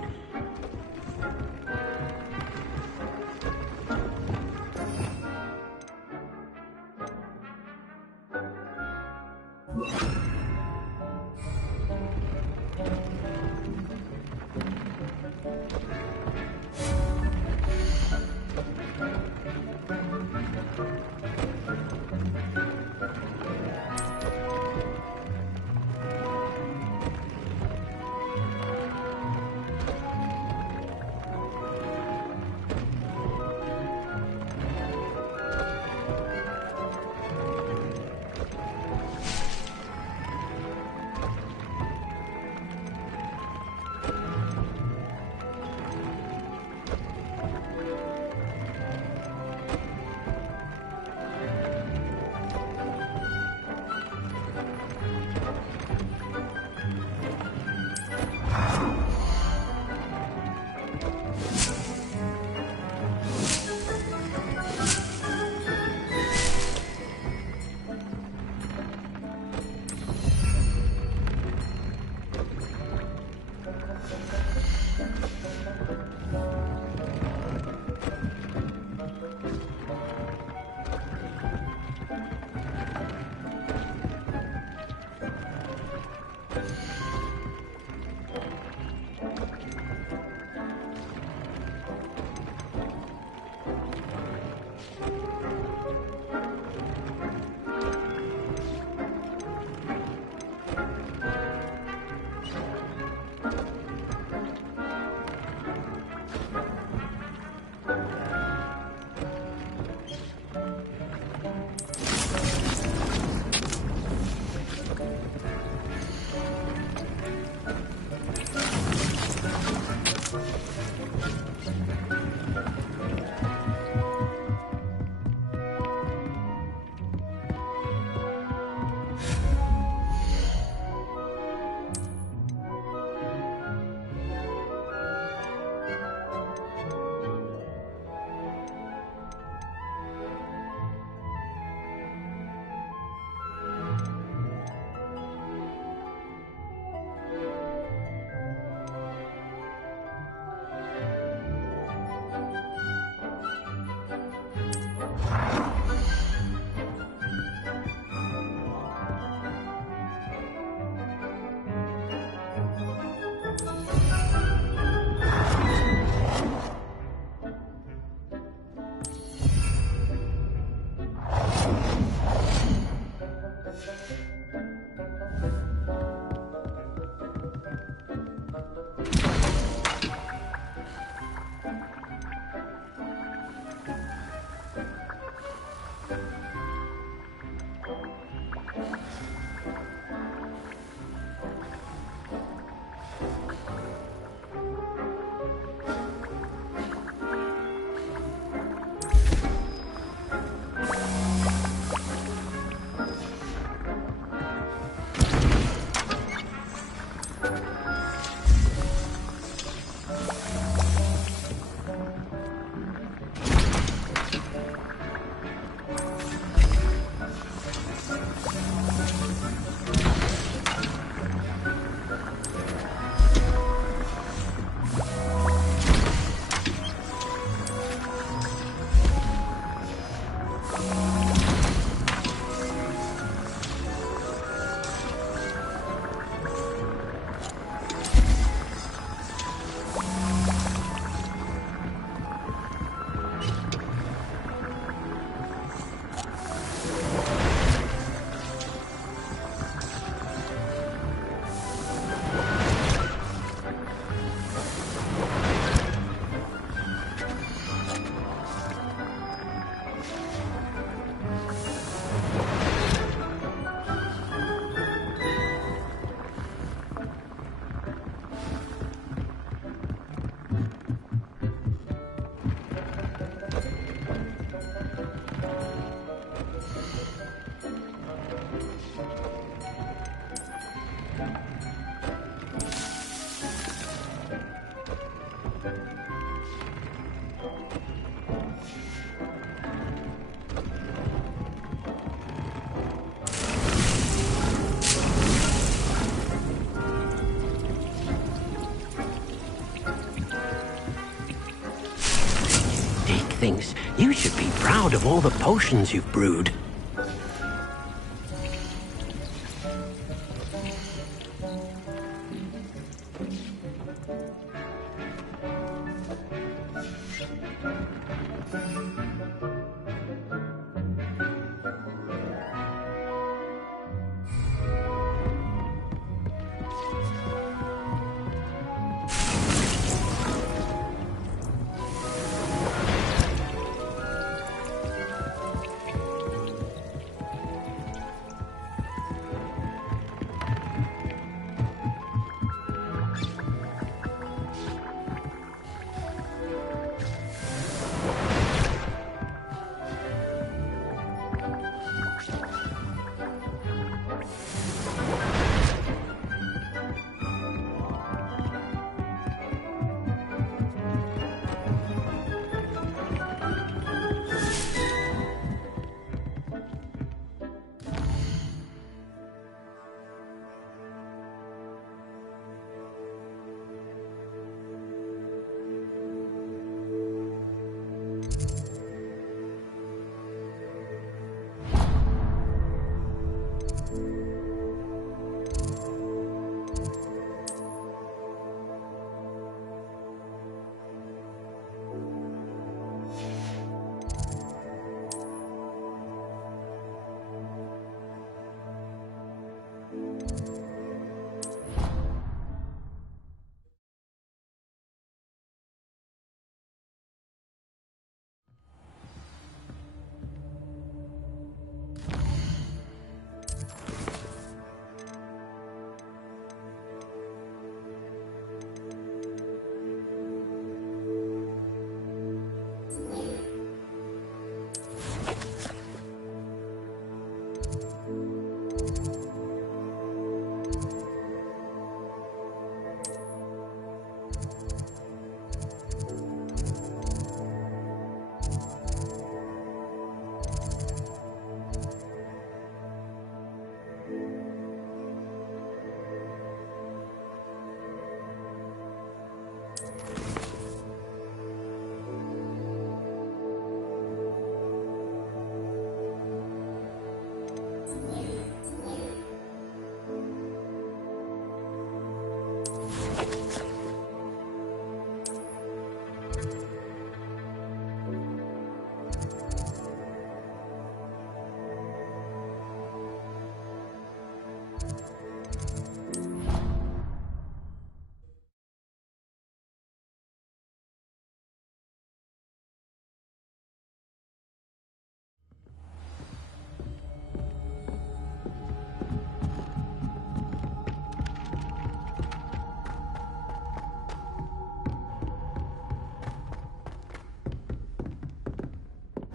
You should be proud of all the potions you've brewed.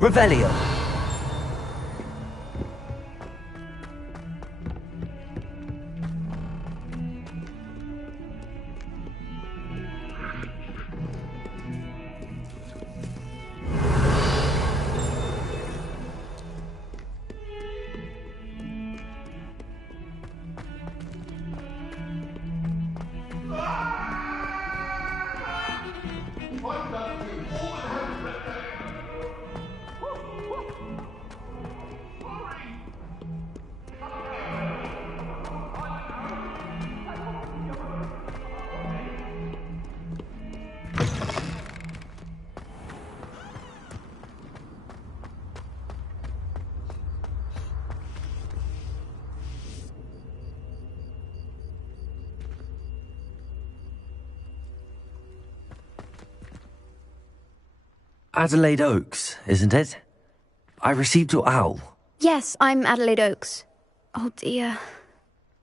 Revelio. Adelaide Oaks, isn't it? I received your owl. Yes, I'm Adelaide Oaks. Oh dear.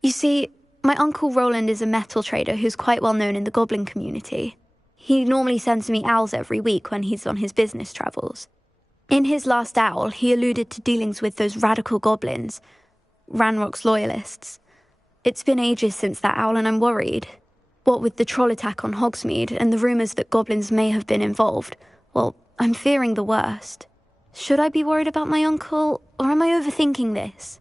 You see, my Uncle Roland is a metal trader who's quite well known in the goblin community. He normally sends me owls every week when he's on his business travels. In his last owl, he alluded to dealings with those radical goblins, Ranrock's loyalists. It's been ages since that owl and I'm worried. What with the troll attack on Hogsmeade and the rumours that goblins may have been involved, well, I'm fearing the worst. Should I be worried about my uncle, or am I overthinking this?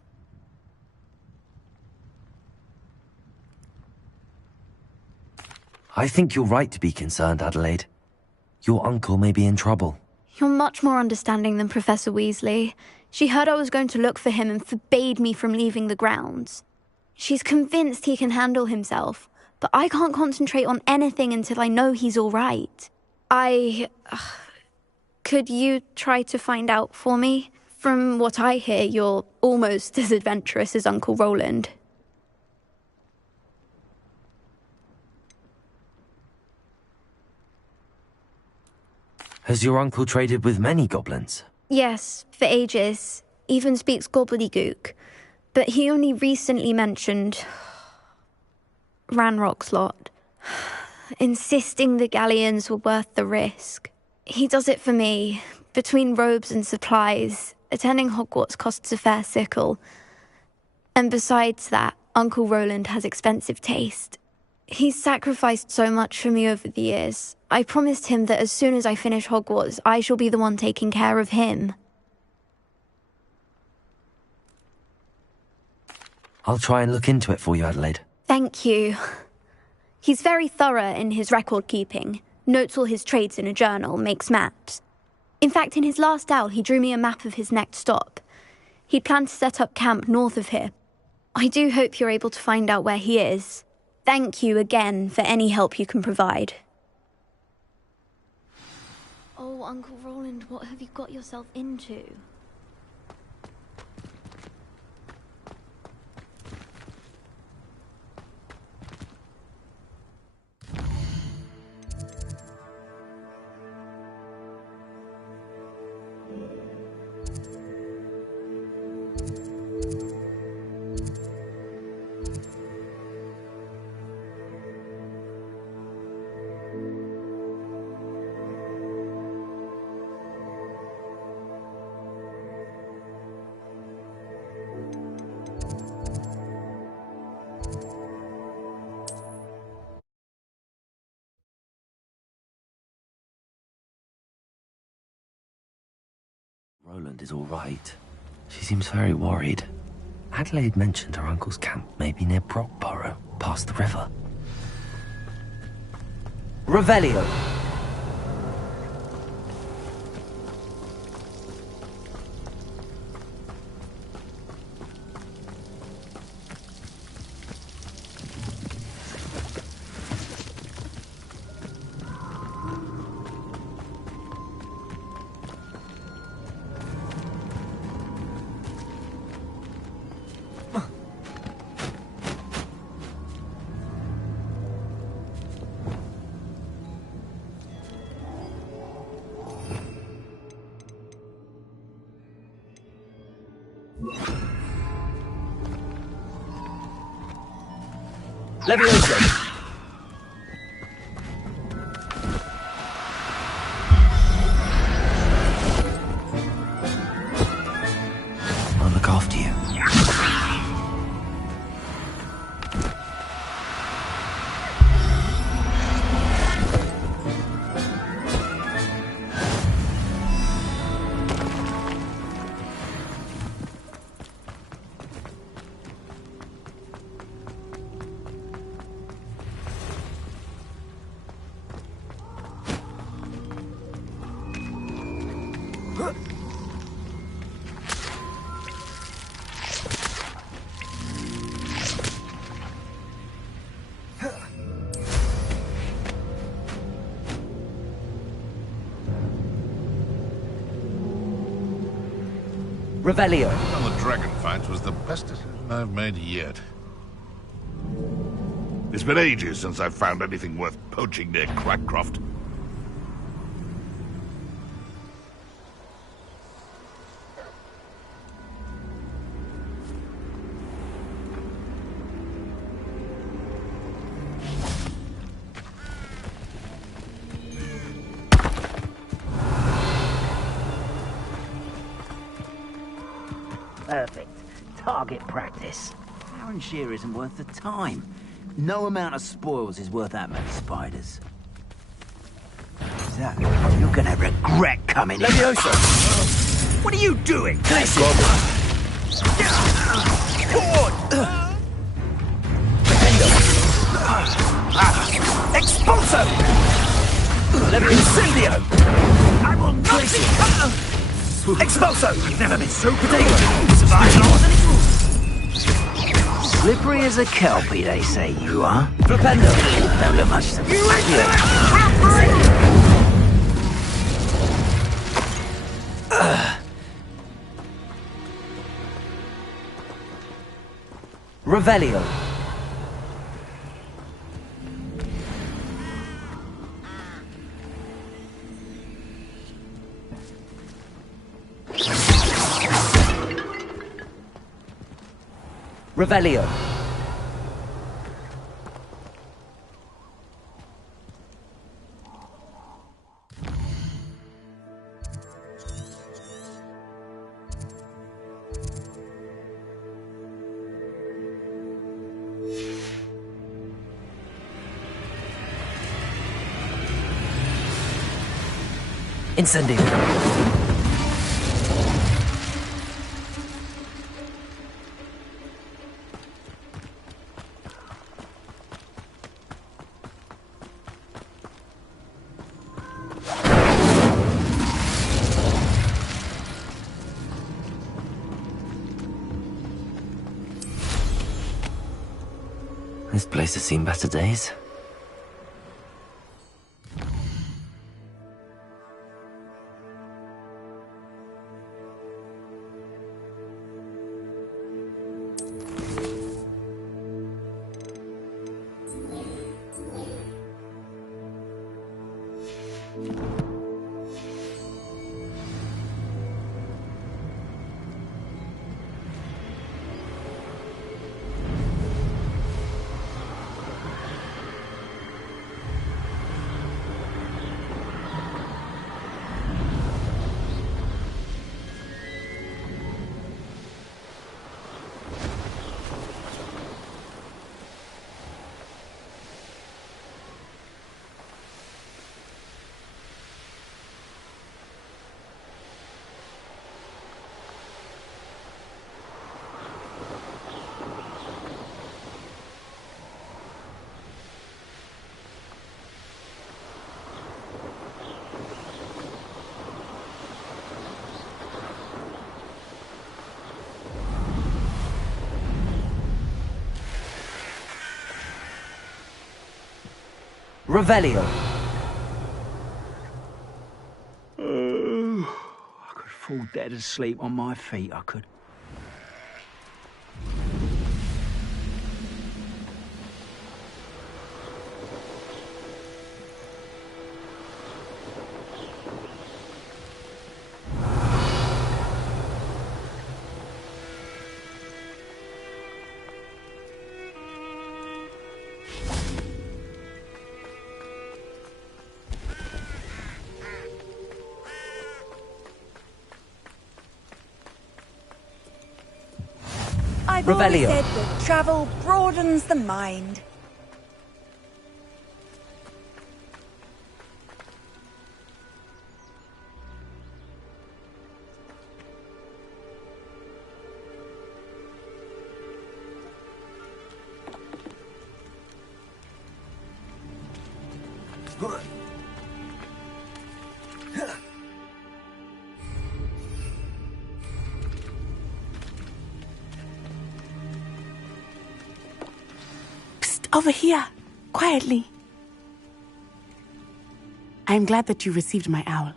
I think you're right to be concerned, Adelaide. Your uncle may be in trouble. You're much more understanding than Professor Weasley. She heard I was going to look for him and forbade me from leaving the grounds. She's convinced he can handle himself, but I can't concentrate on anything until I know he's all right. Could you try to find out for me? From what I hear, you're almost as adventurous as Uncle Roland. Has your uncle traded with many goblins? Yes, for ages. Even speaks gobbledygook. But he only recently mentioned Ranrock's lot, insisting the galleons were worth the risk. He does it for me. Between robes and supplies, attending Hogwarts costs a fair sickle. And besides that, Uncle Roland has expensive taste. He's sacrificed so much for me over the years. I promised him that as soon as I finish Hogwarts, I shall be the one taking care of him. I'll try and look into it for you, Adelaide. Thank you. He's very thorough in his record keeping. Notes all his trades in a journal, makes maps. In fact, in his last owl, he drew me a map of his next stop. He'd planned to set up camp north of here. I do hope you're able to find out where he is. Thank you again for any help you can provide. Oh, Uncle Roland, what have you got yourself into? Roland is all right. She seems very worried. Adelaide mentioned her uncle's camp may be near Brockborough, past the river. Revelio. Leviosa. I'll look after you. Revelio. On the dragon fight was the best decision I've made yet. It's been ages since I've found anything worth poaching near Crackcroft. Perfect. Target practice. Aaron Shear isn't worth the time. No amount of spoils is worth that many spiders. So, you're gonna regret coming in. Leviosa! What are you doing? Listen! Expulso! Incendio! I will not be... Expulso! You've never been so potato. Survive laws and its rules. Slippery as a kelpie, they say you are. Flipendo. Don't look much to me. You ain't Revelio. Revelio. Incendio. This place has seen better days. Revelio. I could fall dead asleep on my feet, I could. I've always Revelio. said that travel broadens the mind. Over here, quietly. I am glad that you received my owl.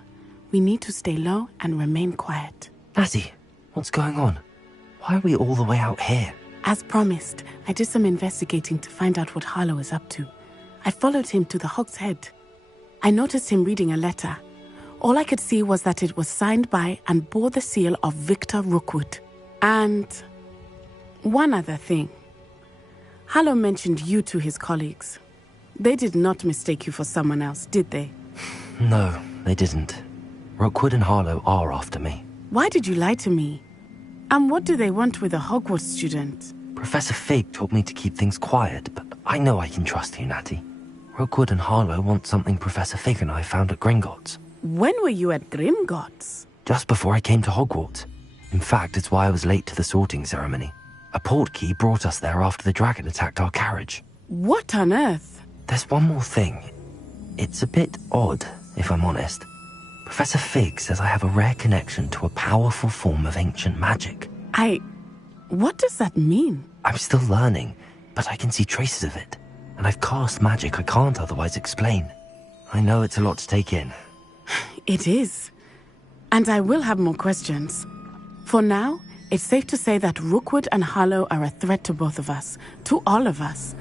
We need to stay low and remain quiet. Natty, what's going on? Why are we all the way out here? As promised, I did some investigating to find out what Harlow is up to. I followed him to the Hog's Head. I noticed him reading a letter. All I could see was that it was signed by and bore the seal of Victor Rookwood. And one other thing. Harlow mentioned you to his colleagues. They did not mistake you for someone else, did they? No, they didn't. Rookwood and Harlow are after me. Why did you lie to me? And what do they want with a Hogwarts student? Professor Fig told me to keep things quiet, but I know I can trust you, Natty. Rookwood and Harlow want something Professor Fig and I found at Gringotts. When were you at Gringotts? Just before I came to Hogwarts. In fact, it's why I was late to the sorting ceremony. A portkey brought us there after the dragon attacked our carriage. What on earth? There's one more thing. It's a bit odd, if I'm honest. Professor Fig says I have a rare connection to a powerful form of ancient magic. What does that mean? I'm still learning, but I can see traces of it. And I've cast magic I can't otherwise explain. I know it's a lot to take in. It is. And I will have more questions. For now, it's safe to say that Rookwood and Harlow are a threat to both of us, to all of us.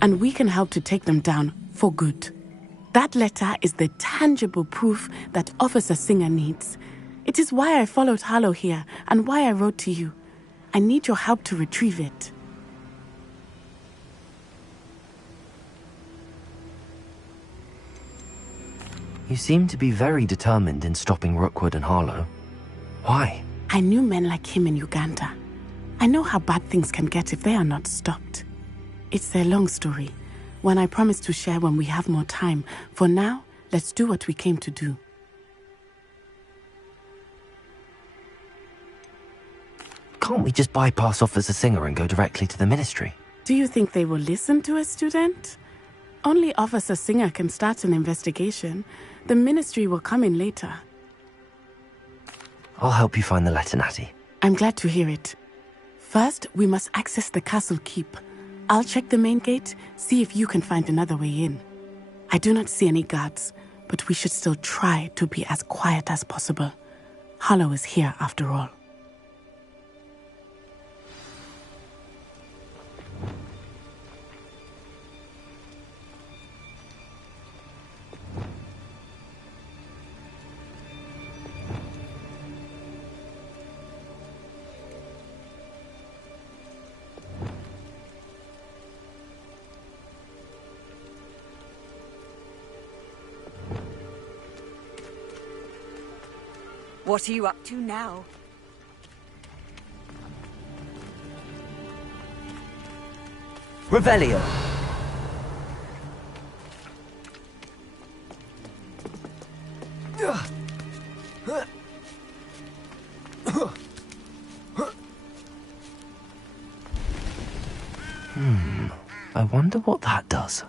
And we can help to take them down for good. That letter is the tangible proof that Officer Singer needs. It is why I followed Harlow here and why I wrote to you. I need your help to retrieve it. You seem to be very determined in stopping Rookwood and Harlow. Why? I knew men like him in Uganda. I know how bad things can get if they are not stopped. It's a long story, one I promise to share when we have more time. For now, let's do what we came to do. Can't we just bypass Officer Singer and go directly to the Ministry? Do you think they will listen to a student? Only Officer Singer can start an investigation. The Ministry will come in later. I'll help you find the letter, Natty. I'm glad to hear it. First, we must access the castle keep. I'll check the main gate, see if you can find another way in. I do not see any guards, but we should still try to be as quiet as possible. Harlow is here after all. What are you up to now? Revelio. I wonder what that does.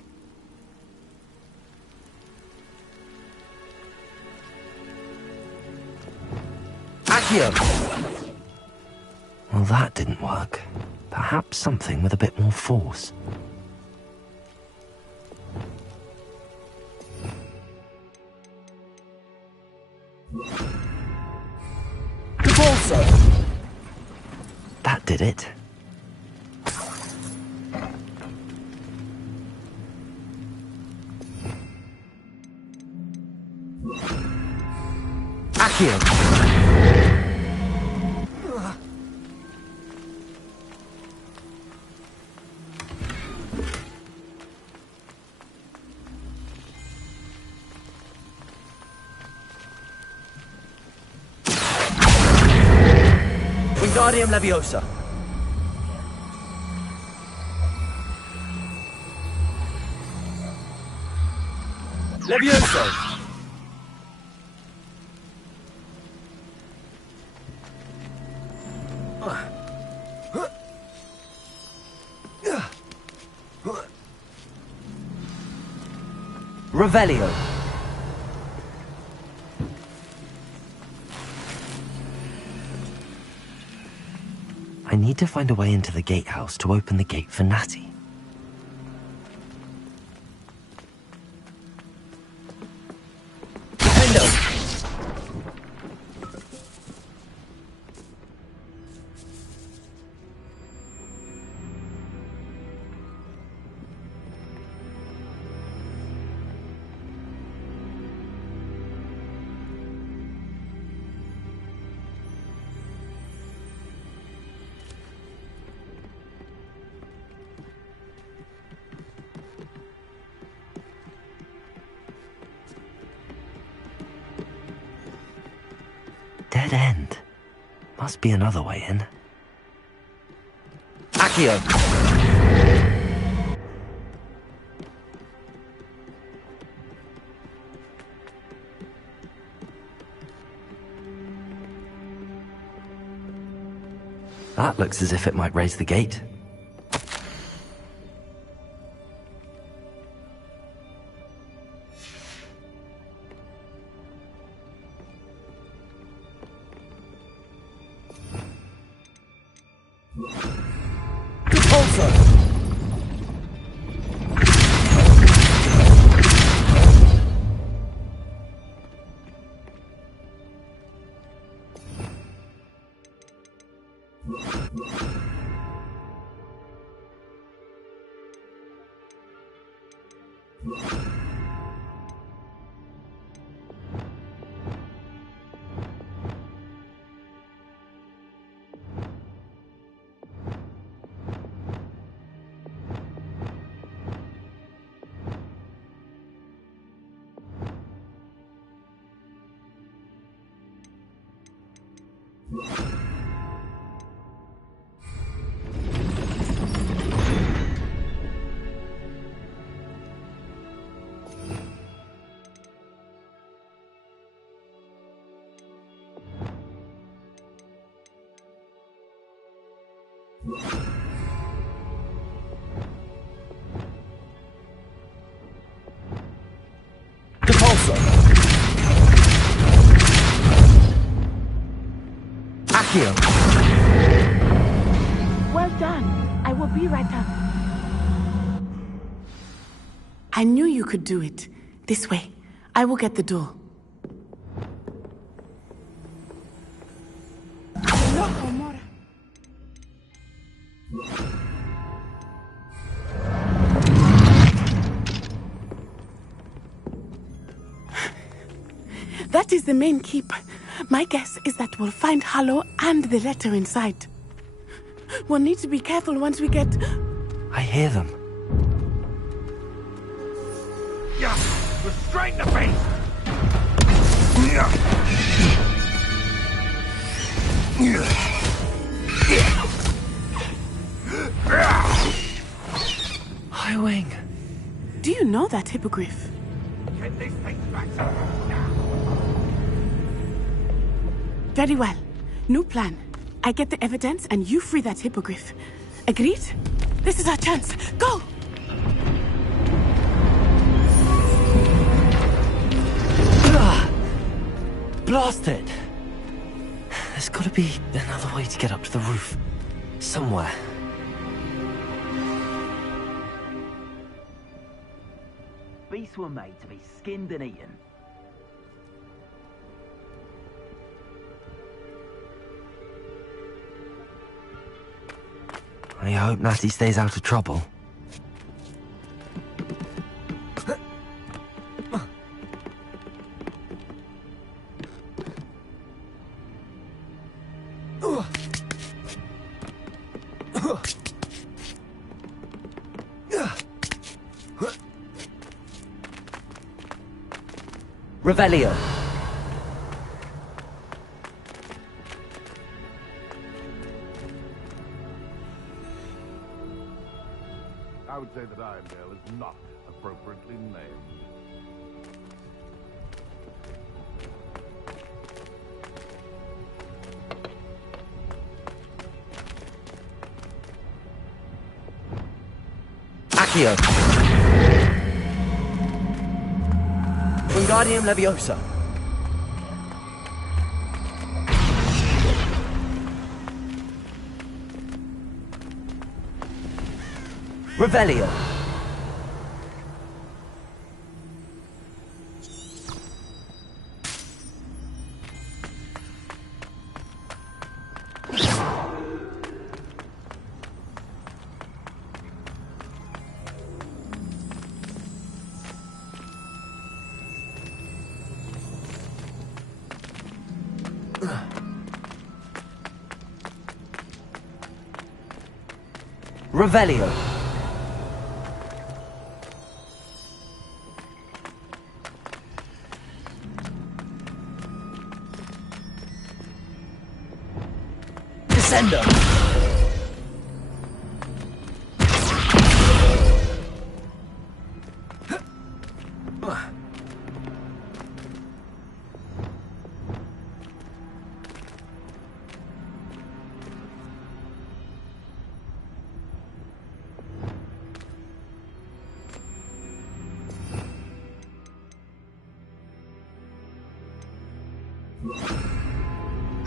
Well, that didn't work. Perhaps something with a bit more force. That did it. Wingardium Leviosa. Leviosa. Revelio. I need to find a way into the gatehouse to open the gate for Natty. Dead end. Must be another way in. Accio. That looks as if it might raise the gate. Depulso! Depulso! Accio! Well done. I will be right up. I knew you could do it. This way. I will get the door. That is the main keep. My guess is that we'll find Harlow and the letter inside. We'll need to be careful once we get... I hear them. Yeah, restrain the beast! High Wing. Do you know that hippogriff? Get these things back now! Very well. New plan. I get the evidence and you free that hippogriff. Agreed? This is our chance. Go! Blast it! There's gotta be another way to get up to the roof. Somewhere. Beasts were made to be skinned and eaten. I hope Natty stays out of trouble. Revelio. I would say that Irondale is not appropriately named. Accio. Wingardium Leviosa. Revelio. Revelio. Descendo.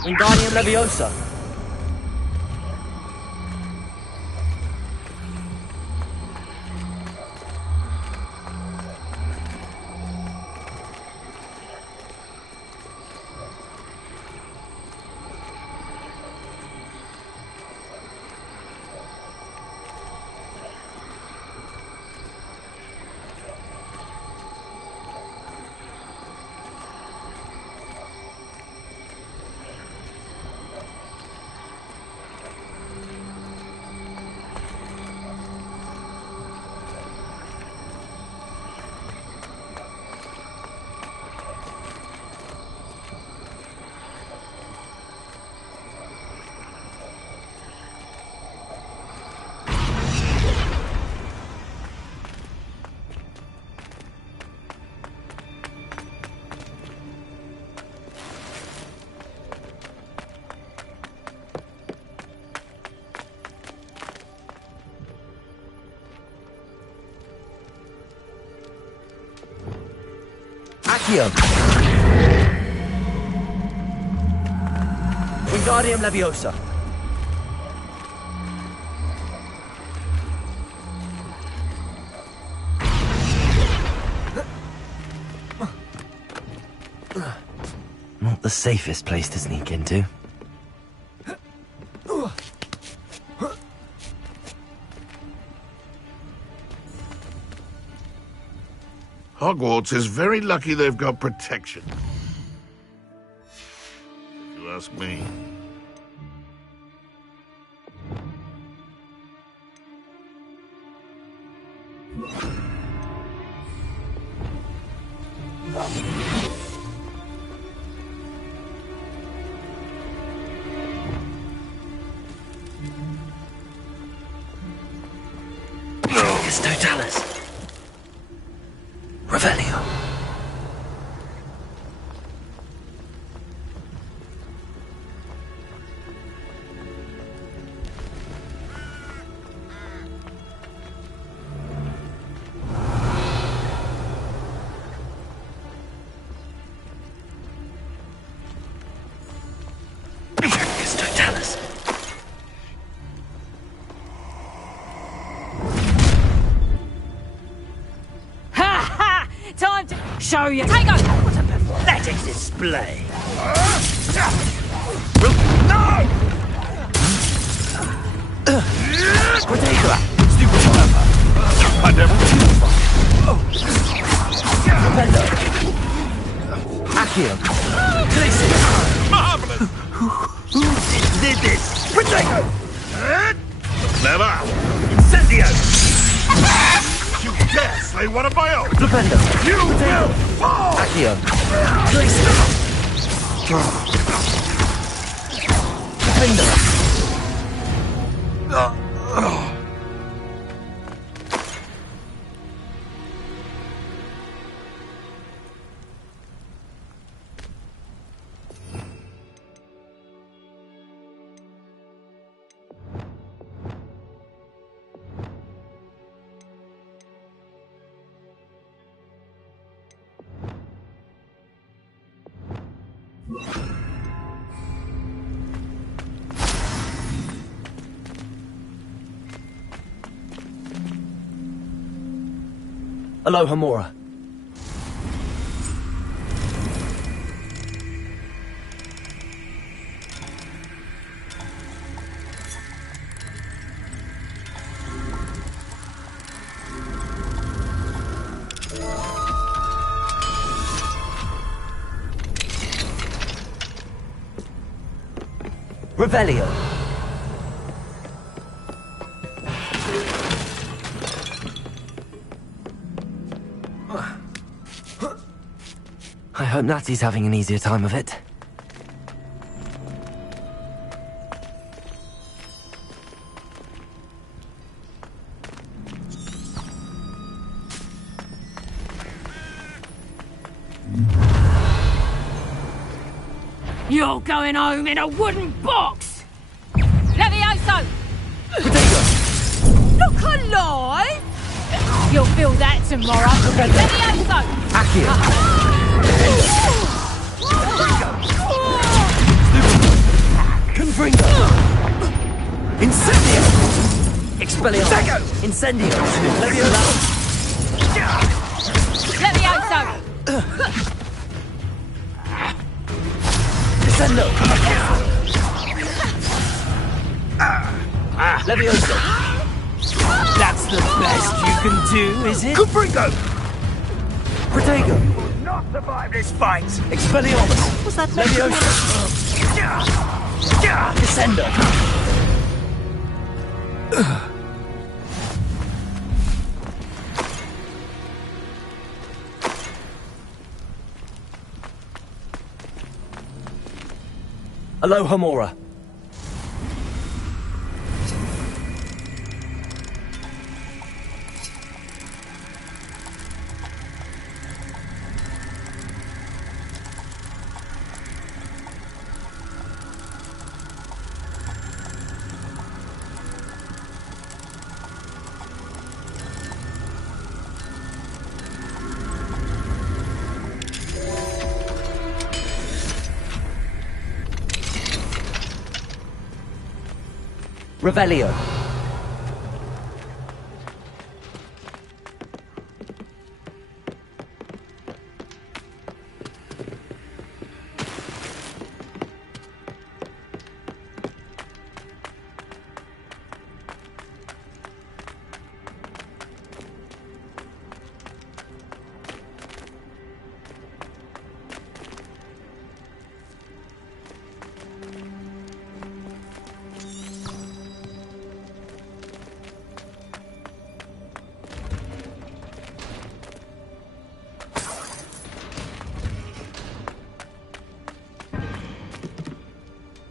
Wingardium Leviosa. Accio. Wingardium Leviosa. Not the safest place to sneak into. Hogwarts is very lucky they've got protection. If you ask me. It's Totalis. Revelio. It's Totalis. Time to show you. Take off. What a pathetic display. Potato. Stupid whatever. My devil. Rependo. Accio. Marvelous. Who did this? Potato. Never. Incendio. You dare say one of my own. Rependo. You will fall. Accio. Rependo. Aloha Mora. Revelio. I hope Natty's having an easier time of it. You're going home in a wooden box! Levioso! Look alive! You'll feel that tomorrow. Levioso! Accio. Confringo. Incendio. Expelliarmus. Incendio. Levioso! Descendo. Levioso. That's the best you can do, is it? Confringo. Protego. Not survive this fight. Expelliarmus. What's that? Levioso. Descendo. Aloha Mora. Revelio.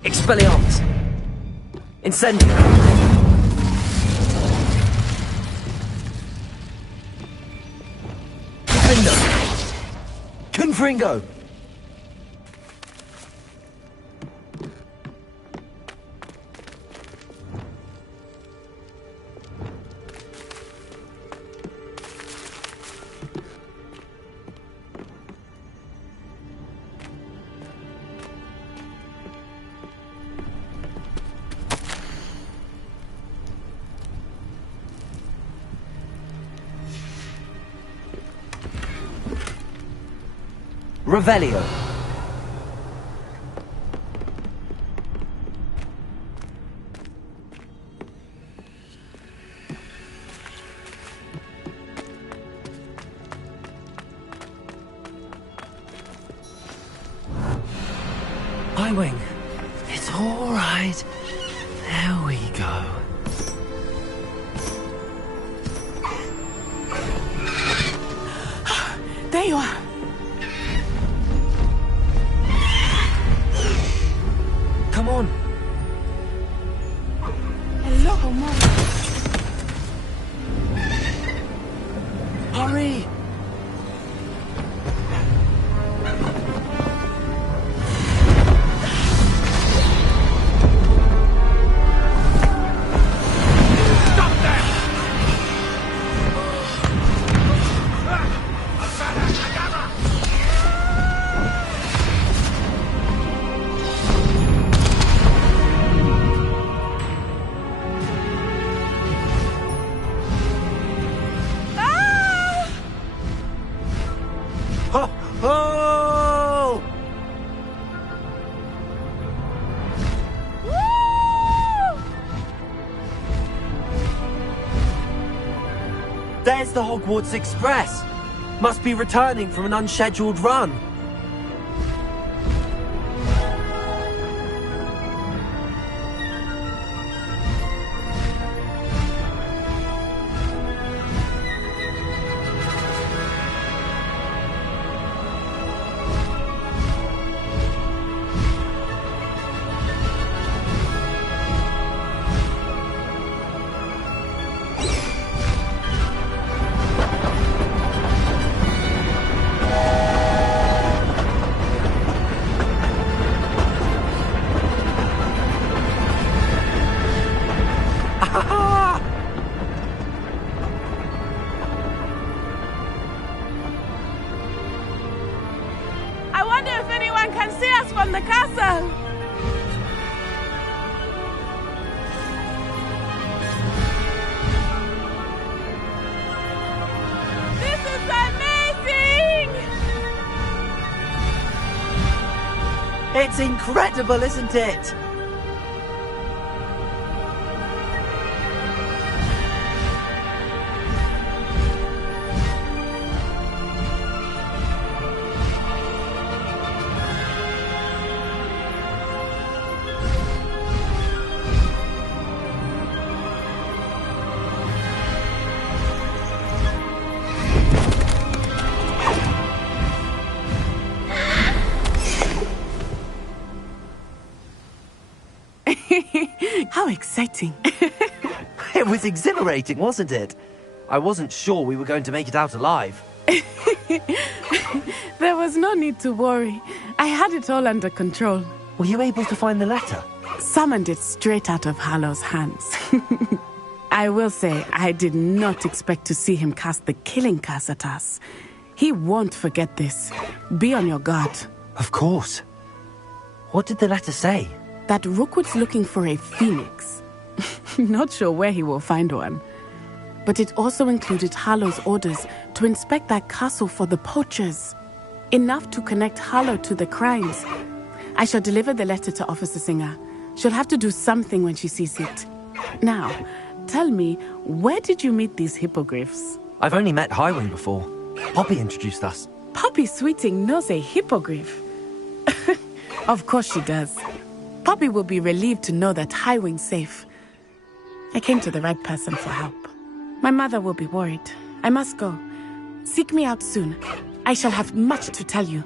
Expelliarmus! Incendio! Confindo! Confringo! Revelio. High wing. It's all right. There we go. There you are. Come on. Hello, Mom. Hurry. There's the Hogwarts Express. Must be returning from an unscheduled run. I wonder if anyone can see us from the castle. This is amazing! It's incredible, isn't it? How exciting. It was exhilarating, wasn't it? I wasn't sure we were going to make it out alive. There was no need to worry. I had it all under control. Were you able to find the letter? Summoned it straight out of Harlow's hands. I will say, I did not expect to see him cast the killing curse at us. He won't forget this. Be on your guard. Of course. What did the letter say? That Rookwood's looking for a phoenix. Not sure where he will find one. But it also included Harlow's orders to inspect that castle for the poachers. Enough to connect Harlow to the crimes. I shall deliver the letter to Officer Singer. She'll have to do something when she sees it. Now, tell me, where did you meet these hippogriffs? I've only met Highwing before. Poppy introduced us. Poppy Sweeting knows a hippogriff. Of course she does. Poppy will be relieved to know that Highwing's safe. I came to the right person for help. My mother will be worried. I must go. Seek me out soon. I shall have much to tell you.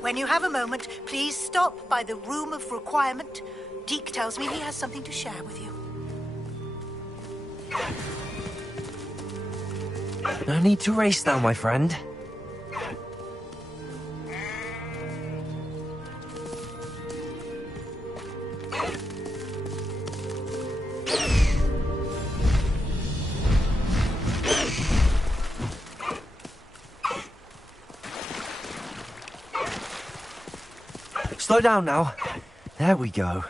When you have a moment, please stop by the Room of Requirement. Deke tells me he has something to share with you. No need to race now, my friend. Slow down now. There we go.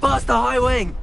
Faster, Highwing!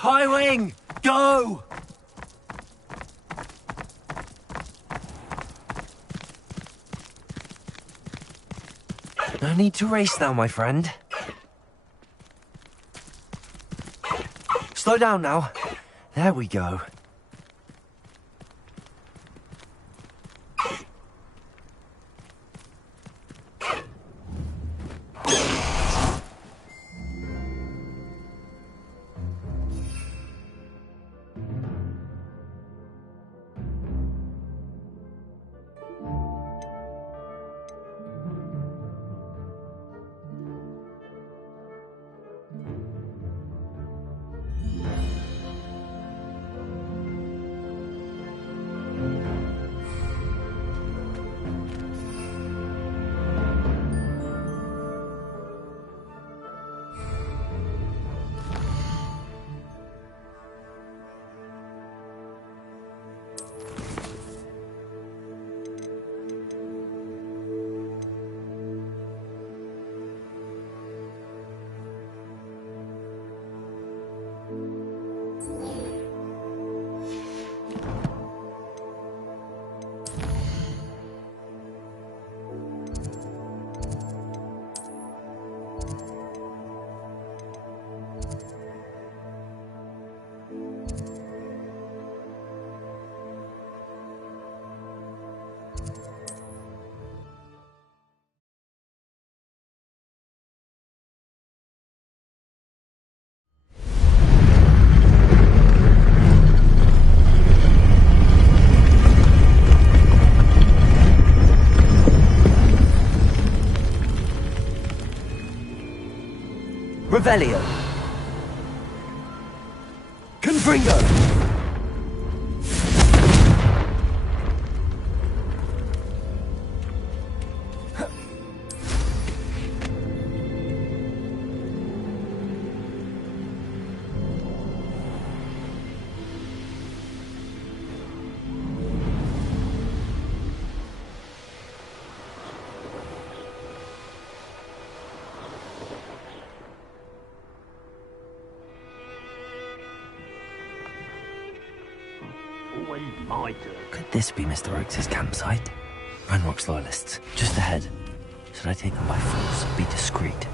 High Wing! Go! No need to race now, my friend. Slow down now. There we go. Revelio. Confringo. Could this be Mr. Oakes' campsite? Ranrock's loyalists, just ahead. Should I take them by force or be discreet?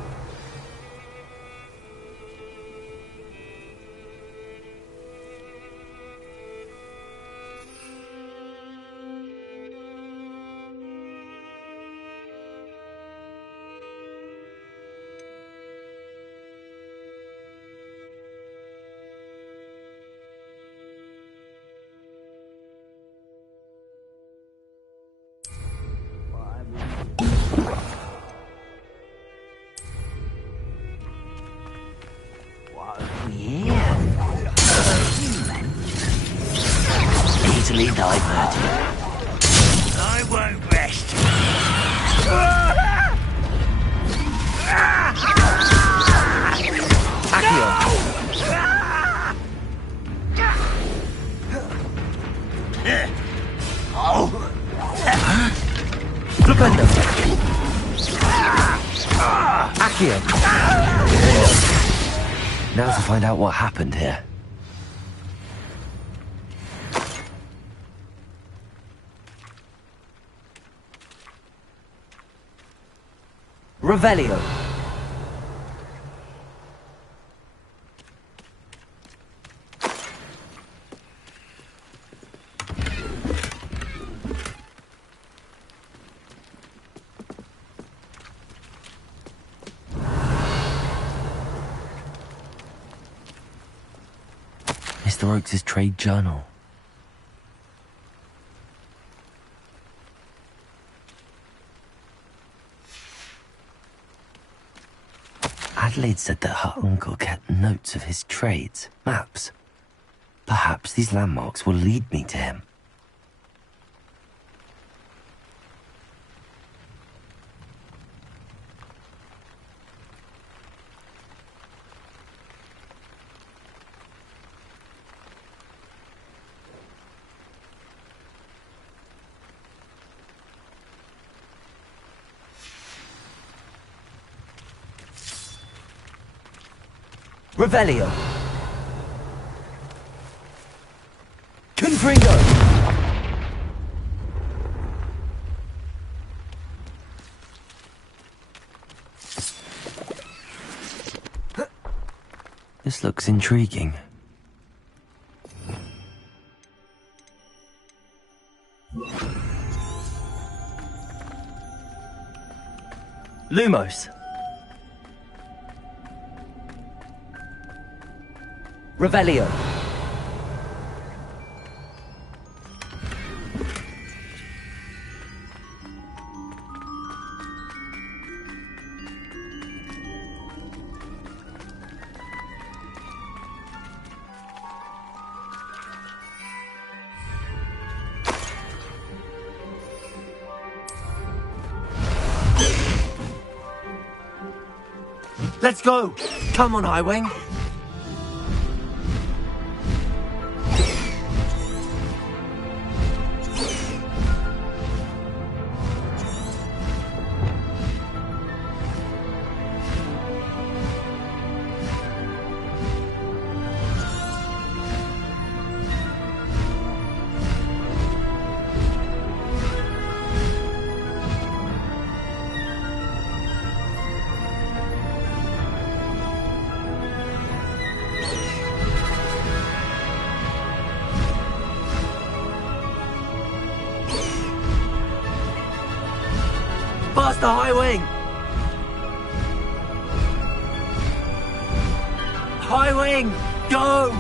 Easily diverted. I won't rest. Flipendo. Accio. Now to find out what happened here. Revelio. Mr. Oakes' trade journal. Adelaide said that her uncle kept notes of his trades, maps. Perhaps these landmarks will lead me to him. Revelio. Freedom! This looks intriguing. Lumos. Revelio. Let's go! Come on, Highwing! Faster, Highwing! Highwing, go!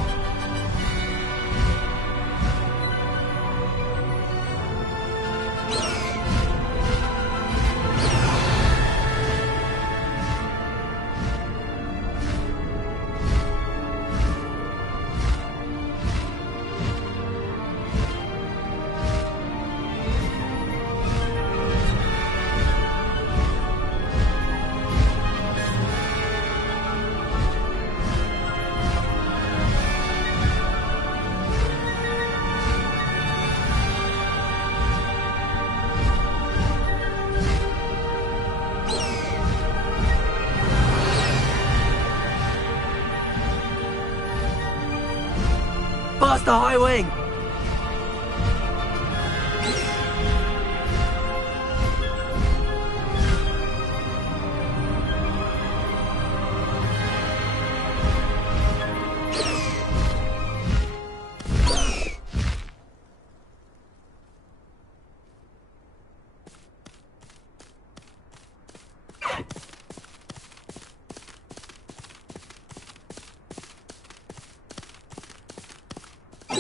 Faster, Highwing!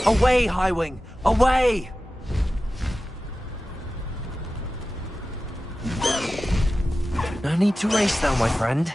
Away, Highwing! Away! No need to race now, my friend.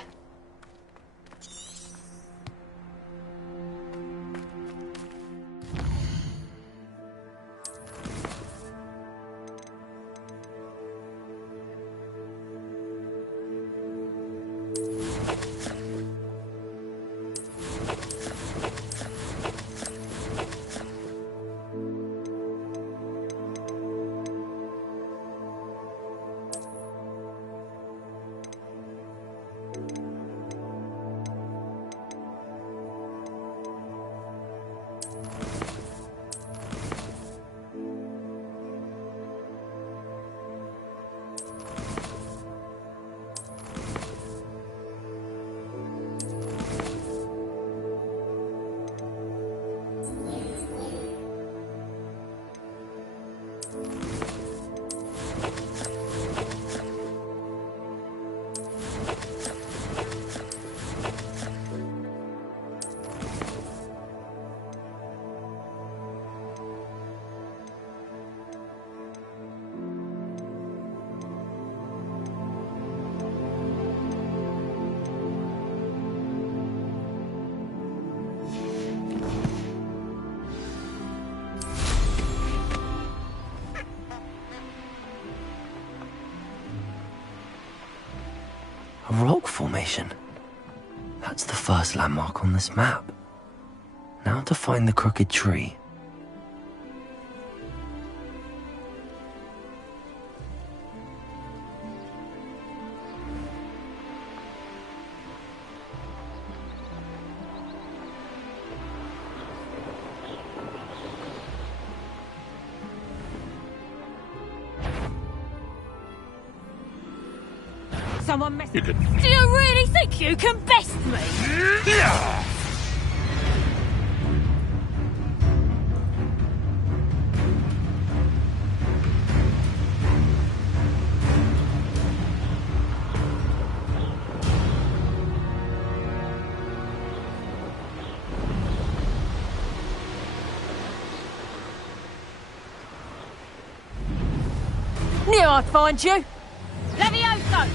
A rock formation. That's the first landmark on this map. Now to find the crooked tree. someone mess. You could. Do you really think you can best me? Yeah! Knew I'd find you. Levioso!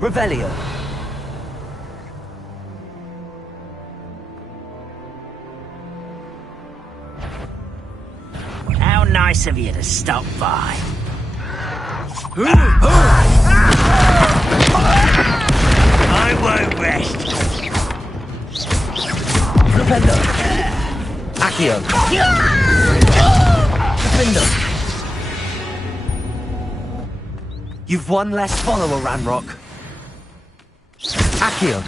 Revelio. How nice of you to stop by. I won't rest. Flipendo. Accio. Flipendo. You've one less follower, Ranrock. Accio.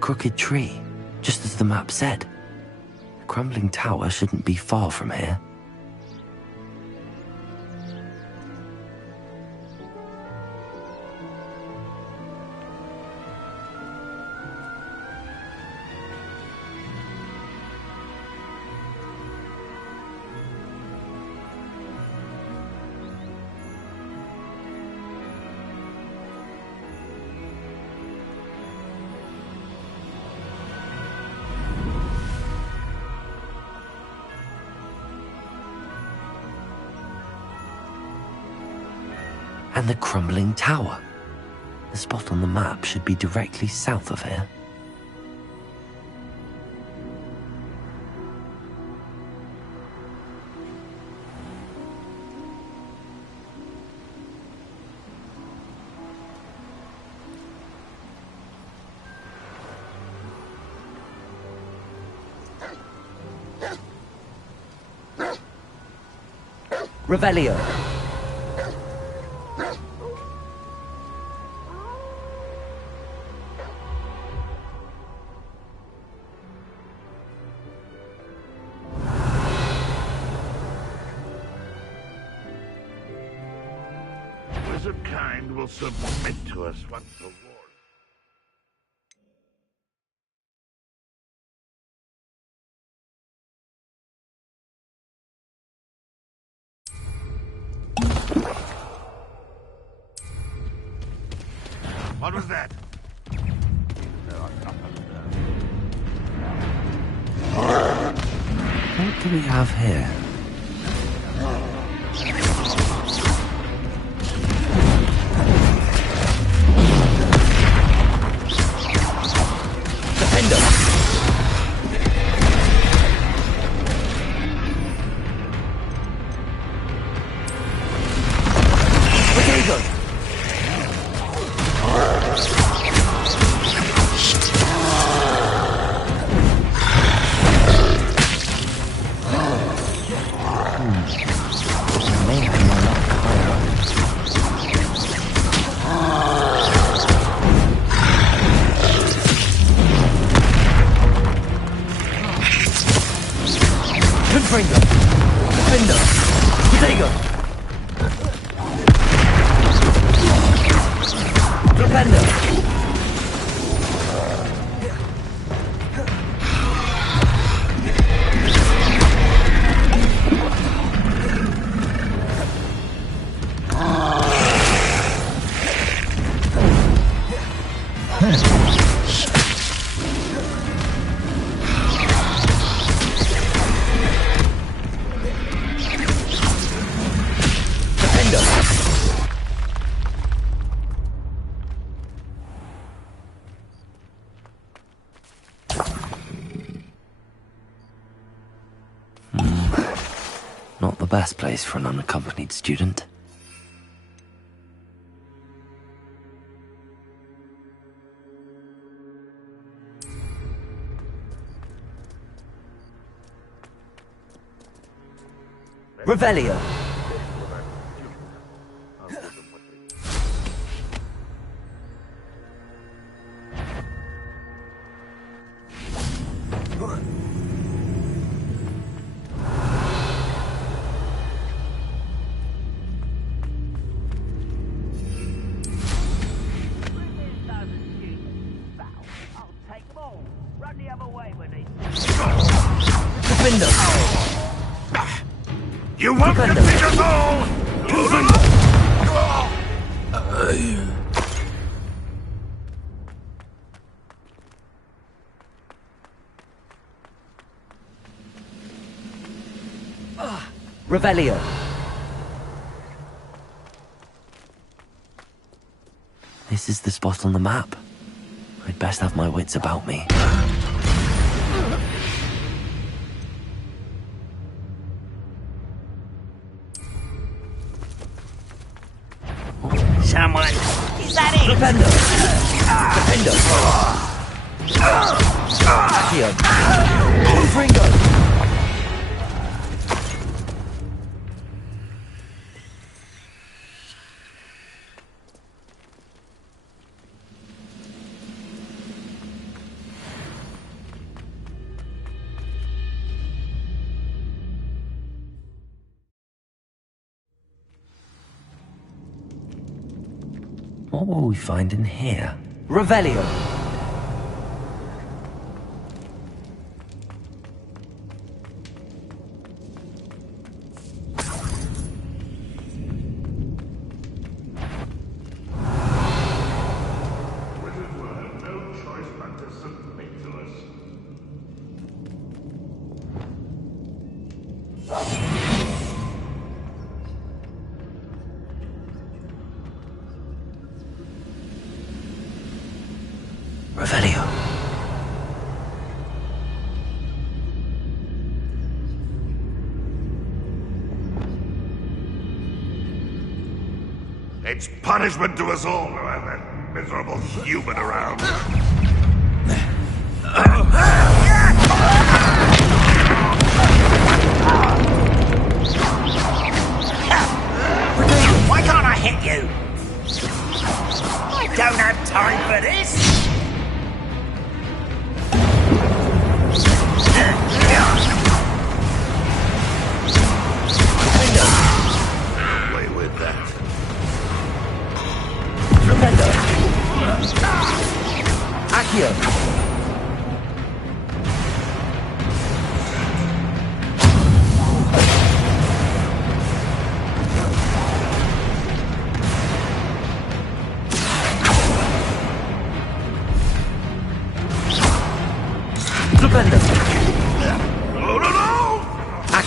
Crooked tree, just as the map said. The crumbling tower shouldn't be far from here. And the crumbling tower. The spot on the map should be directly south of here. Revelio. Wizard kind will submit to us once the war. What was that? There are nothing there. do we have here? Not the best place for an unaccompanied student. Revelio. You won't defeat us all! Revelio. This is the spot on the map. I'd best have my wits about me. Someone. Is that it? Defender. Defender. Accio. Fringo. What will we find in here? Revelio. Revelio. It's punishment to us all to have that miserable human around. Why can't I hit you? I don't have time for this. Away with that.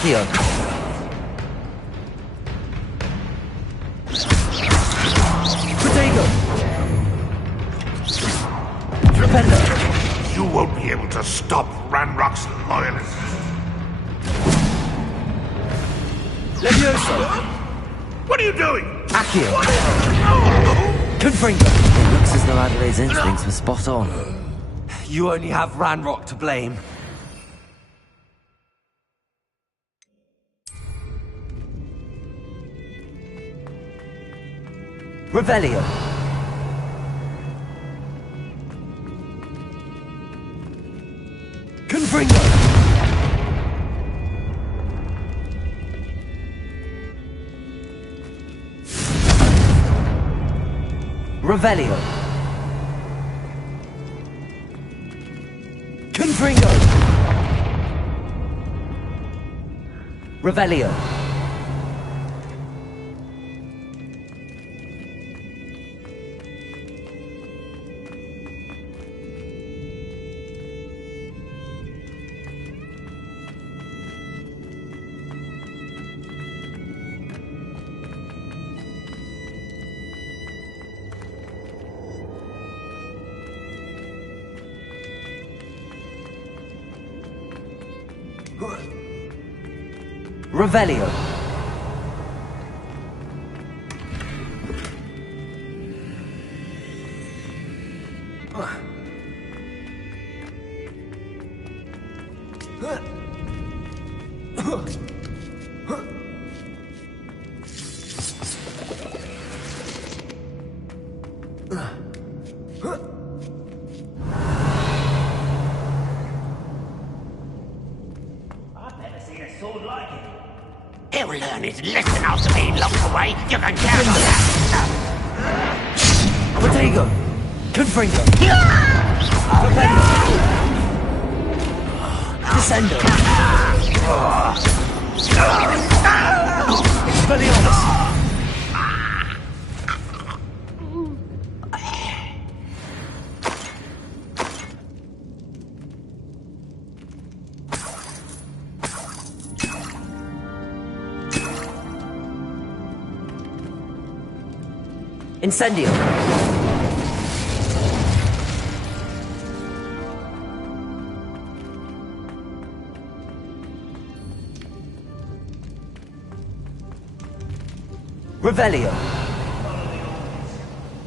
Accio. Protego. You won't be able to stop Ranrock's loyalists. Levioso! What are you doing? Accio. Confringo! It looks as though Adelaide's instincts were spot on. You only have Ranrock to blame. Revelio. Confringo! Revelio. Confringo! Revelio. Revelio. He'll learn his lesson after being locked away. You can count on that. Protego! Confringo! Descendo! Expelliarmus! Incendio. Revelio.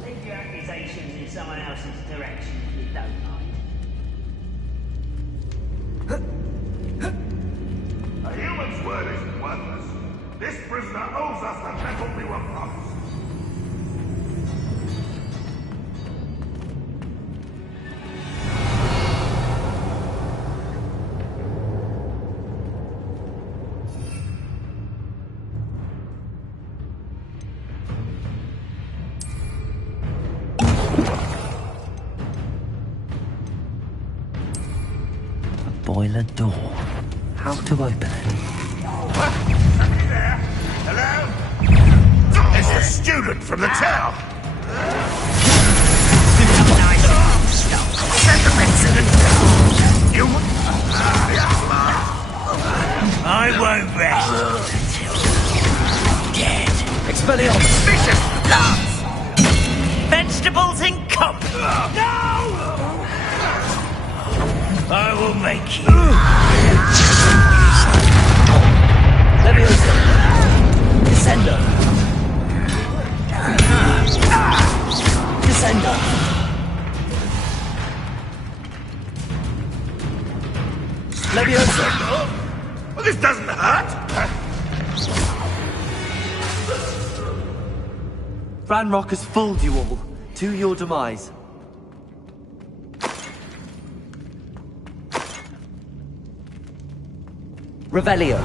Leave your accusations in someone else's direction if you don't mind. A human's word is worthless. This prisoner owes us the metal we were promised. Boiler door. How to open it? Hello? It's the student from the town. Send the incident. You... I won't rest until you're dead. Expelliarmus! Vicious plants! Vegetables in company! No! I will make you. Levioso! Descendo! Descendo! Levioso! Well, this doesn't hurt. Ranrock has fooled you all, to your demise. Revelio.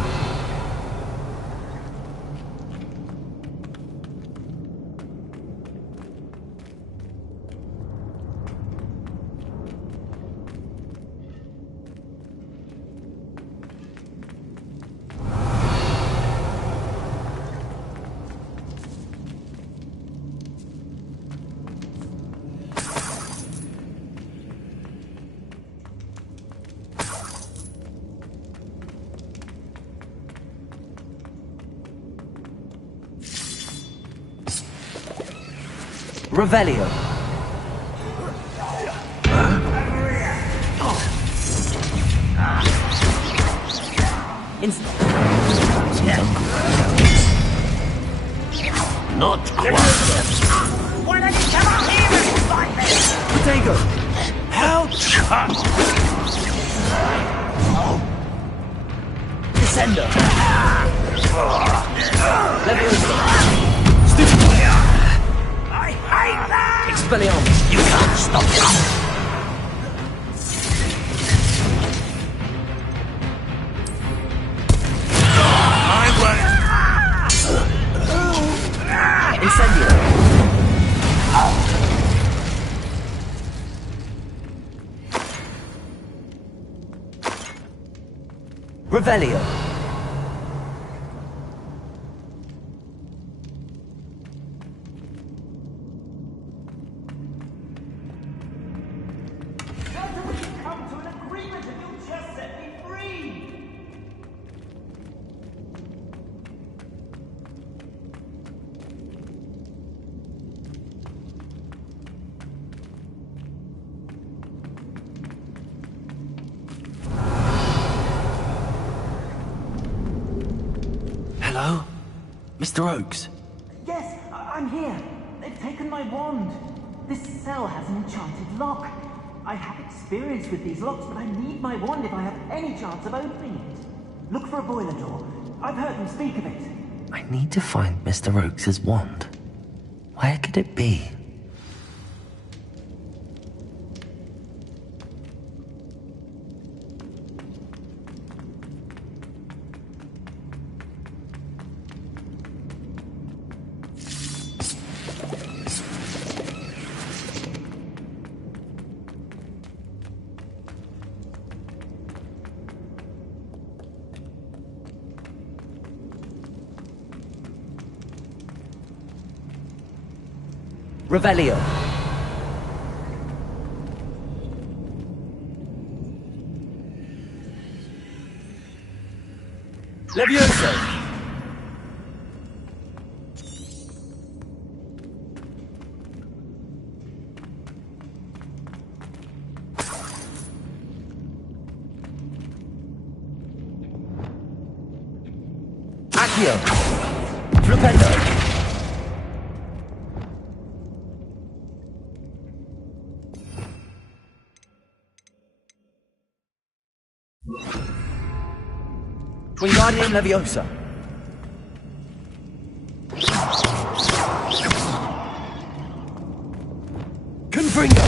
Revelio. Not quite. Why don't you come up here and fight me? Potato. Help! Descender. Leviosa. Stupid. I hate that! Expelliarmus. You can't stop me. Incendio. Revelio. Come to an agreement and you'll just set me free! Hello? Mr. Oakes? Yes, I'm here. They've taken my wand. This cell has an enchanted lock. I have experience with these locks, but I need my wand if I have any chance of opening it. Look for a boiler door. I've heard them speak of it. I need to find Mr. Oakes' wand. Where could it be? Revelio. Levioso. Accio. Flipendo. Wingardium Leviosa. Confringo.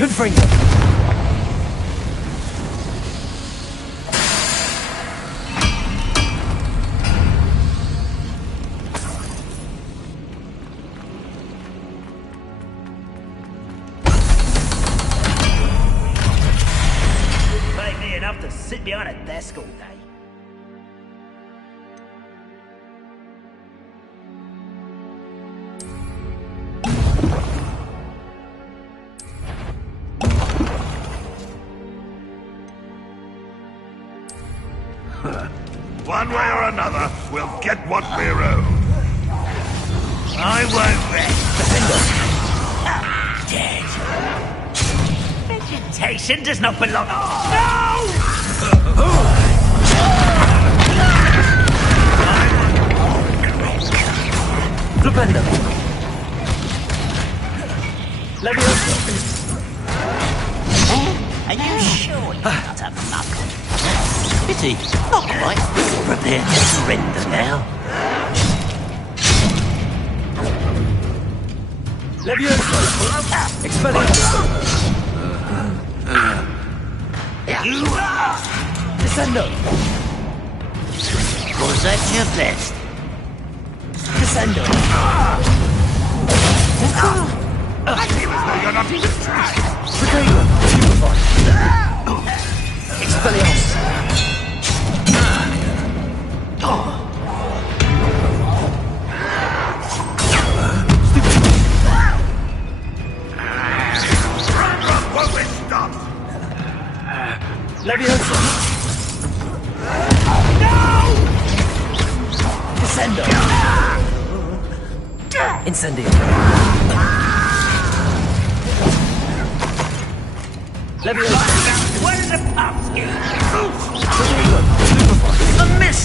Confringo. their school day. One way or another, we'll get what we're owed. I won't rest. Dead. Vegetation does not belong. Flipendo. Levioso. Are you sure you're not a mug? Pity. Not quite. Prepare to surrender now. Levioso. Expelliarmus. Descendo. Was that your best? Descendo. I feel as though you're not even trying. Regalia. Expelliarmus. Won't we stop? Levioso. No! Descendo. Incendio. Levioso. Where's the pumpkin? A miss.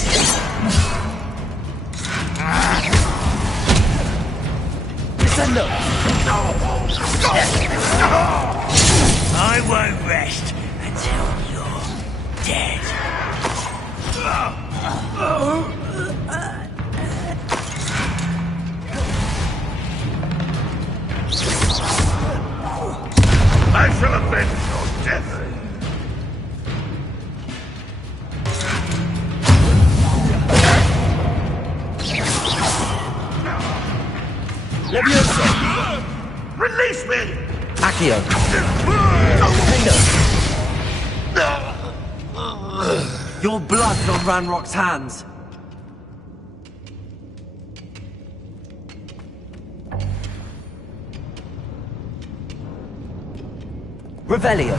Descendo. I won't rest until you're dead. I shall avenge your death. Levioso. Release me! Accio. Your blood's on Ranrock's hands. Revelio.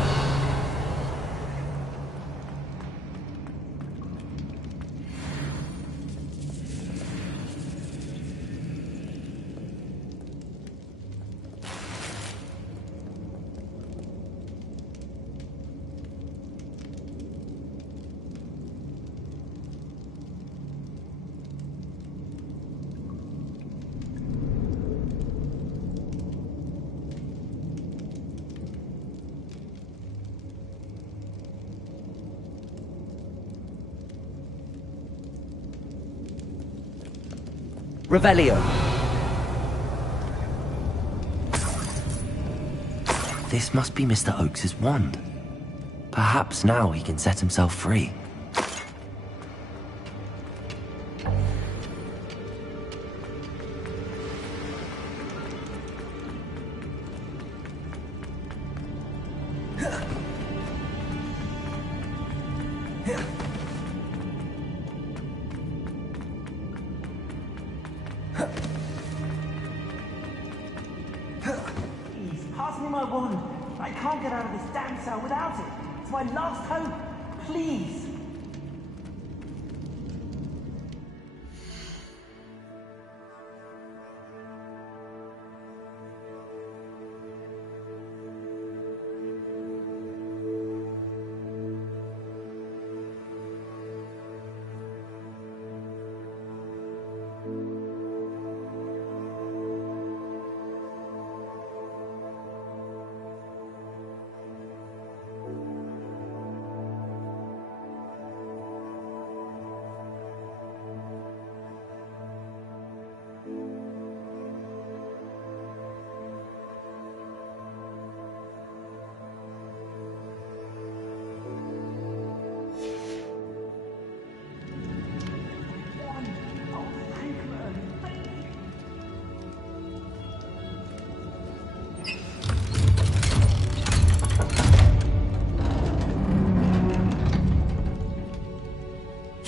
Revelio. This must be Mr. Oakes's wand. Perhaps now he can set himself free. Please, pass me my wand. I can't get out of this damn cell without it. It's my last hope. Please.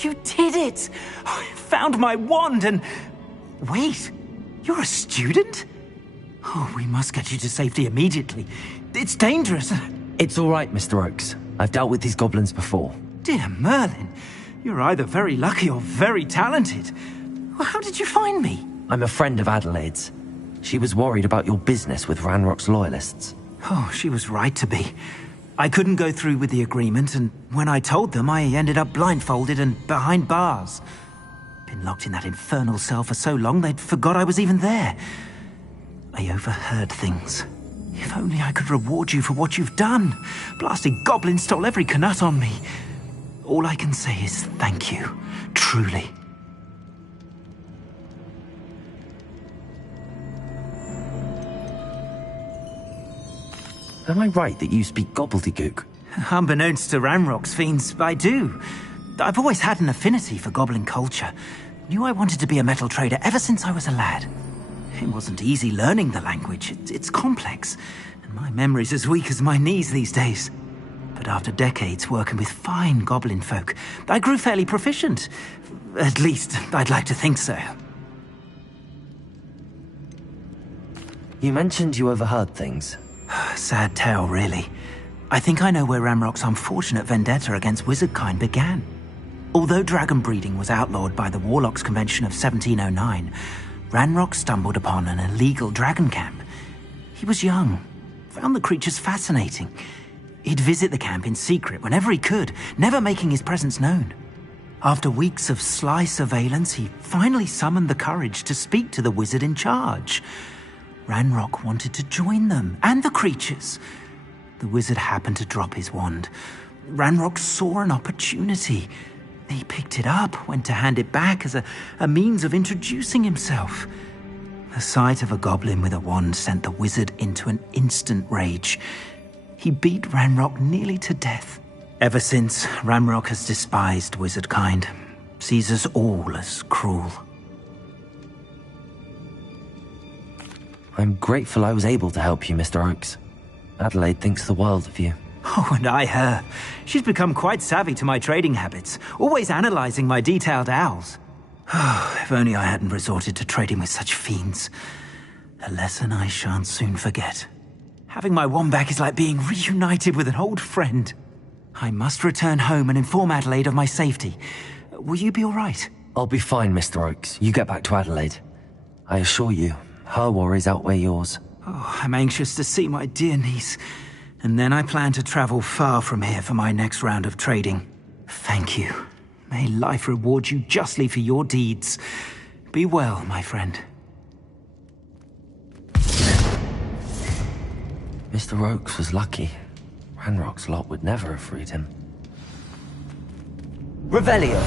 You did it! I found my wand and... Wait, you're a student? Oh, we must get you to safety immediately. It's dangerous. It's all right, Mr. Oakes. I've dealt with these goblins before. Dear Merlin, you're either very lucky or very talented. Well, how did you find me? I'm a friend of Adelaide's. She was worried about your business with Ranrock's loyalists. Oh, she was right to be. I couldn't go through with the agreement, and when I told them, I ended up blindfolded and behind bars. Been locked in that infernal cell for so long, they'd forgot I was even there. I overheard things. If only I could reward you for what you've done. Blasted goblins stole every Knut on me. All I can say is thank you. Truly. Am I right that you speak gobbledygook? Unbeknownst to Ranrock's fiends, I do. I've always had an affinity for goblin culture. Knew I wanted to be a metal trader ever since I was a lad. It wasn't easy learning the language. It's complex, and my memory's as weak as my knees these days. But after decades working with fine goblin folk, I grew fairly proficient. At least, I'd like to think so. You mentioned you overheard things. Sad tale, really. I think I know where Ranrock's unfortunate vendetta against wizardkind began. Although dragon breeding was outlawed by the Warlocks Convention of 1709, Ranrock stumbled upon an illegal dragon camp. He was young, found the creatures fascinating. He'd visit the camp in secret whenever he could, never making his presence known. After weeks of sly surveillance, he finally summoned the courage to speak to the wizard in charge. Ranrock wanted to join them, and the creatures. The wizard happened to drop his wand. Ranrock saw an opportunity. He picked it up, went to hand it back as a means of introducing himself. The sight of a goblin with a wand sent the wizard into an instant rage. He beat Ranrock nearly to death. Ever since, Ranrock has despised wizardkind, sees us all as cruel. I'm grateful I was able to help you, Mr. Oakes. Adelaide thinks the world of you. Oh, and I her. She's become quite savvy to my trading habits, always analyzing my detailed owls. Oh, if only I hadn't resorted to trading with such fiends. A lesson I shan't soon forget. Having my wand back is like being reunited with an old friend. I must return home and inform Adelaide of my safety. Will you be all right? I'll be fine, Mr. Oakes. You get back to Adelaide. I assure you, her worries outweigh yours. Oh, I'm anxious to see my dear niece. And then I plan to travel far from here for my next round of trading. Thank you. May life reward you justly for your deeds. Be well, my friend. Mr. Oakes was lucky. Ranrock's lot would never have freed him. Revelio.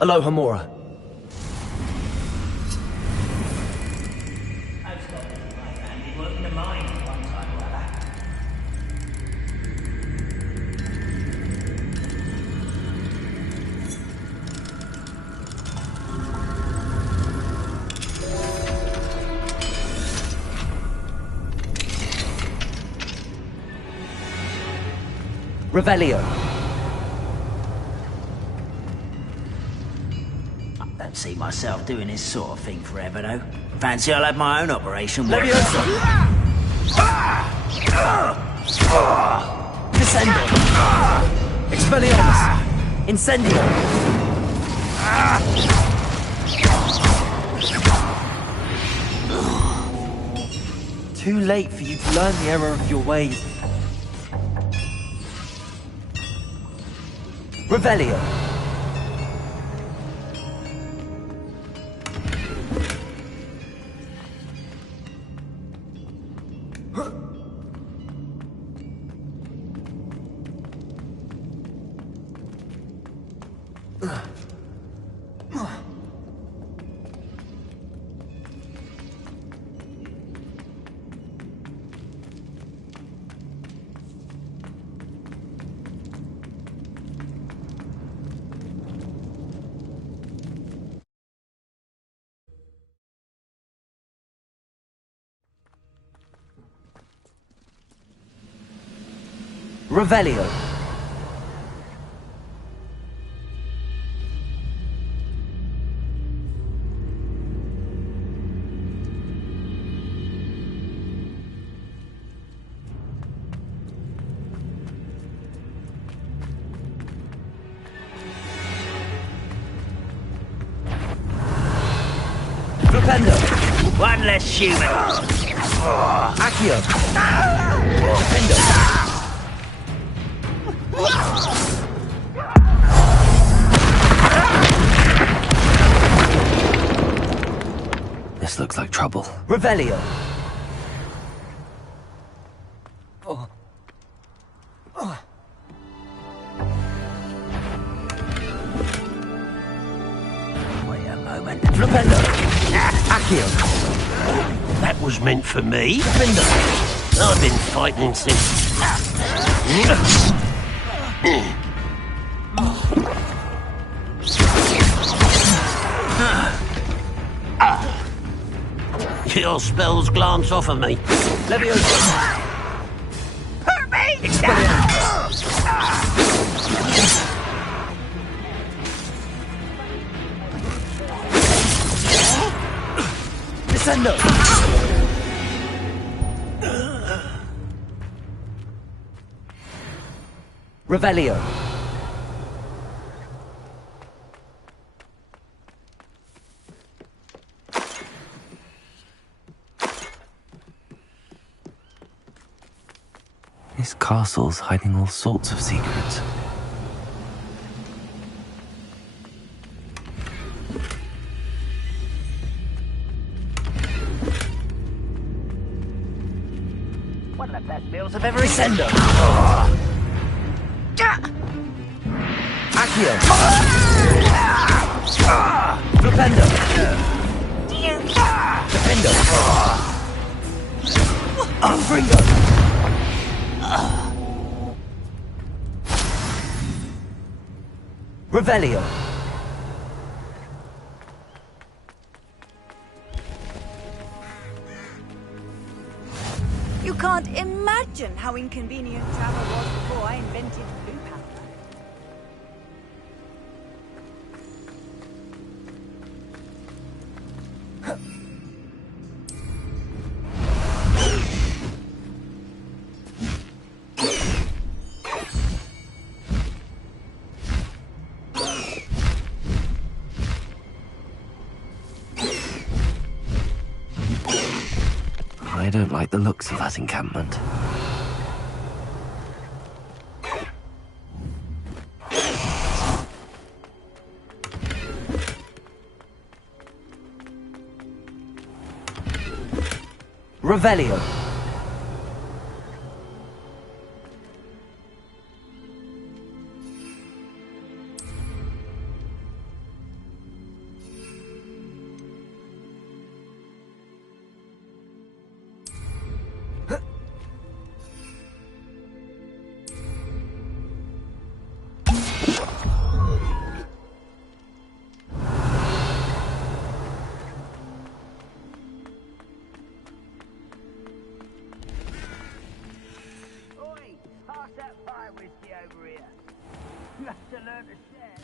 Aloha Mora. Revelio. Don't see myself doing this sort of thing forever, though. Fancy I'll have my own operation. Leviosa! Descendo! Expelliarmus! Incendio! Too late for you to learn the error of your ways. Revelio! Revelio. Flipendo. One less human. Accio. Flipendo. This looks like trouble. Revelio. Wait a moment. Flipendo. Accio. That was meant for me. Flipendo. I've been fighting since... Your spells glance off of me. Leviosa. Hurt me! Descendo. Revelio. This castle's hiding all sorts of secrets. One of the best meals I've ever eaten. Descendo. Accio. Flipendo. Defendo. Fringo. Revelio. You can't imagine how inconvenient travel was before I invented blue powder. I don't like the looks of that encampment. Revelio. Pass that fire whiskey over here. You have to learn to share.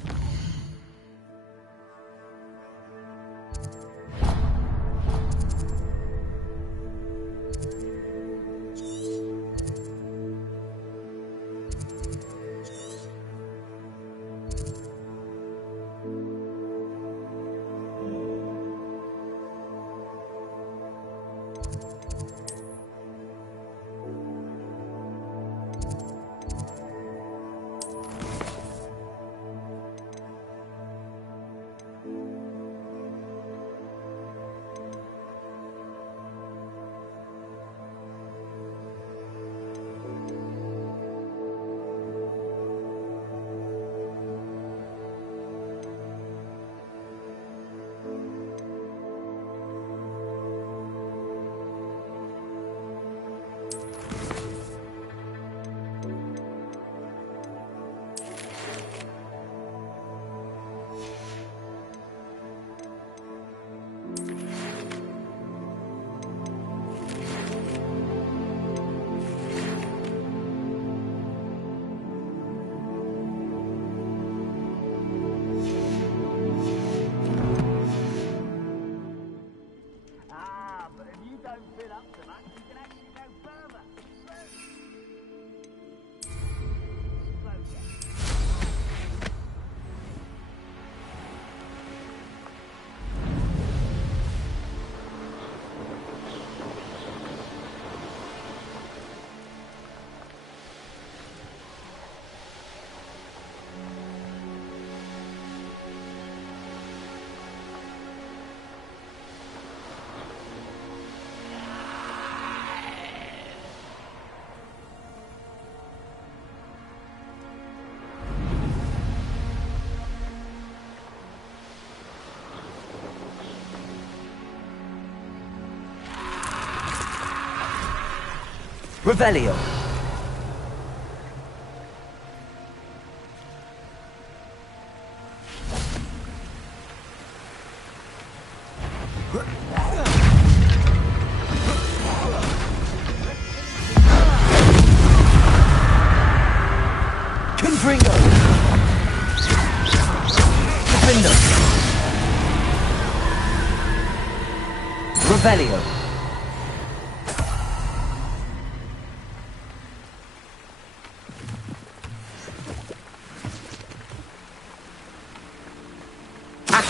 Revelio. Confringo. Defendo. Revelio.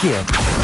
Accio.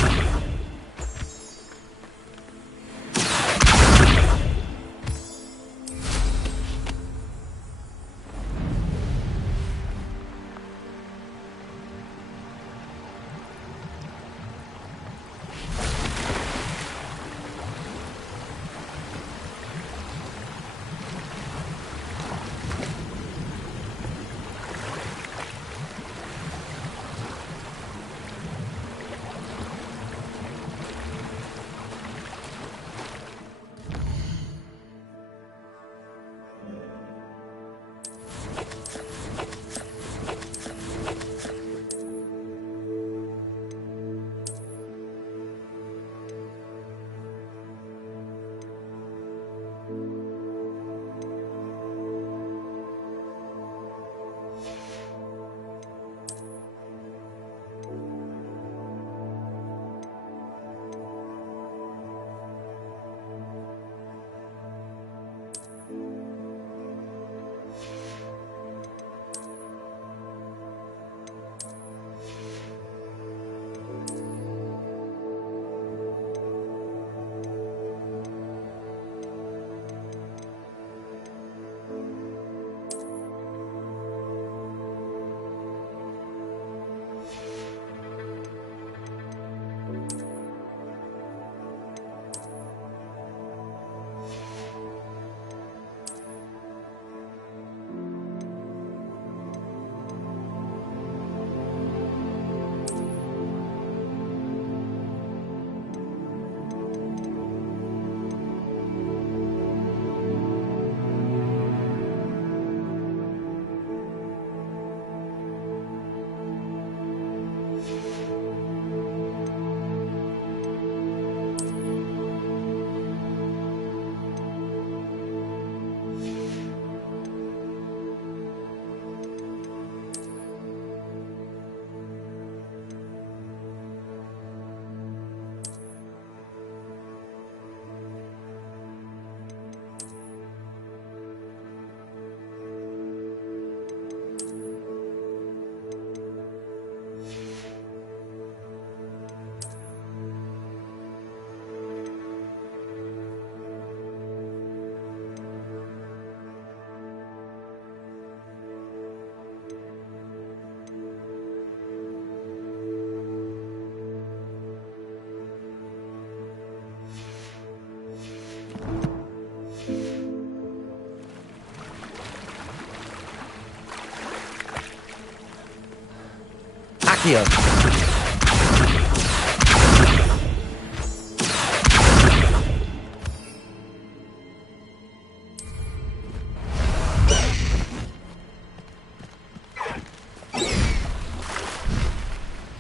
Accio.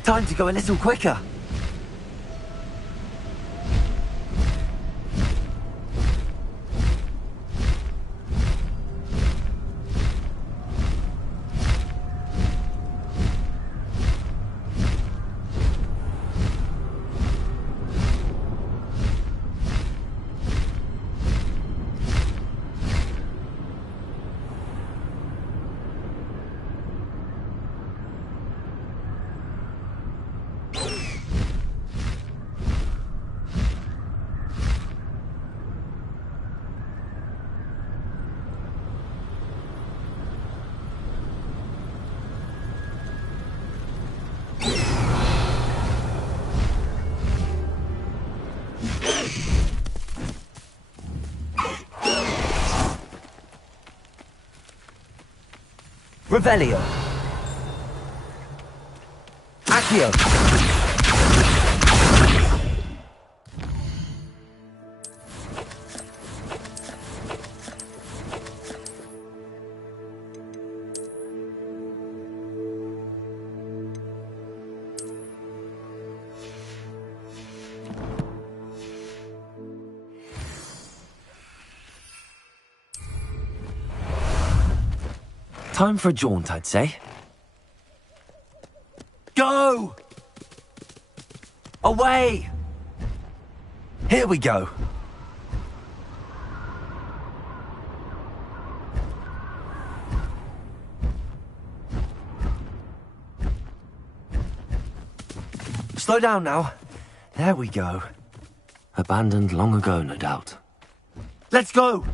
Time to go a little quicker. Revelio. Accio. Time for a jaunt, I'd say. Go! Away! Here we go. Slow down now. There we go. Abandoned long ago, no doubt. Let's go!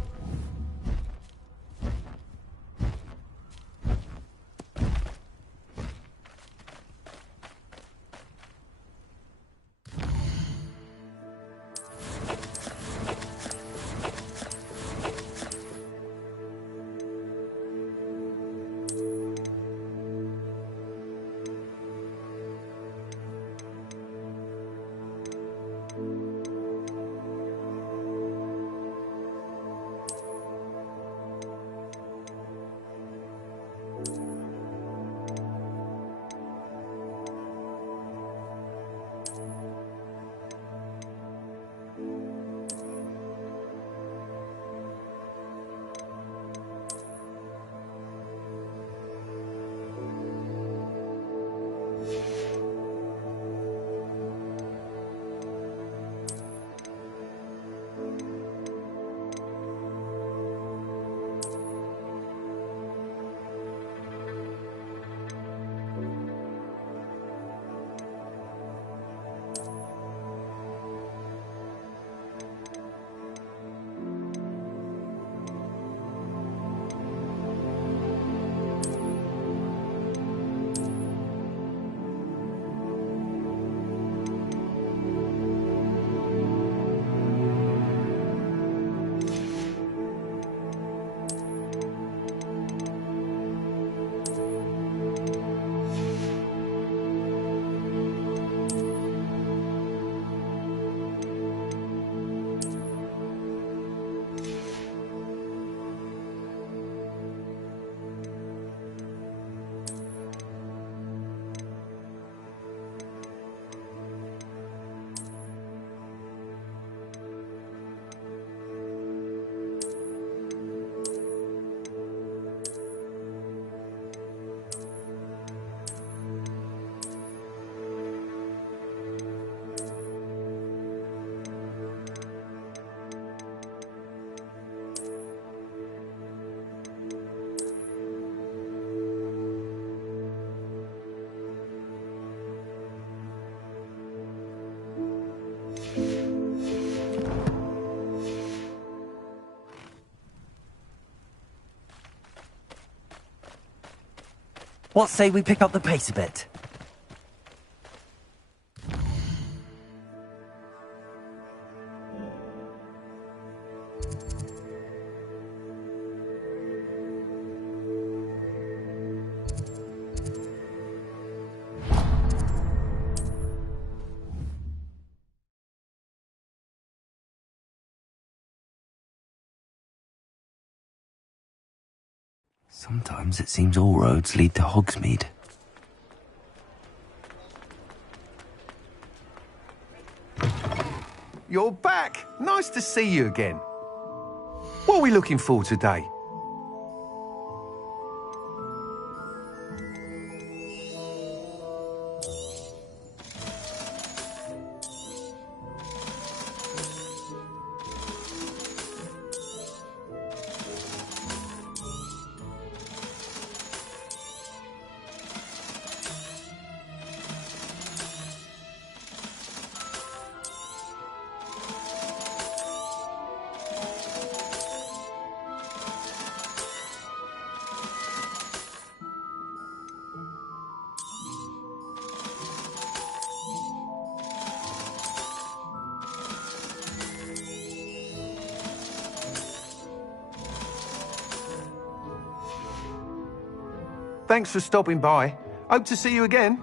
What say we pick up the pace a bit? Sometimes it seems all roads lead to Hogsmeade. You're back. Nice to see you again. What are we looking for today? Thanks for stopping by. Hope to see you again.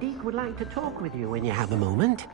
Deke would like to talk with you when you have a moment.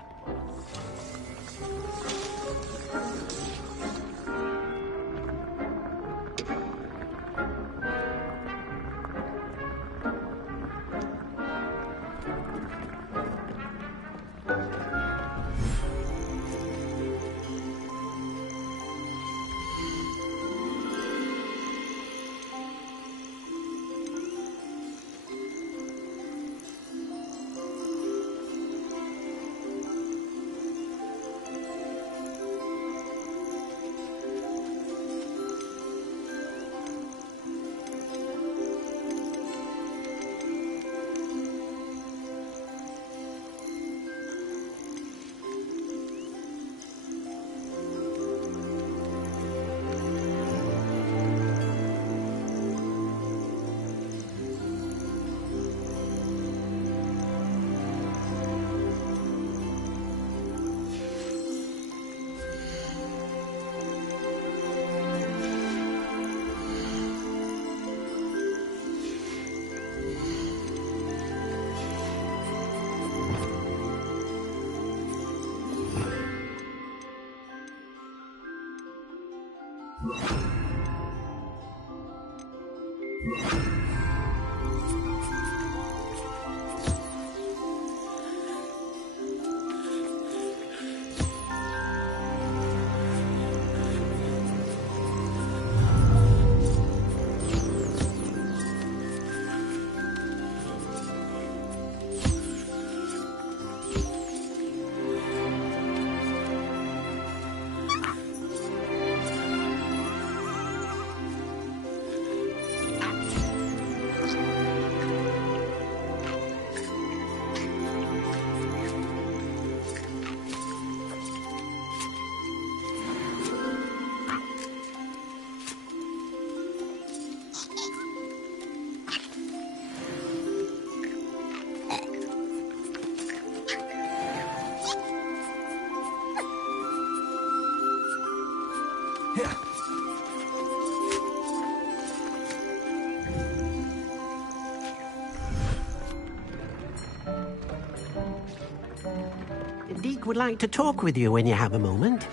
Deke would like to talk with you when you have a moment.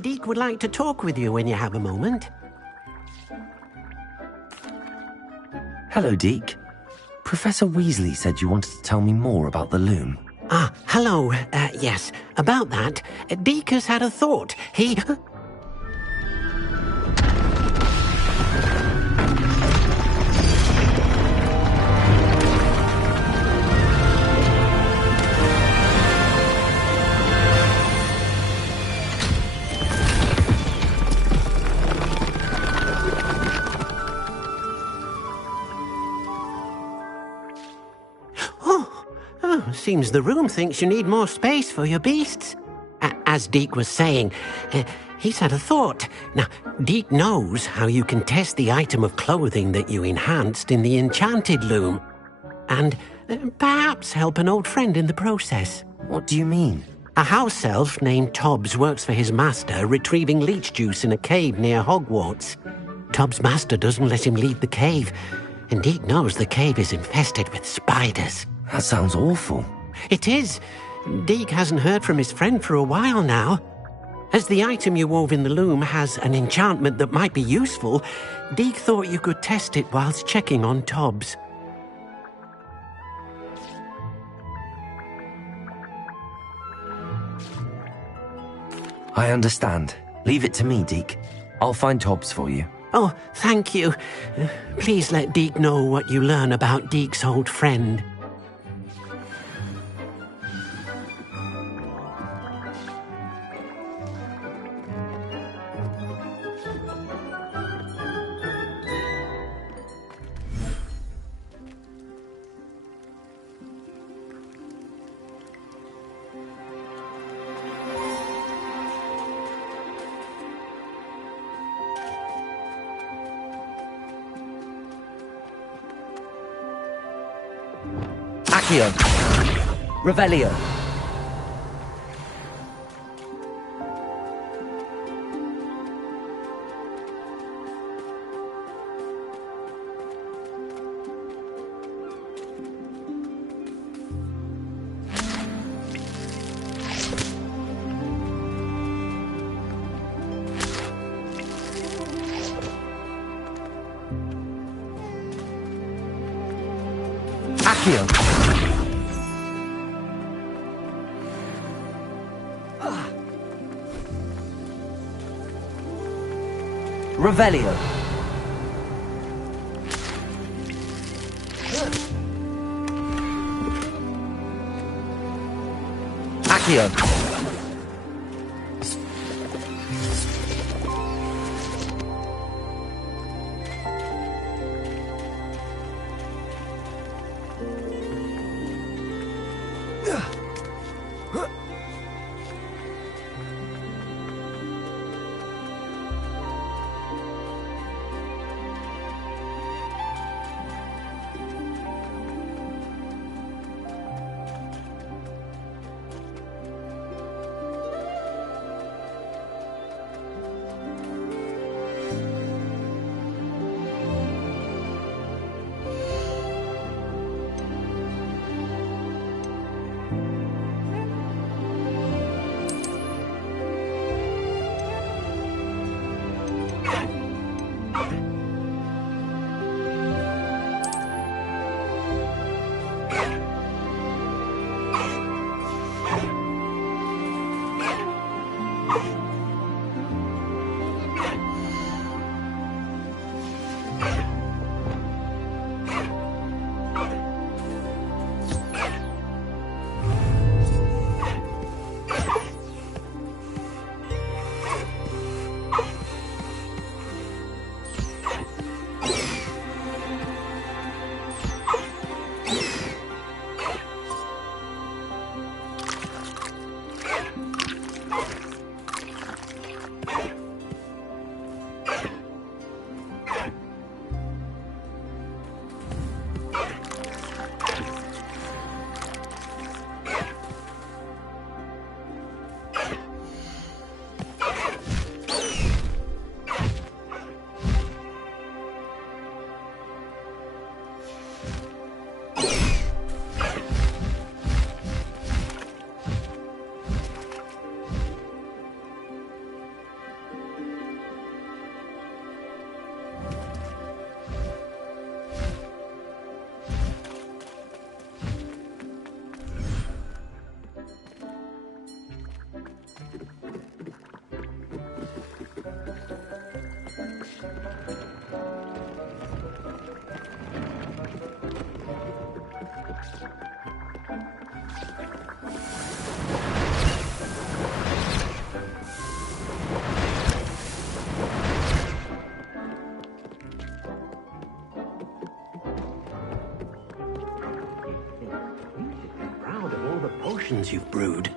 Deke would like to talk with you when you have a moment. Hello, Deke. Professor Weasley said you wanted to tell me more about the loom. Ah, hello. Yes, about that. Deke has had a thought. He... Seems the room thinks you need more space for your beasts. As Deke was saying, he's had a thought. Now, Deke knows how you can test the item of clothing that you enhanced in the enchanted loom. And perhaps help an old friend in the process. What do you mean? A house elf named Tobbs works for his master, retrieving leech juice in a cave near Hogwarts. Tobbs' master doesn't let him leave the cave, and Deke knows the cave is infested with spiders. That sounds awful. It is. Deke hasn't heard from his friend for a while now. As the item you wove in the loom has an enchantment that might be useful, Deke thought you could test it whilst checking on Tobbs. I understand. Leave it to me, Deke. I'll find Tobbs for you. Oh, thank you. Please let Deke know what you learn about Deke's old friend. Accio. Revelio. Accio. Revelio. Accio. Potions you've brewed.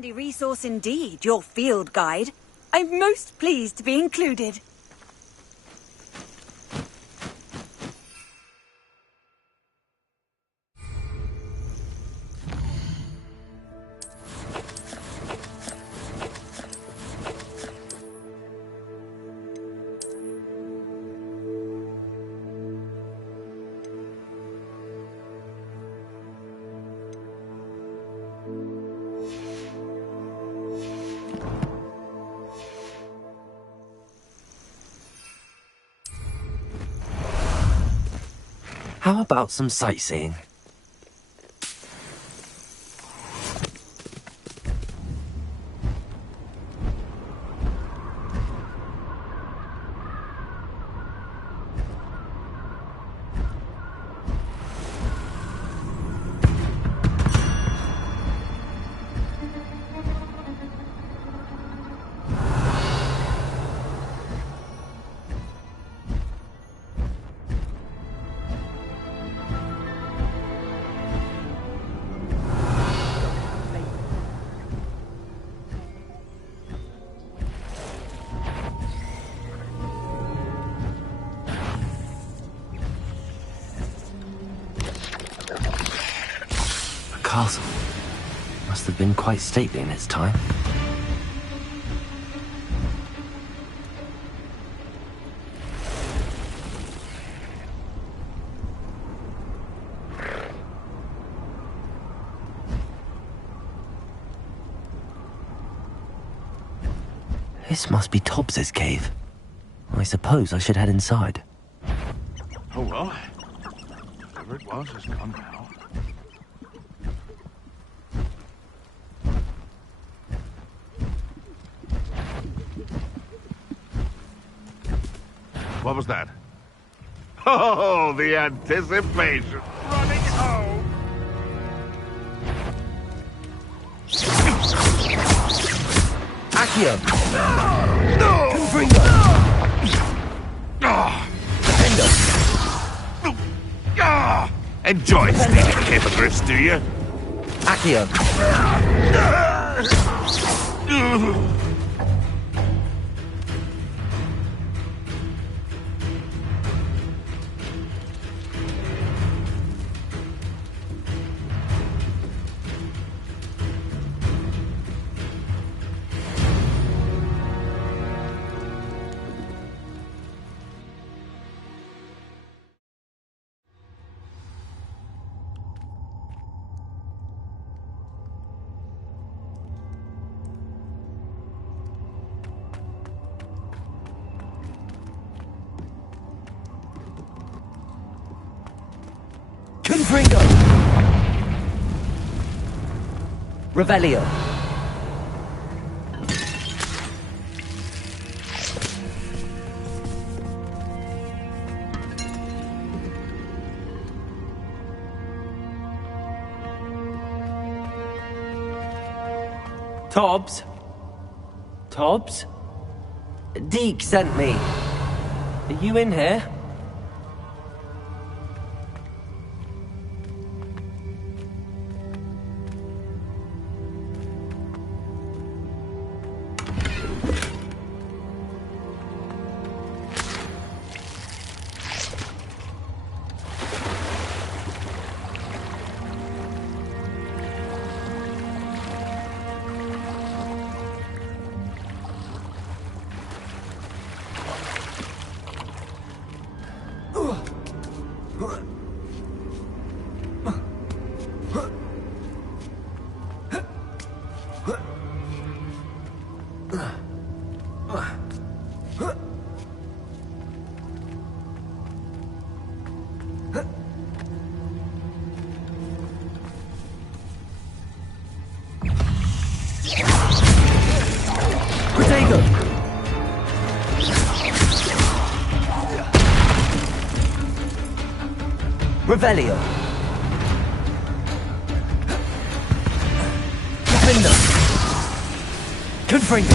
handy resource indeed, your field guide. I'm most pleased to be included. How about some sightseeing? Castle must have been quite stately in its time. This must be Tobbs's cave. I suppose I should head inside. Oh well. Whatever it was is gone now. What was that? Oh, the anticipation. Running home. Accio! No! Confringo! Defendo! Enjoy stealing hippogriffs, do you? Accio! Confringo! Revelio! Tobbs? Tobbs? Deke sent me. Are you in here? Revelio. Defendo. Confringo.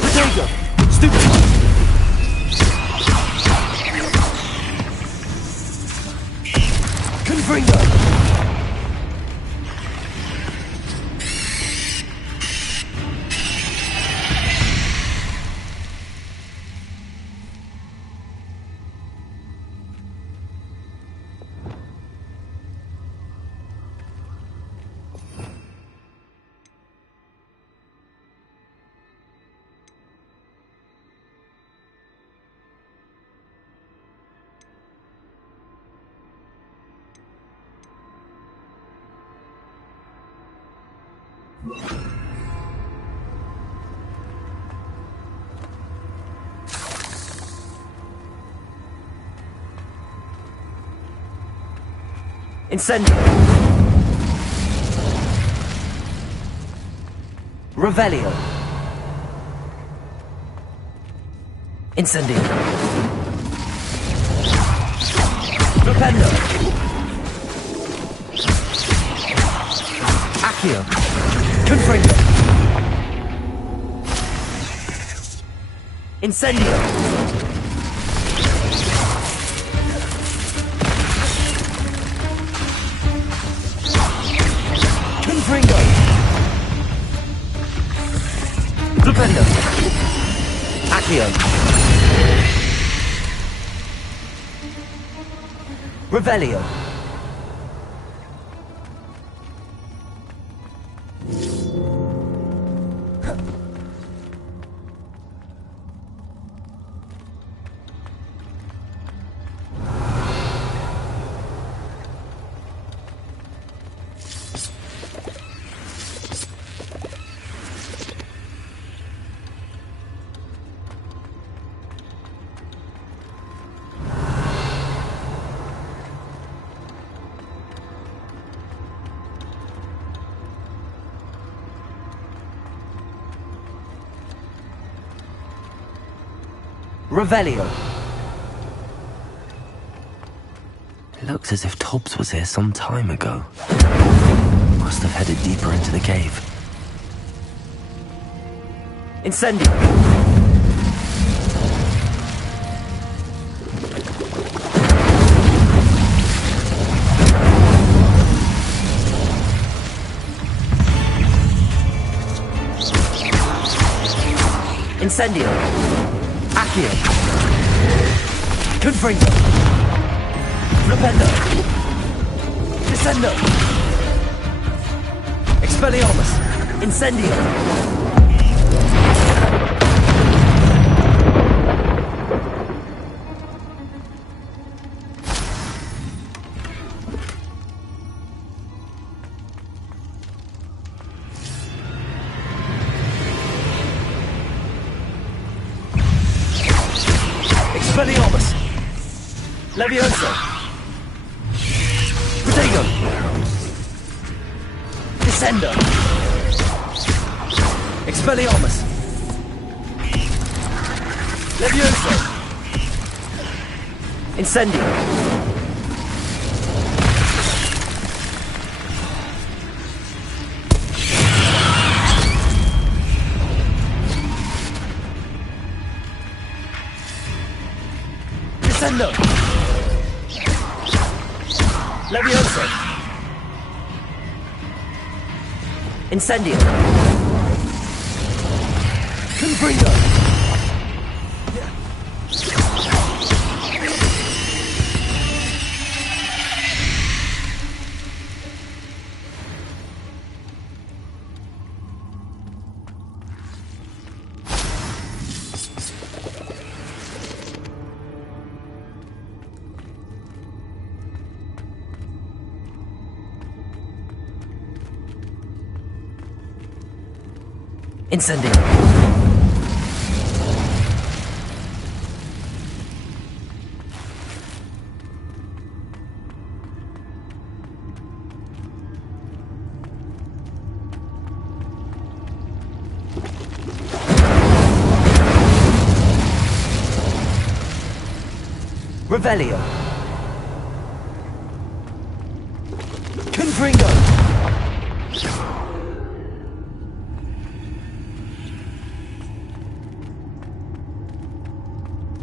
Protego. Stupid. Confringo. Incendio. Revelio. Incendio. Flipendo. Accio. Confringo. Incendio. Confringo. Flipendo. Accio. Revelio. Revelio. It looks as if Tobbs was here some time ago. Must have headed deeper into the cave. Incendio. Incendio. Accio. Confringo. Flipendo. Descendo. Expelliarmus. Incendio. Expelliarmus. Levioso. Protego. Descendo. Expelliarmus. Levioso. Incendio. Descendo. Levioso. Incendio. Confringo. Incendio. Revelio. Confringo.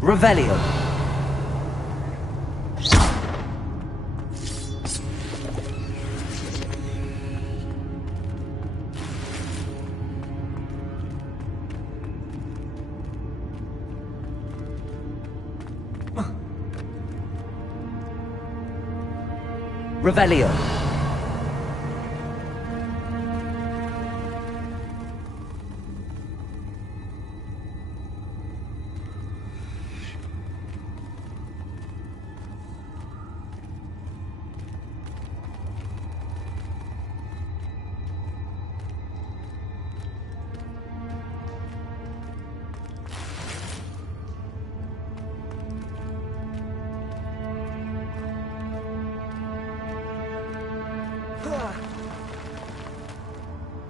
Revelio. Revelio.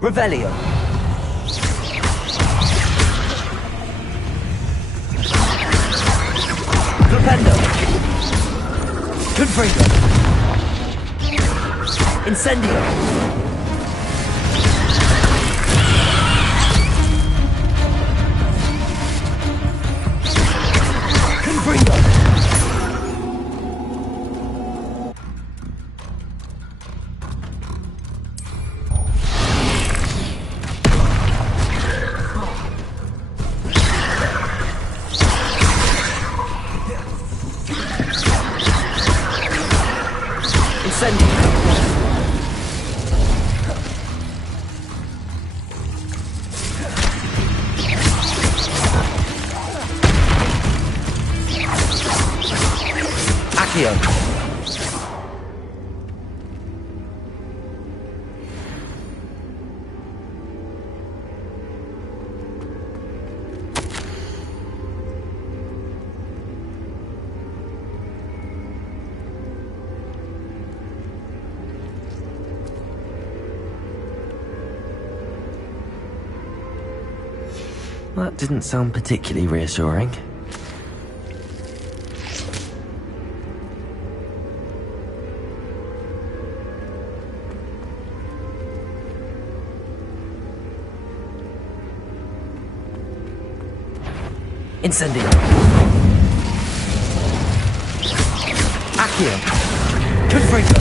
Revelio. Flipendo. Confringo. Incendio. Confringo. Accio. That didn't sound particularly reassuring. Incendio. Accio. Confringo.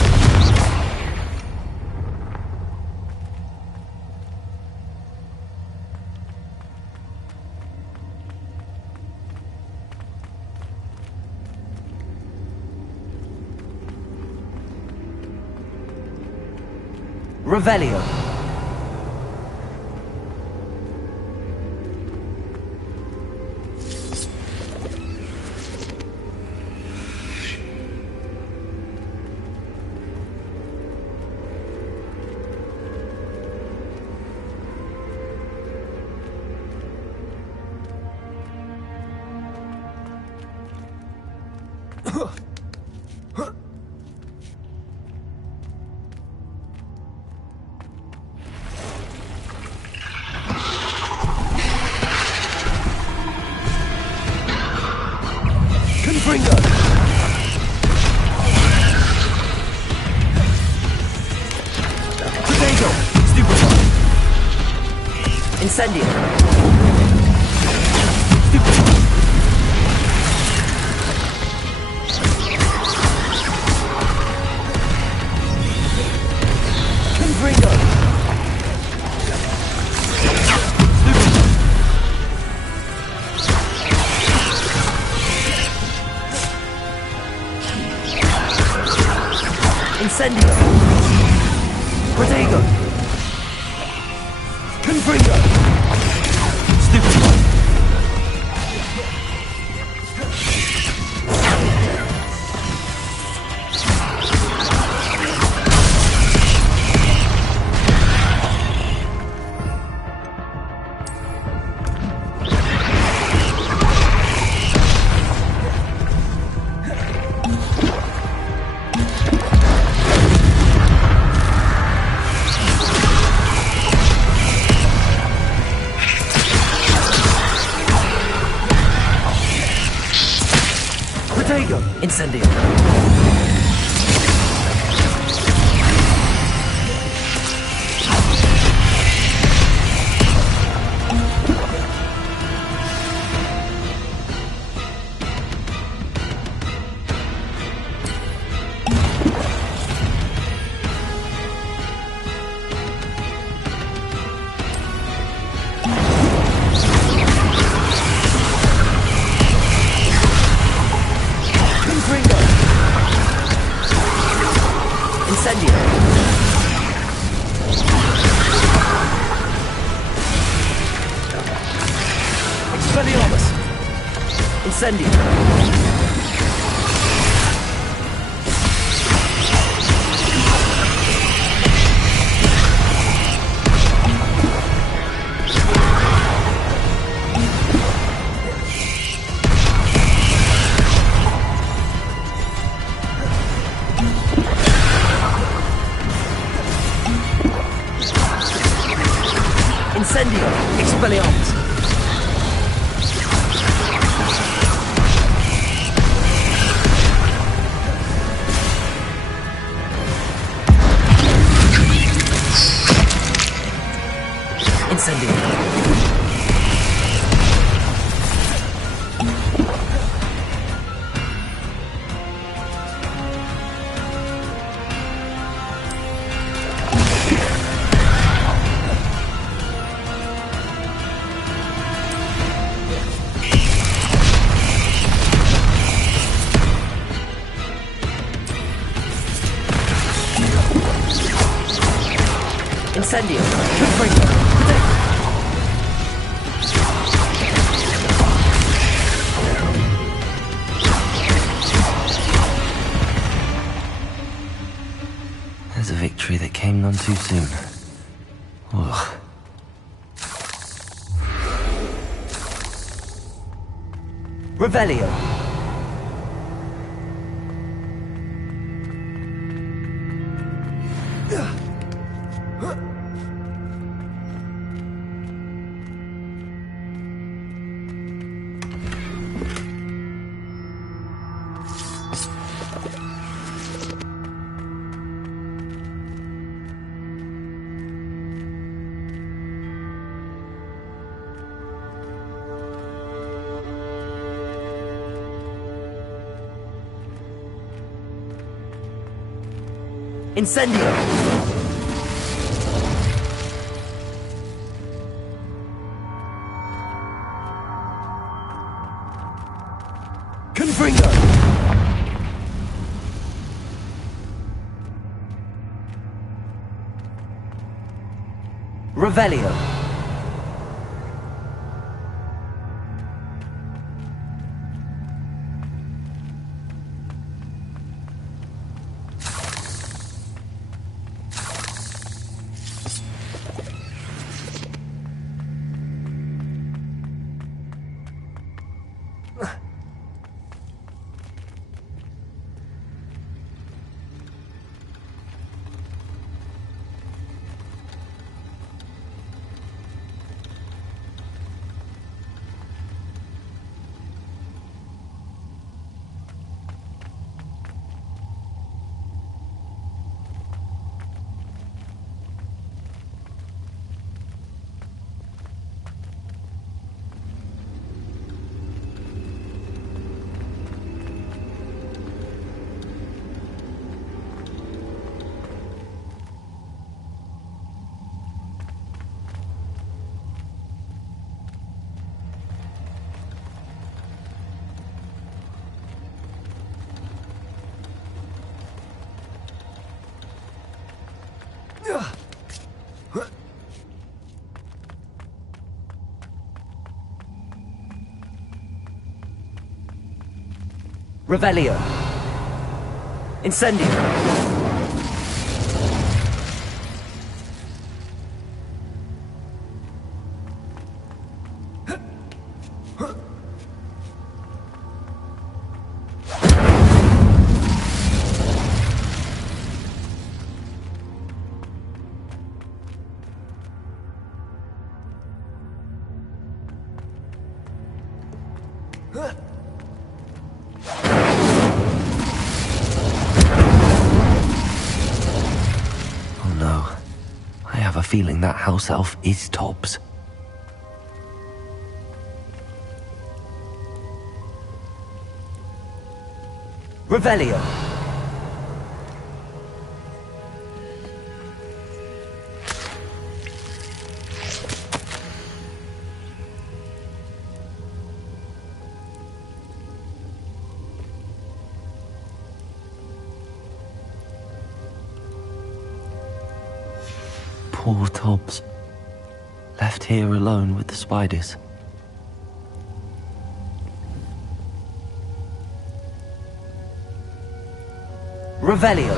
Revelio. Confringo. Potato. Stupefy. Incendio. Stupefy. Confringo. Incendio. Protego. Confringo. Stupefy. Incendio. Incendio. Expelliarmus. Incendio. Incendio! Expelliarmus! Incendio! Incendio! Confringo! Protect! There's a victory that came none too soon. Ugh. Revelio! Incendio! Confringo! Revelio! Revelio! Incendio! Feeling that house elf is Tobbs. Revelio! Poor Tobbs. Left here alone with the spiders. Revelio!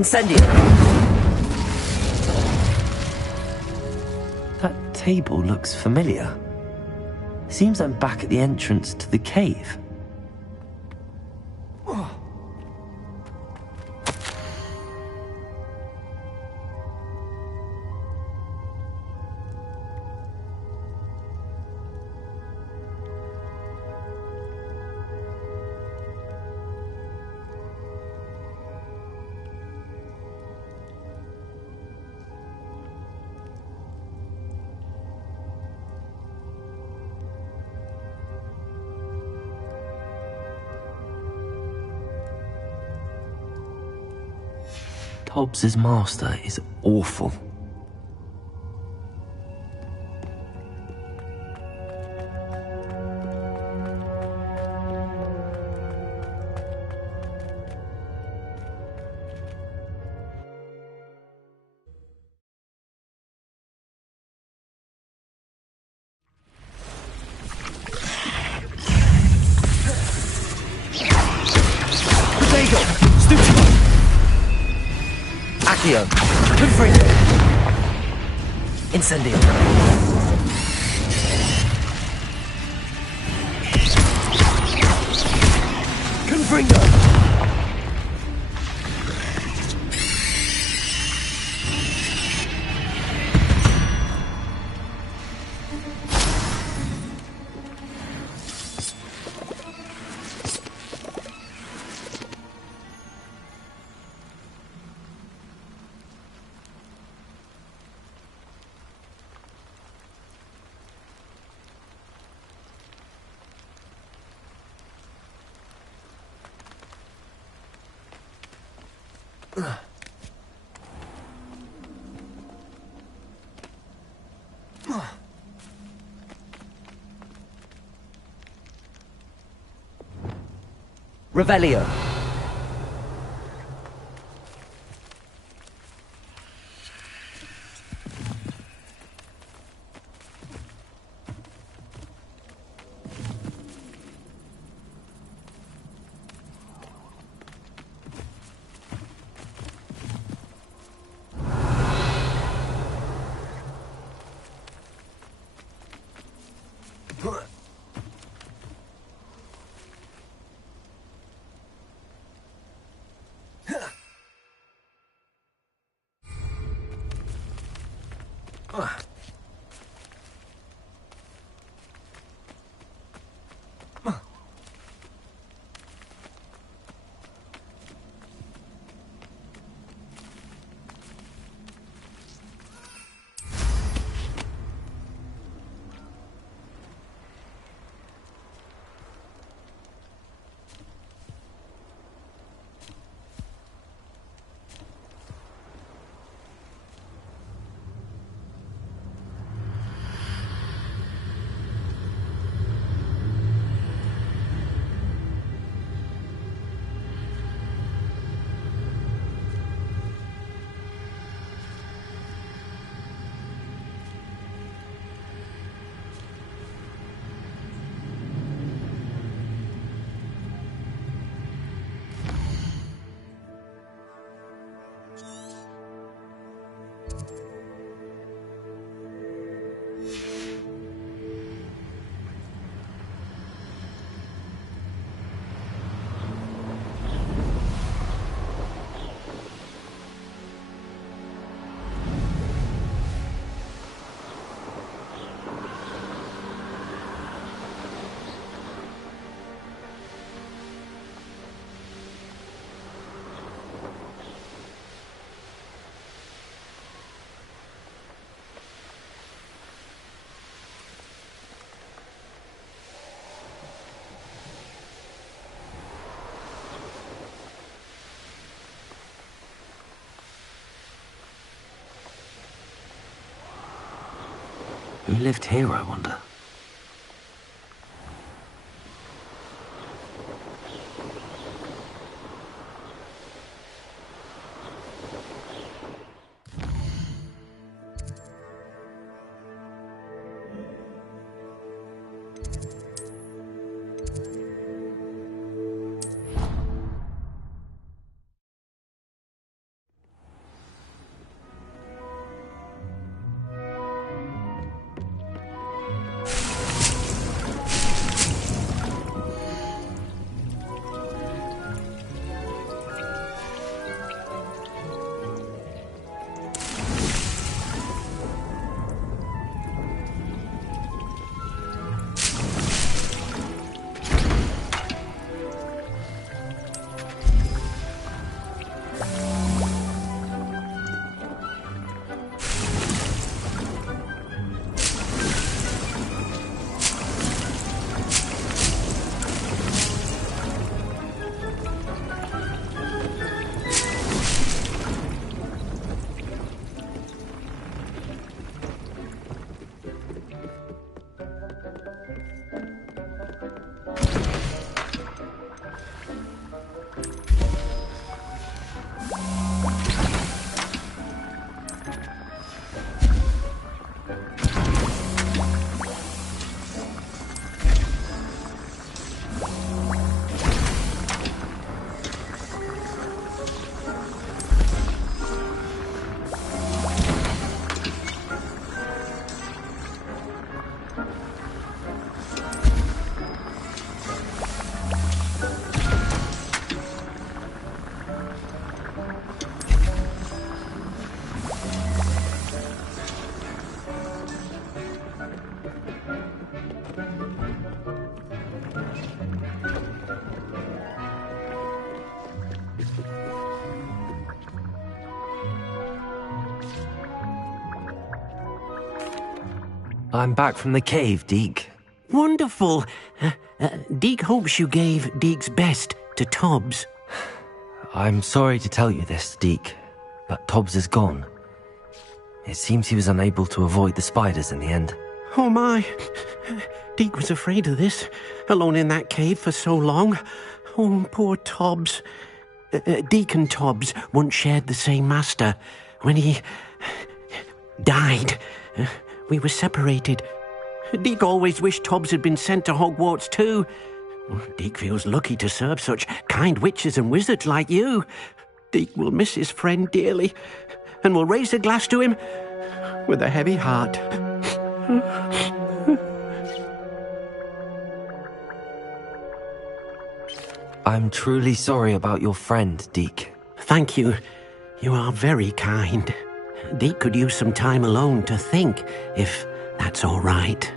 Incendio! That table looks familiar. Seems I'm back at the entrance to the cave. Hobbs's master is awful. Potato! Stuccio! Accio! Confringo! Incendio! Confringo! Revelio. Who lived here, I wonder? I'm back from the cave, Deke. Wonderful. Deke hopes you gave Deke's best to Tobbs. I'm sorry to tell you this, Deke, but Tobbs is gone. It seems he was unable to avoid the spiders in the end. Oh my. Deke was afraid of this, alone in that cave for so long. Oh, poor Tobbs. Deke and Tobbs once shared the same master. When he died, we were separated. Deke always wished Tobbs had been sent to Hogwarts too. Deke feels lucky to serve such kind witches and wizards like you. Deke will miss his friend dearly, and will raise a glass to him with a heavy heart. I'm truly sorry about your friend, Deke. Thank you. You are very kind. Deke could use some time alone to think, if that's all right.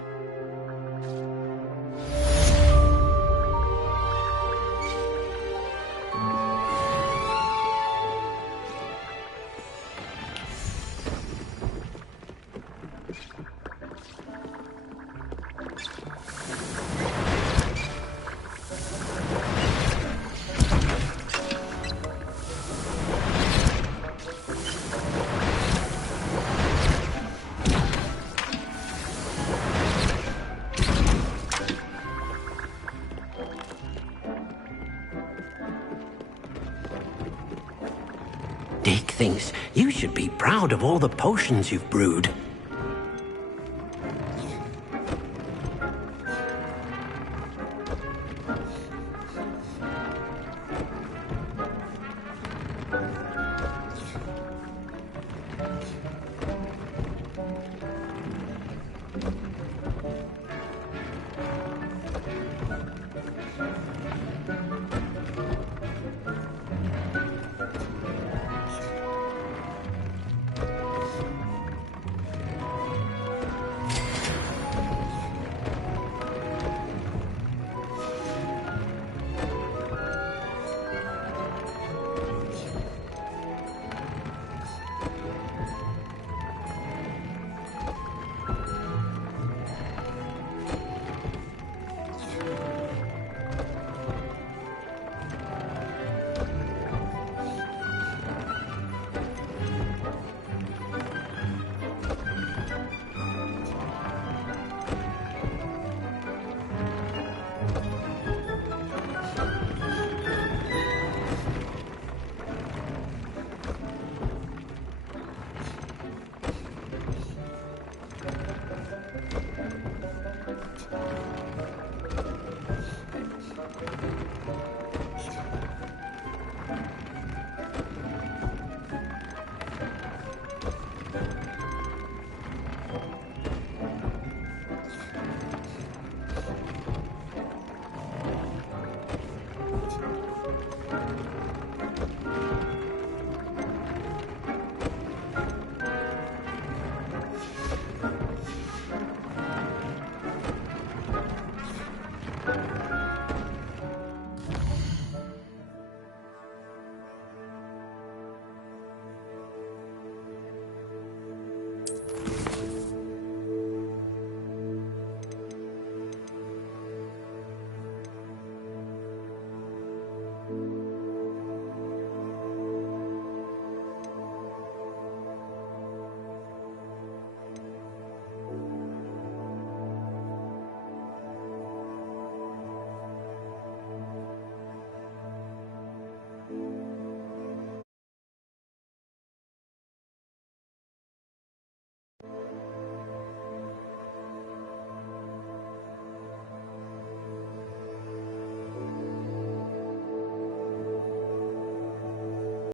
Deke thinks you should be proud of all the potions you've brewed.